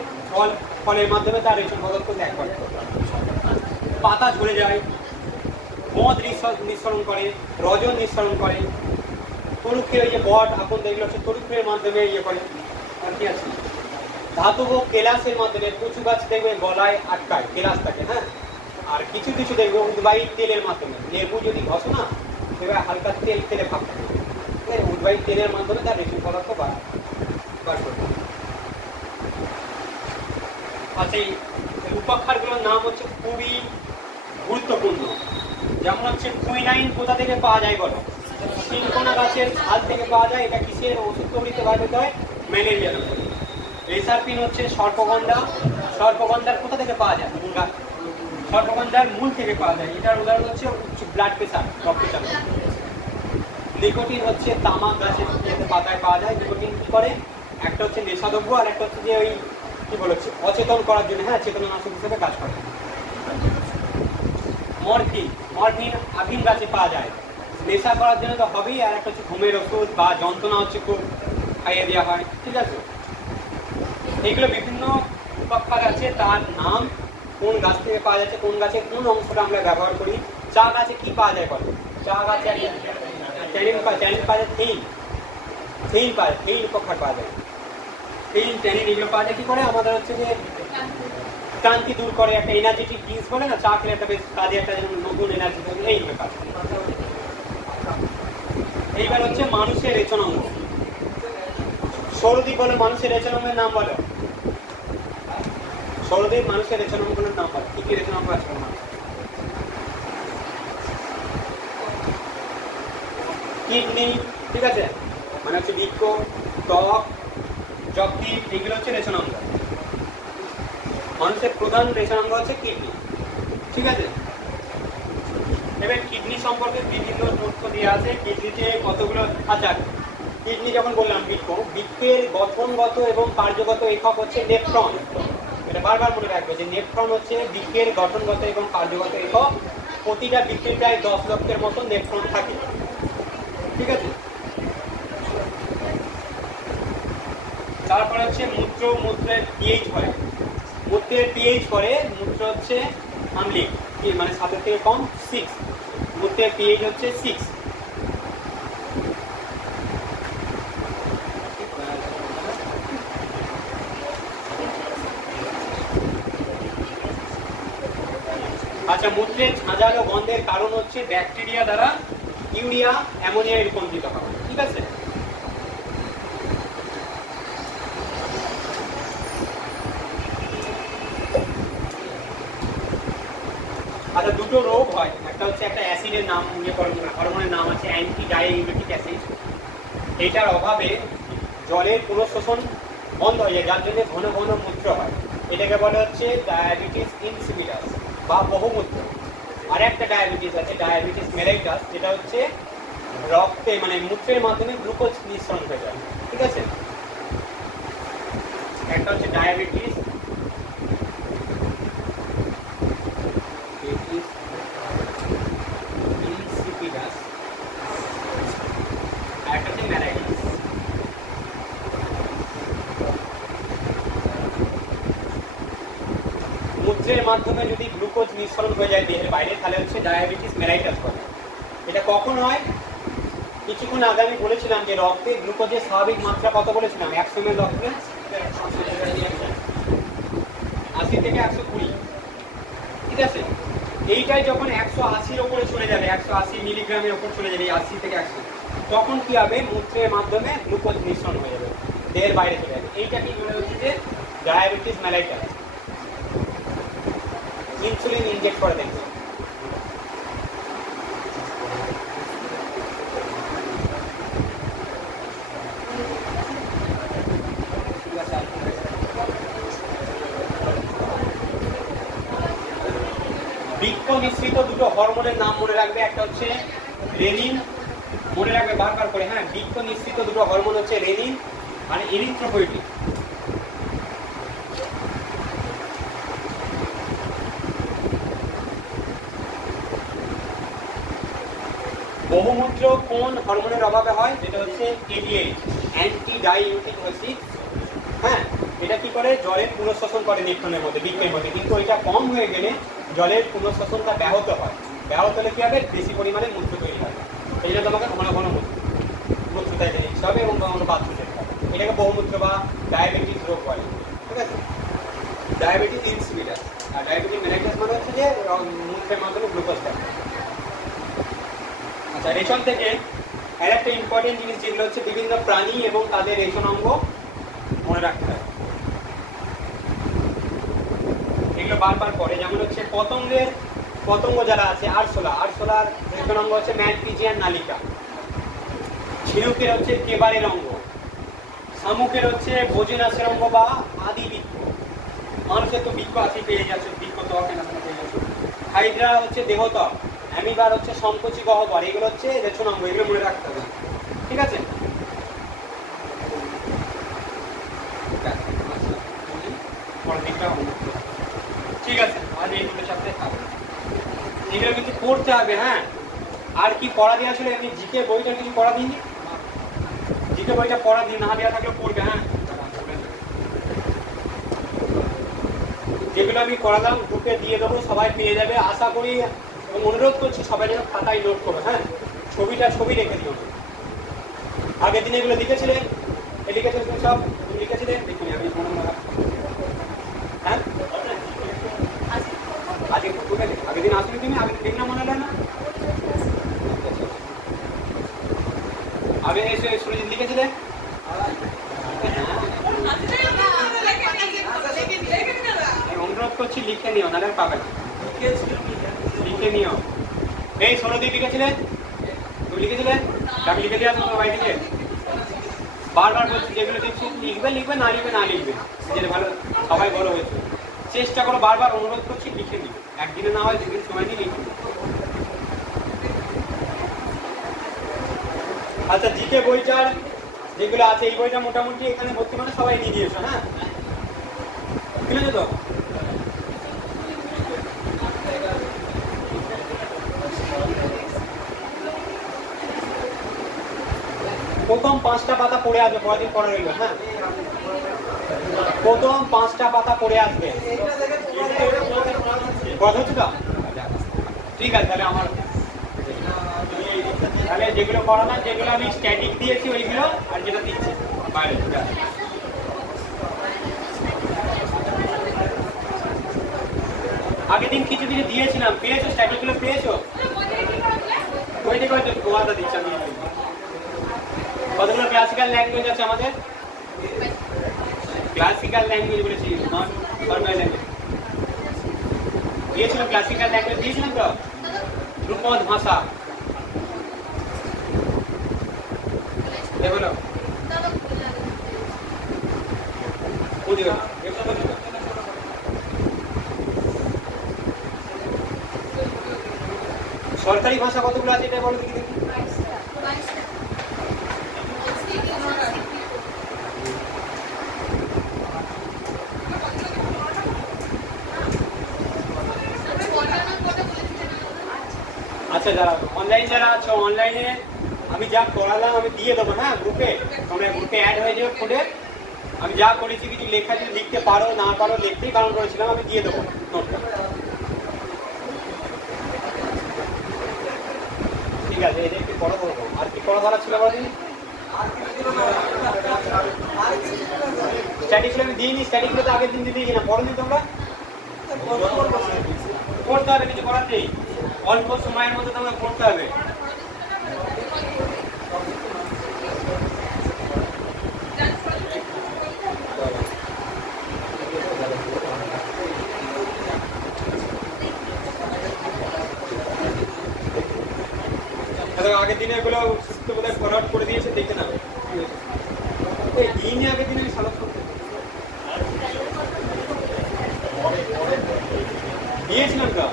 ফলের মাধ্যমে তার রেচন পদার্থ ত্যাগ করে, পাতা ঝরে যায়, মদ নিঃসরণ করে, রজন নিঃসরণ করে, তরুক্ষীর ওই যে বট, আকন্দ, এগুলো হচ্ছে তরুক্ষীরের মাধ্যমে ইয়ে করে, আর কি আছে ধাতব কেলাসের মাধ্যমে, কচু গাছ দেখবে গলায় আটকায় কেলাস থাকে, হ্যাঁ আর কিছু কিছু দেখবে উদ্বায়ী তেলের মাধ্যমে, লেবু যদি ঘষো না দেখবে হালকা তেল তেলে ভাব থাকে, উদ্বায়ী তেলের মাধ্যমে তার রেচন পদার্থ বার করবে। আচ্ছা, এই উপাক্ষারগুলোর নাম হচ্ছে খুবই গুরুত্বপূর্ণ, যেমন হচ্ছে কুইনাইন কোথা থেকে পাওয়া যায় বলো, সিনকোনা গাছের ছাল থেকে পাওয়া যায়, এটা কিসের ওষুধ তৈরিতে ব্যবহৃত হয়, ম্যালেরিয়ার। রেসারপিন হচ্ছে সর্পগন্ডা, সর্পগন্ডার কোথা থেকে পাওয়া যায়, সর্পগন্ডার মূল থেকে পাওয়া যায়, এটার উদাহরণ হচ্ছে উচ্চ ব্লাড প্রেশার, রক্তচাপ। নিকোটিন হচ্ছে তামাক গাছের পাতায় পাওয়া যায়, নিকোটিন কি করে, একটা হচ্ছে নেশাদ্রব্য আর একটা হচ্ছে যে ওই কি বলেছে অচেতন করার জন্য, হ্যাঁ চেতনানাশক হিসেবে কাজ করে। মরফিন, মরফিন আফিম গাছে পাওয়া যায়, নেশা করার জন্য তো হবেই, আর একটা হচ্ছে ঘুমের ওষুধ বা যন্ত্রণা হচ্ছে খুব খাইয়ে দেওয়া হয়, ঠিক আছে। এগুলো বিভিন্ন উপাক্ষার আছে, তার নাম কোন গাছ থেকে পাওয়া যাচ্ছে, কোন গাছের কোন অংশটা আমরা ব্যবহার করি। চা গাছে কি পাওয়া যায় বলো, চা গাছে ট্যানিন পাওয়া যায়, থেইন পাওয়া যায়, থেইন উপাক্ষার পাওয়া যায়, থেইন, ট্যানিন এগুলো পাওয়া যায় কি করে, আমাদের হচ্ছে যে ক্লান্তি দূর করে, একটা এনার্জেটিক ড্রিঙ্কস বলে না, চা খেলে একটা বেশ কাজে একটা নতুন এনার্জি দেবে, এইভাবে কাজ। এইবার হচ্ছে মানুষের রেচন অঙ্গ, সৌরদ্বীপ বলে মানুষের রেচন অঙ্গের নাম বলো, সৌরদ্বীপ মানুষের রেচন অঙ্গের নাম বলো, কি কি রেচন অঙ্গ আছে? কিডনি, ঠিক আছে, মানে হচ্ছে বৃক্ক, ত্বক, যকৃৎ, এগুলো হচ্ছে রেচন অঙ্গ। মানুষের প্রধান রেচন অঙ্গ হচ্ছে কিডনি, ঠিক আছে। এবার কিডনি সম্পর্কে বিভিন্ন তথ্য দেওয়া আছে, কিডনিতে কতগুলো, আচ্ছা কিডনি যখন বললাম বৃক্ক, বৃক্কের গঠনগত এবং কার্যগত একক হচ্ছে নেফ্রন, এটা বারবার মনে রাখবে যে নেফ্রন হচ্ছে বৃক্কের গঠনগত এবং কার্যগত একক, প্রতিটা বৃক্কের প্রায় 10 লক্ষের মতো নেফ্রন থাকে, ঠিক আছে। তারপরে হচ্ছে মূত্র, মূত্রের পিএইচ হয়, মূত্রের পিএইচ করে, মূত্র হচ্ছে আম্লিক, মানে 7 থেকে কম 6, মূত্রের পিএইচ হচ্ছে 6। আচ্ছা, মূত্রের ঝাঁঝালো গন্ধের কারণ হচ্ছে ব্যাকটেরিয়া দ্বারা ইউরিয়া অ্যামোনিয়া রূপান্তরিত হয়, ঠিক আছে। আচ্ছা, দুটো রোগ হয়, একটা হচ্ছে একটা অ্যাসিডের নাম হরমোনের নাম আছে অ্যান্টি ডাইউরেটিক অ্যাসিড। এটার অভাবে জলের পুনঃশোষণ বন্ধ হয়ে যায়, যার জন্য ঘন ঘন মূত্র হয়। এটাকে বলা হচ্ছে ডায়াবেটিস ইনসিপিডাস বা বহুমূত্র। আর একটা ডায়াবেটিস আছে ডায়াবেটিস মেলাইটাস, যেটা হচ্ছে রক্তে মানে মূত্রের মাধ্যমে গ্লুকোজ নিঃসরণ হয়ে যায়। ঠিক আছে, একটা হচ্ছে ডায়াবেটিস ইনসিপিডাস, আর একটা হচ্ছে মেলাইটাস। মূত্রের মাধ্যমে যদি গ্লুকোজ নিঃসরণ হয়ে যায় দেহের বাইরে, তাহলে হচ্ছে ডায়াবেটিস মেলাইটাস বলে। এটা কখন হয়? কিছুক্ষণ আগে আমি বলেছিলাম যে রক্তে গ্লুকোজের স্বাভাবিক মাত্রা কত বলেছিলাম, 100 ml রক্তে 80 থেকে 120। ঠিক আছে, এইটাই যখন 180-র উপরে চলে যাবে, 180 মিলিগ্রামের উপর চলে যাবে, 80 থেকে 100, তখন কি হবে? মূত্রের মাধ্যমে গ্লুকোজ নিঃসরণ হয়ে যাবে, দেহের বাইরে চলে যাবে। এইটা কি বলে হচ্ছে যে ডায়াবেটিস মেলাইটাস। ইনসুলিন ইনজেক্ট করে দেখবে। বৃক্ক মিশ্রিত দুটো হরমোনের নাম মনে রাখবে, একটা হচ্ছে রেনিন, মনে রাখবে বারবার করে, হ্যাঁ। বৃক্ক মিশ্রিত দুটো হরমোন হচ্ছে রেনিন আর এরিথ্রোপয়েটিন। বহুমূত্র কোন হরমোনের অভাবে হয়? যেটা হচ্ছে ADH, অ্যান্টি ডাইউরেটিক অ্যাসিড। হ্যাঁ, এটা কি করে? জলের পুনঃশোষণ করে নিঃক্ষণের মধ্যে, বৃক্কের মধ্যে। কিন্তু এটা কম হয়ে গেলে জলের পুনঃশোষণটা ব্যাহত হয়। ব্যাহত হলে কি হবে? বেশি পরিমাণে মূত্র তৈরি হয়। এই জন্য তোমাকে ঘন ঘন মূত্রটা দিতে হবে এবং ঘন ঘন বাথরুম যেতে হবে। এটাকে বহুমূত্র বা ডায়াবেটিস রোগ বলে। ঠিক আছে, ডায়াবেটিস ইনসিপিডাস। আর ডায়াবেটিস মেলাইটাস মানে হচ্ছে যে মূত্রের মাধ্যমে গ্লুকোজটা। আচ্ছা, রেশন থেকে আর একটা ইম্পর্টেন্ট জিনিস যেগুলো হচ্ছে বিভিন্ন প্রাণী এবং তাদের রেশন অঙ্গ মনে রাখতে হবে। এগুলো বারবার পড়ে, যেমন হচ্ছে পতঙ্গ যারা আছে আরশোলার রেশন অঙ্গ হচ্ছে ম্যালপিজিয়ান নালিকা। ঝিনুকের হচ্ছে কেবারের অঙ্গ। শামুকের হচ্ছে ভোজনাশের অঙ্গ বা আদি বৃক্ক। মানুষের তো বৃক্ক আছে, পেয়ে যাচ্ছে, বৃক্ক ত্বক পেয়ে যাচ্ছে। হাইড্রা হচ্ছে দেহত্বক, অ্যামিবার হচ্ছে সংকোচী গহ্বর। এগুলো হচ্ছে রেশন অঙ্গ, এগুলো মনে রাখতে হবে। ঠিক আছে, ঠিক আছে, আজ এইগুলো সাথে থাকবে, এগুলো কিন্তু পড়তে হবে। হ্যাঁ, আর কি পড়া দেওয়া ছিল? এমনি জিকে বইটা কিছু পড়া দিইনি, জিকে বইটা পড়া দিই, না দেওয়া থাকলে পড়বে। হ্যাঁ, যেগুলো আমি করালাম গ্রুপে দিয়ে দেবো, সবাই পেয়ে যাবে আশা করি, এবং অনুরোধ করছি সবাই যেন খাতায় নোট করো। হ্যাঁ, ছবি রেখে দিও। আগের দিনে এগুলো লিখেছিলেন, সব লিখেছিলেন, দেখুন আমি। হ্যাঁ, আগের দিন আসলে তুমি আগের দিন না মনে হয় না? আগে এসে সুরজিৎ লিখেছিলেন? অনুরোধ করছি লিখে নিও, নাহলে পাবে না। লিখে নিও। এই সৌরদীপ লিখেছিলেন? তুমি লিখেছিলেন? আমি লিখে দিয়ে আসবো বাড়ি থেকে। বারবার বলছি যেগুলো দেখছি লিখবে, না লিখবে, যেটা ভালো, সবাই বড় হয়েছে। চেষ্টা করো, বারবার অনুরোধ করছি লিখে নিও। একদিনে না হয় দুদিন সময় নিয়ে লিখে। আচ্ছা, জিকে বইটার যেগুলো আছে, এই বইটা মোটামুটি এখানে ভর্তি মানে সবাই নিয়ে দিয়েছো। হ্যাঁ, ঠিক আছে তো? প্রথম 5টা পাতা পড়ে আসবে, পরের পড়া রইল। হ্যাঁ, প্রথম 5টা পাতা পড়ে আসবে। কথা হচ্ছে তো? ঠিক আছে, তাহলে যেগুলো করালাম, যেগুলো আমি স্ট্যাটিক দিয়েছি ওইগুলো, আর যেটা দিচ্ছি বাইরে। আগের দিন কিছু দিয়েছিলাম, পেয়েছো? স্ট্যাটিকগুলো পেয়েছো? ওইটা তোমাটা দিচ্ছি আমি। কতগুলো ক্লাসিক্যাল ল্যাঙ্গুয়েজ আছে আমাদের? ক্লাসিক্যাল ল্যাঙ্গুয়েজ বলেছি, নন ফর্মাল ল্যাঙ্গুয়েজ। দিয়েছিলাম ক্লাসিক্যাল ল্যাঙ্গুয়েজ দিয়েছিলাম তো, ধ্রুপদ ভাষা বলো সরকারি ভাষা কতগুলো আছে এটা বলো দেখি দেখি। আচ্ছা যারা যারা আছো অনলাইনে আমি যা করালাম আমি দিয়ে দেবো, হ্যাঁ গ্রুপে, তোমরা গ্রুপে অ্যাড হয়ে যাও ফোনে। আমি যা করেছি কিছু লেখা যদি লিখতে পারো না পারো লিখতেই বারণ করেছিলাম, আমি দিয়ে দেবো নোটটা। ঠিক আছে, এটা একটু পড়া করবো। আর কি পড়া ধরা ছিল বলছি? স্ট্যাটিকগুলো আমি দিইনি, স্ট্যাটিকগুলো তো আগের দিন দিয়ে দিয়েছি না, পড়োনি তোমরা? পড়তে হবে, কিছু করার নেই, অল্প সময়ের মধ্যে তোমাকে পড়তে হবে। আগের দিনে এগুলো বোধহয় ফরওয়ার্ড করে দিয়েছে, দেখে না এই দিনে আগের দিনে আমি সালাদ করতে দিয়েছিলাম তো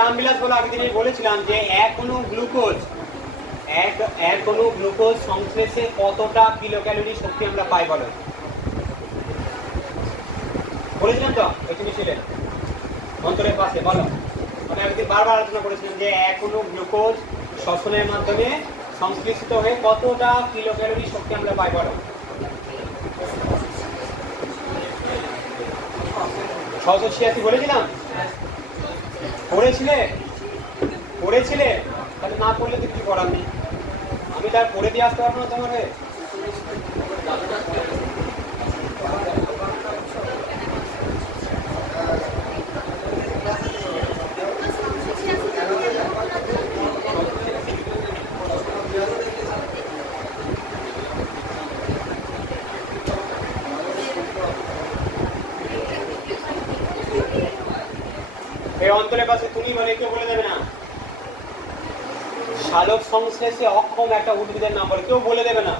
রামবিলাস বলে আগের দিনে বলেছিলাম যে এক অণু গ্লুকোজ সংশ্লেষে কতটা কিলো ক্যালোরি শক্তি আমরা পাই বলো? বলেছিলাম তো এখানে ছিলেন অন্তরের পাশে, বলো। আমি একদিন বারবার আলোচনা করেছিলাম যে এক অণু গ্লুকোজ শ্বসনের মাধ্যমে সংশ্লেষিত হয়ে কতটা কিলো ক্যালোরি শক্তি আমরা পাই বলো? 686 বলেছিলাম। পড়েছিলে তাহলে না পড়লে তো কিছু করার নেই, আমি তার পড়ে দিয়ে আসতে পারবো না তোমার হয়ে। এই অন্তরের পাশে তুমি বলে কেউ বলে দেবে না। সালোক সংশ্লেষে অক্ষম একটা উদ্ভিদের নাম বলে, কেউ বলে দেবে না।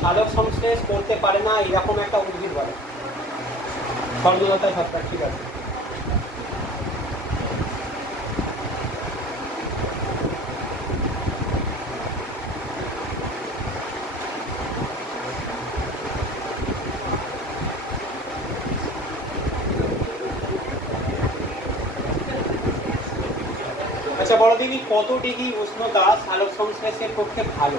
সালোক সংশ্লেষ করতে পারে না এরকম একটা উদ্ভিদ বলে, সর্বদাতায় সত্তা। ঠিক আছে, আচ্ছা বলো দেখি কত ডিগ্রি উষ্ণতা সালোক সংশ্লেষের পক্ষে ভালো?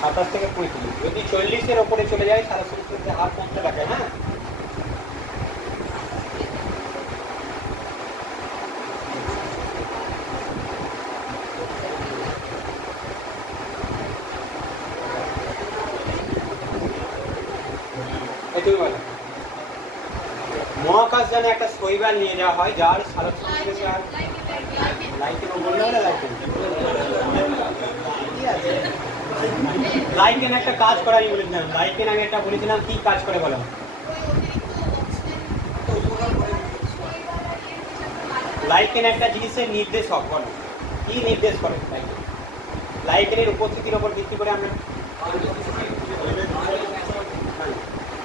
27 থেকে 35। যদি 40-এর ওপরে চলে যায় সালোক সংশ্লেষের হার কমতে থাকে। হ্যাঁ, তুমি বলো। মহাকাশ যানে একটা শৈবাল নিয়ে যাওয়া হয় যার সালোক সংশ্লেষে আর লাইকেন একটা কাজ করাই বলেছিলাম। লাইকেন আমি একটা বলেছিলাম, কি কাজ করে বলো? লাইকেন একটা জিনিসের নির্দেশক বলো, কি নির্দেশ করে? লাইকেনের উপস্থিতির উপর ভিত্তি করে আমরা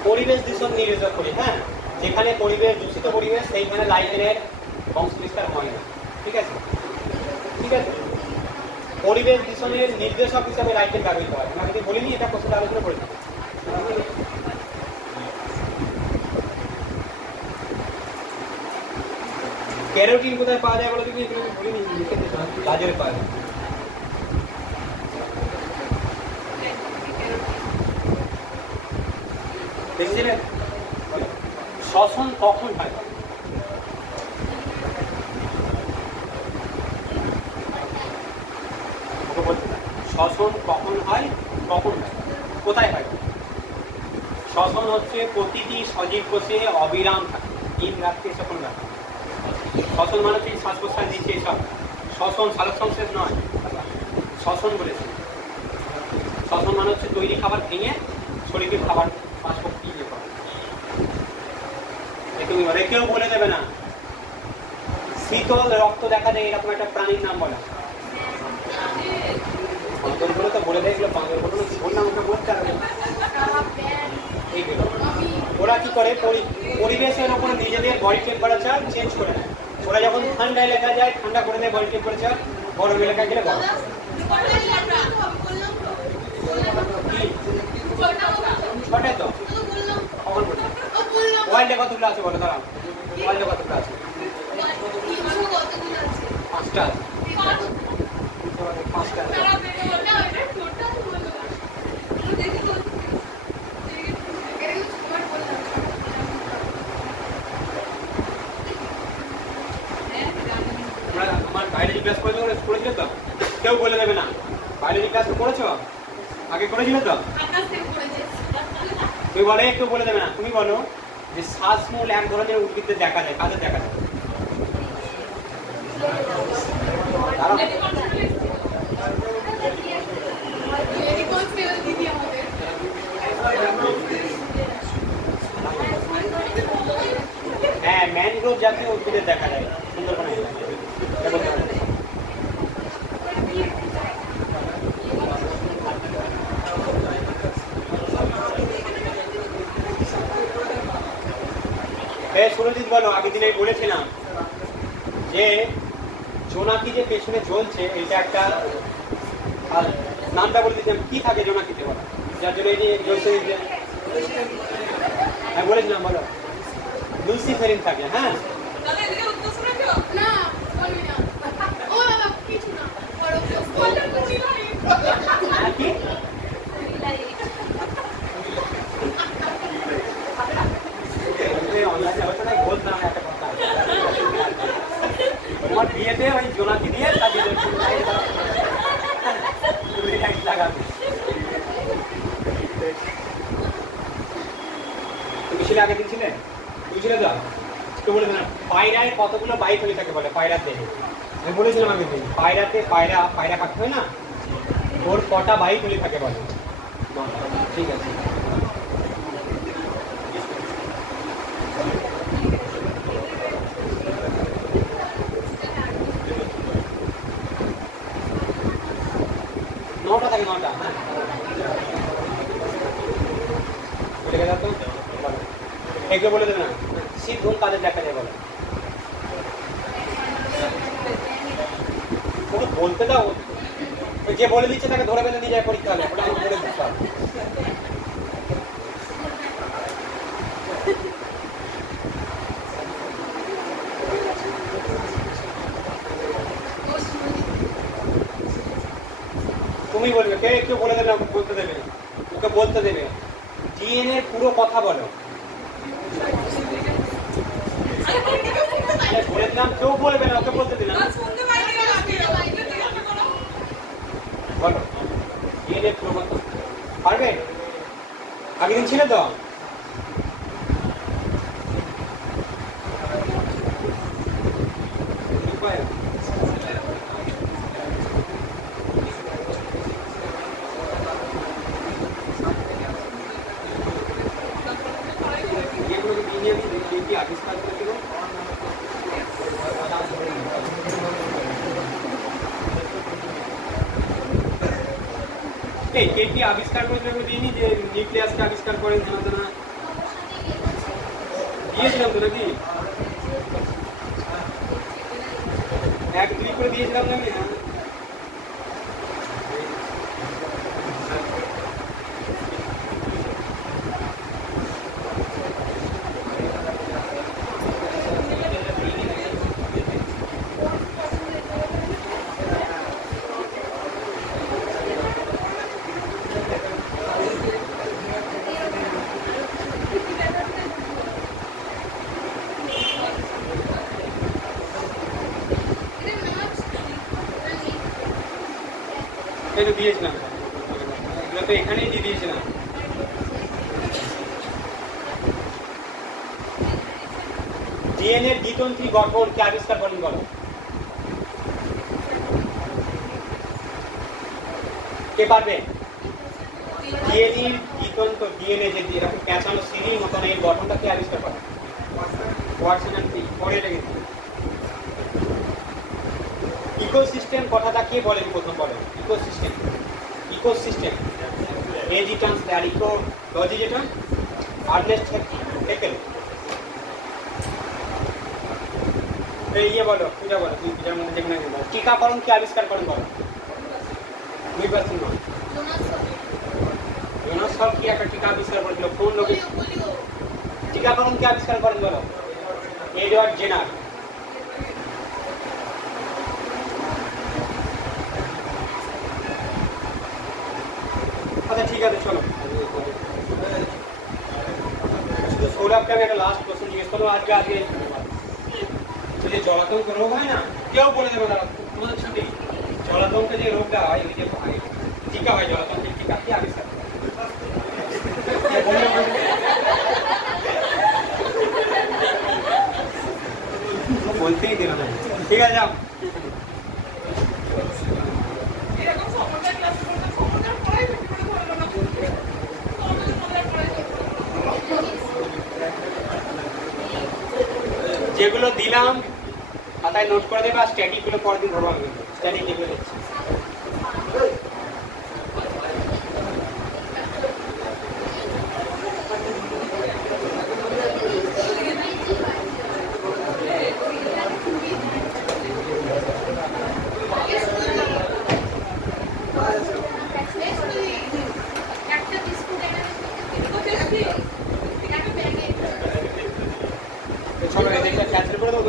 পরিবেশ দূষণ নির্দেশক করি। হ্যাঁ, যেখানে পরিবেশ দূষিত পরিবেশ সেইখানে লাইকেনের বংশবিস্তার হয় না। ঠিক আছে, ঠিক আছে, পরিবেশ দূষণের নির্দেশক হিসাবে লাইকেন ব্যবহৃত হয়। আমি যদি বলিনি, এটা প্রশ্ন আলোচনা করেছি। ক্যারোটিন কোথায় পাওয়া যায় বলো দেখি? বলিনি, গাজরে পাওয়া যায়। দেখছিলেন শ্বসন কখন হয়? শ্বসন কখন হয়, কখন হয়, কোথায় হয়? শ্বসন হচ্ছে প্রতিটি সজীব কোষে অবিরাম থাকে, দিন রাত্রি সকল রাখে। শ্বসন মানে হচ্ছে শ্বাস প্রশ্বাস নিচ্ছে এসব। শ্বসন সালোক সংশ্লেষ নয়, শ্বসন বলেছে। শ্বসন মানে হচ্ছে তৈরি খাবার ভেঙে শরীরে খাবার পাঁচ শক্তি ইয়ে করে। কেউ বলে দেবে না। শীতল রক্ত দেখা যায় এরকম একটা প্রাণীর নাম বলে। বাঁদরগুলো তো বলে দেয়, এগুলো বাঁদরগুলো বললাম ওকে বলতে হবে। এইগুলো ওরা কি করে, পরিবেশের উপরে নিজেদের বডি টেম্পারেচার চেঞ্জ করে নেয়। ওরা যখন ঠান্ডা এলাকা যায় ঠান্ডা করে দেয় বডি টেম্পারেচার, গরম এলাকায় গেলে গরম। ছটায় তো খবর বলছি। ওয়াইল্ডে কতগুলো আছে বলো, দাঁড়াও। ওয়াইল্ডে কতগুলো আছে? 5টা। 5টা। আমার বায়োলজি ক্লাস করেছিল তো, কেউ বলে দেবে না। বায়োলজি ক্লাস করেছো, আগে করেছিল তো? তুমি বলে কেউ বলে দেবে না। তুমি বলো যে শ্বাসমূল এক ধরনের উদ্ভিদে দেখা যায়, কাদের দেখা যায়? হ্যাঁ, ম্যানগ্রোভ জাতীয় উদ্ভিদের দেখা যায় সুন্দরবনে। সুরজিৎ বলো, আগের দিন আমি বলেছিলাম যে জোনাকি যে পেছনে জ্বলছে, এটা একটা নামটা বলে দিচ্ছিলাম, কি থাকে জোনাকিতে বলো, যার জন্য এই যে জ্বলছে। হ্যাঁ বলেছিলাম, বলো। লুসিফেরিন থাকে। হ্যাঁ, তোমার বিয়েতে ওই জোনাকি দিয়ে লাগাবে। তুমি ছিলে আগের দিন ছিলে, তুমি ছিলে তো? তো বলে না, পায়রায় কতগুলো বাইক হয়ে থাকে বলে, পায়রাতে। আমি বলেছিলাম আগের দিন, পায়রাতে পায়রা কাটতে হয় না, ওর কটা বাইক হলে থাকে বলে? ঠিক আছে। নটা থাকে, 9টা। হ্যাঁ, এগুলো বলে দেবে না। শীত ধুন তাদের দেখা যায় বলে, বলতে দাও। যে বলে দিচ্ছে তাকে ধরে বেঁধে নিয়ে যায় পরীক্ষা হলে, ওটা আমি বলে দিতে হবে। তুমি বলবে, কেউ বলে দেবে, বলতে দেবে, ওকে বলতে দেবে। ডিএনএ পুরো কথা বলো। বলে দিলাম, কেউ বলবে না, ওকে বলতে দিলাম। বলো ডিএনএ পুরো কথা পারবে? আগের দিন ছিল তো? কে কি আবিষ্কার করেছিল দিনই, যে নিউক্লিয়াসকে আবিষ্কার করেন জানা দিয়েছিলাম তো নাকি? 1-2 করে দিয়েছিলাম নাকি? তো দিয়েছিলাম, এগুলো তো এখানেই দিয়ে দিয়েছিলাম। ডিএনএ এর দ্বিতন্ত্রী গঠন কে আবিষ্কার করেন বলো? কে পারবে? ডিএনএ দ্বিতন্ত্র, ডিএনএ যে এরকম পেঁচানো সিঁড়ির মতন এই গঠনটা কে আবিষ্কার করে? Watson and Crick. পরে লেগেছে। ইকোসিস্টেম কথাটা কে বলেন প্রথম বলেন? ইকোসিস্টেম, ইকোসিস্টেম এজি ট্রান্সলে, আর ইকোলজি যেটা আর্নেস্ট হেকেল। ইয়ে বলো, পূজা বলো, তুমি পূজার মধ্যে যেখানে টিকাকরণ কে আবিষ্কার করেন বলো? 2% নয়, জোনাস সব কি একটা টিকা আবিষ্কার করেছিল? কোন লোকে? টিকাকরণ কে আবিষ্কার করেন বলো? Edward Jenner. আচ্ছা ঠিক আছে, চলো শুধু সৌরভকে আমি একটা লাস্ট কোশ্চেন জিজ্ঞেস করবো আজকে। যে জলাতঙ্ক রোগ হয় না, কেউ বলে দেবে না তোমাদের ছুটি। জলাতঙ্কে যে রোগটা হয়, ওই যে টিকা হয়, জলাতঙ্কের টিকা কি আবিষ্কার বলতেই দিল না। ঠিক আছে, যাও। যেগুলো দিলাম খাতায় নোট করে দেবে, আর স্ট্যাটিক গুলো পরের দিন ধরবো। আমি স্ট্যাটিক লিখে দিচ্ছি। চলো এদিকটা ক্যান্সেল করে দেবো।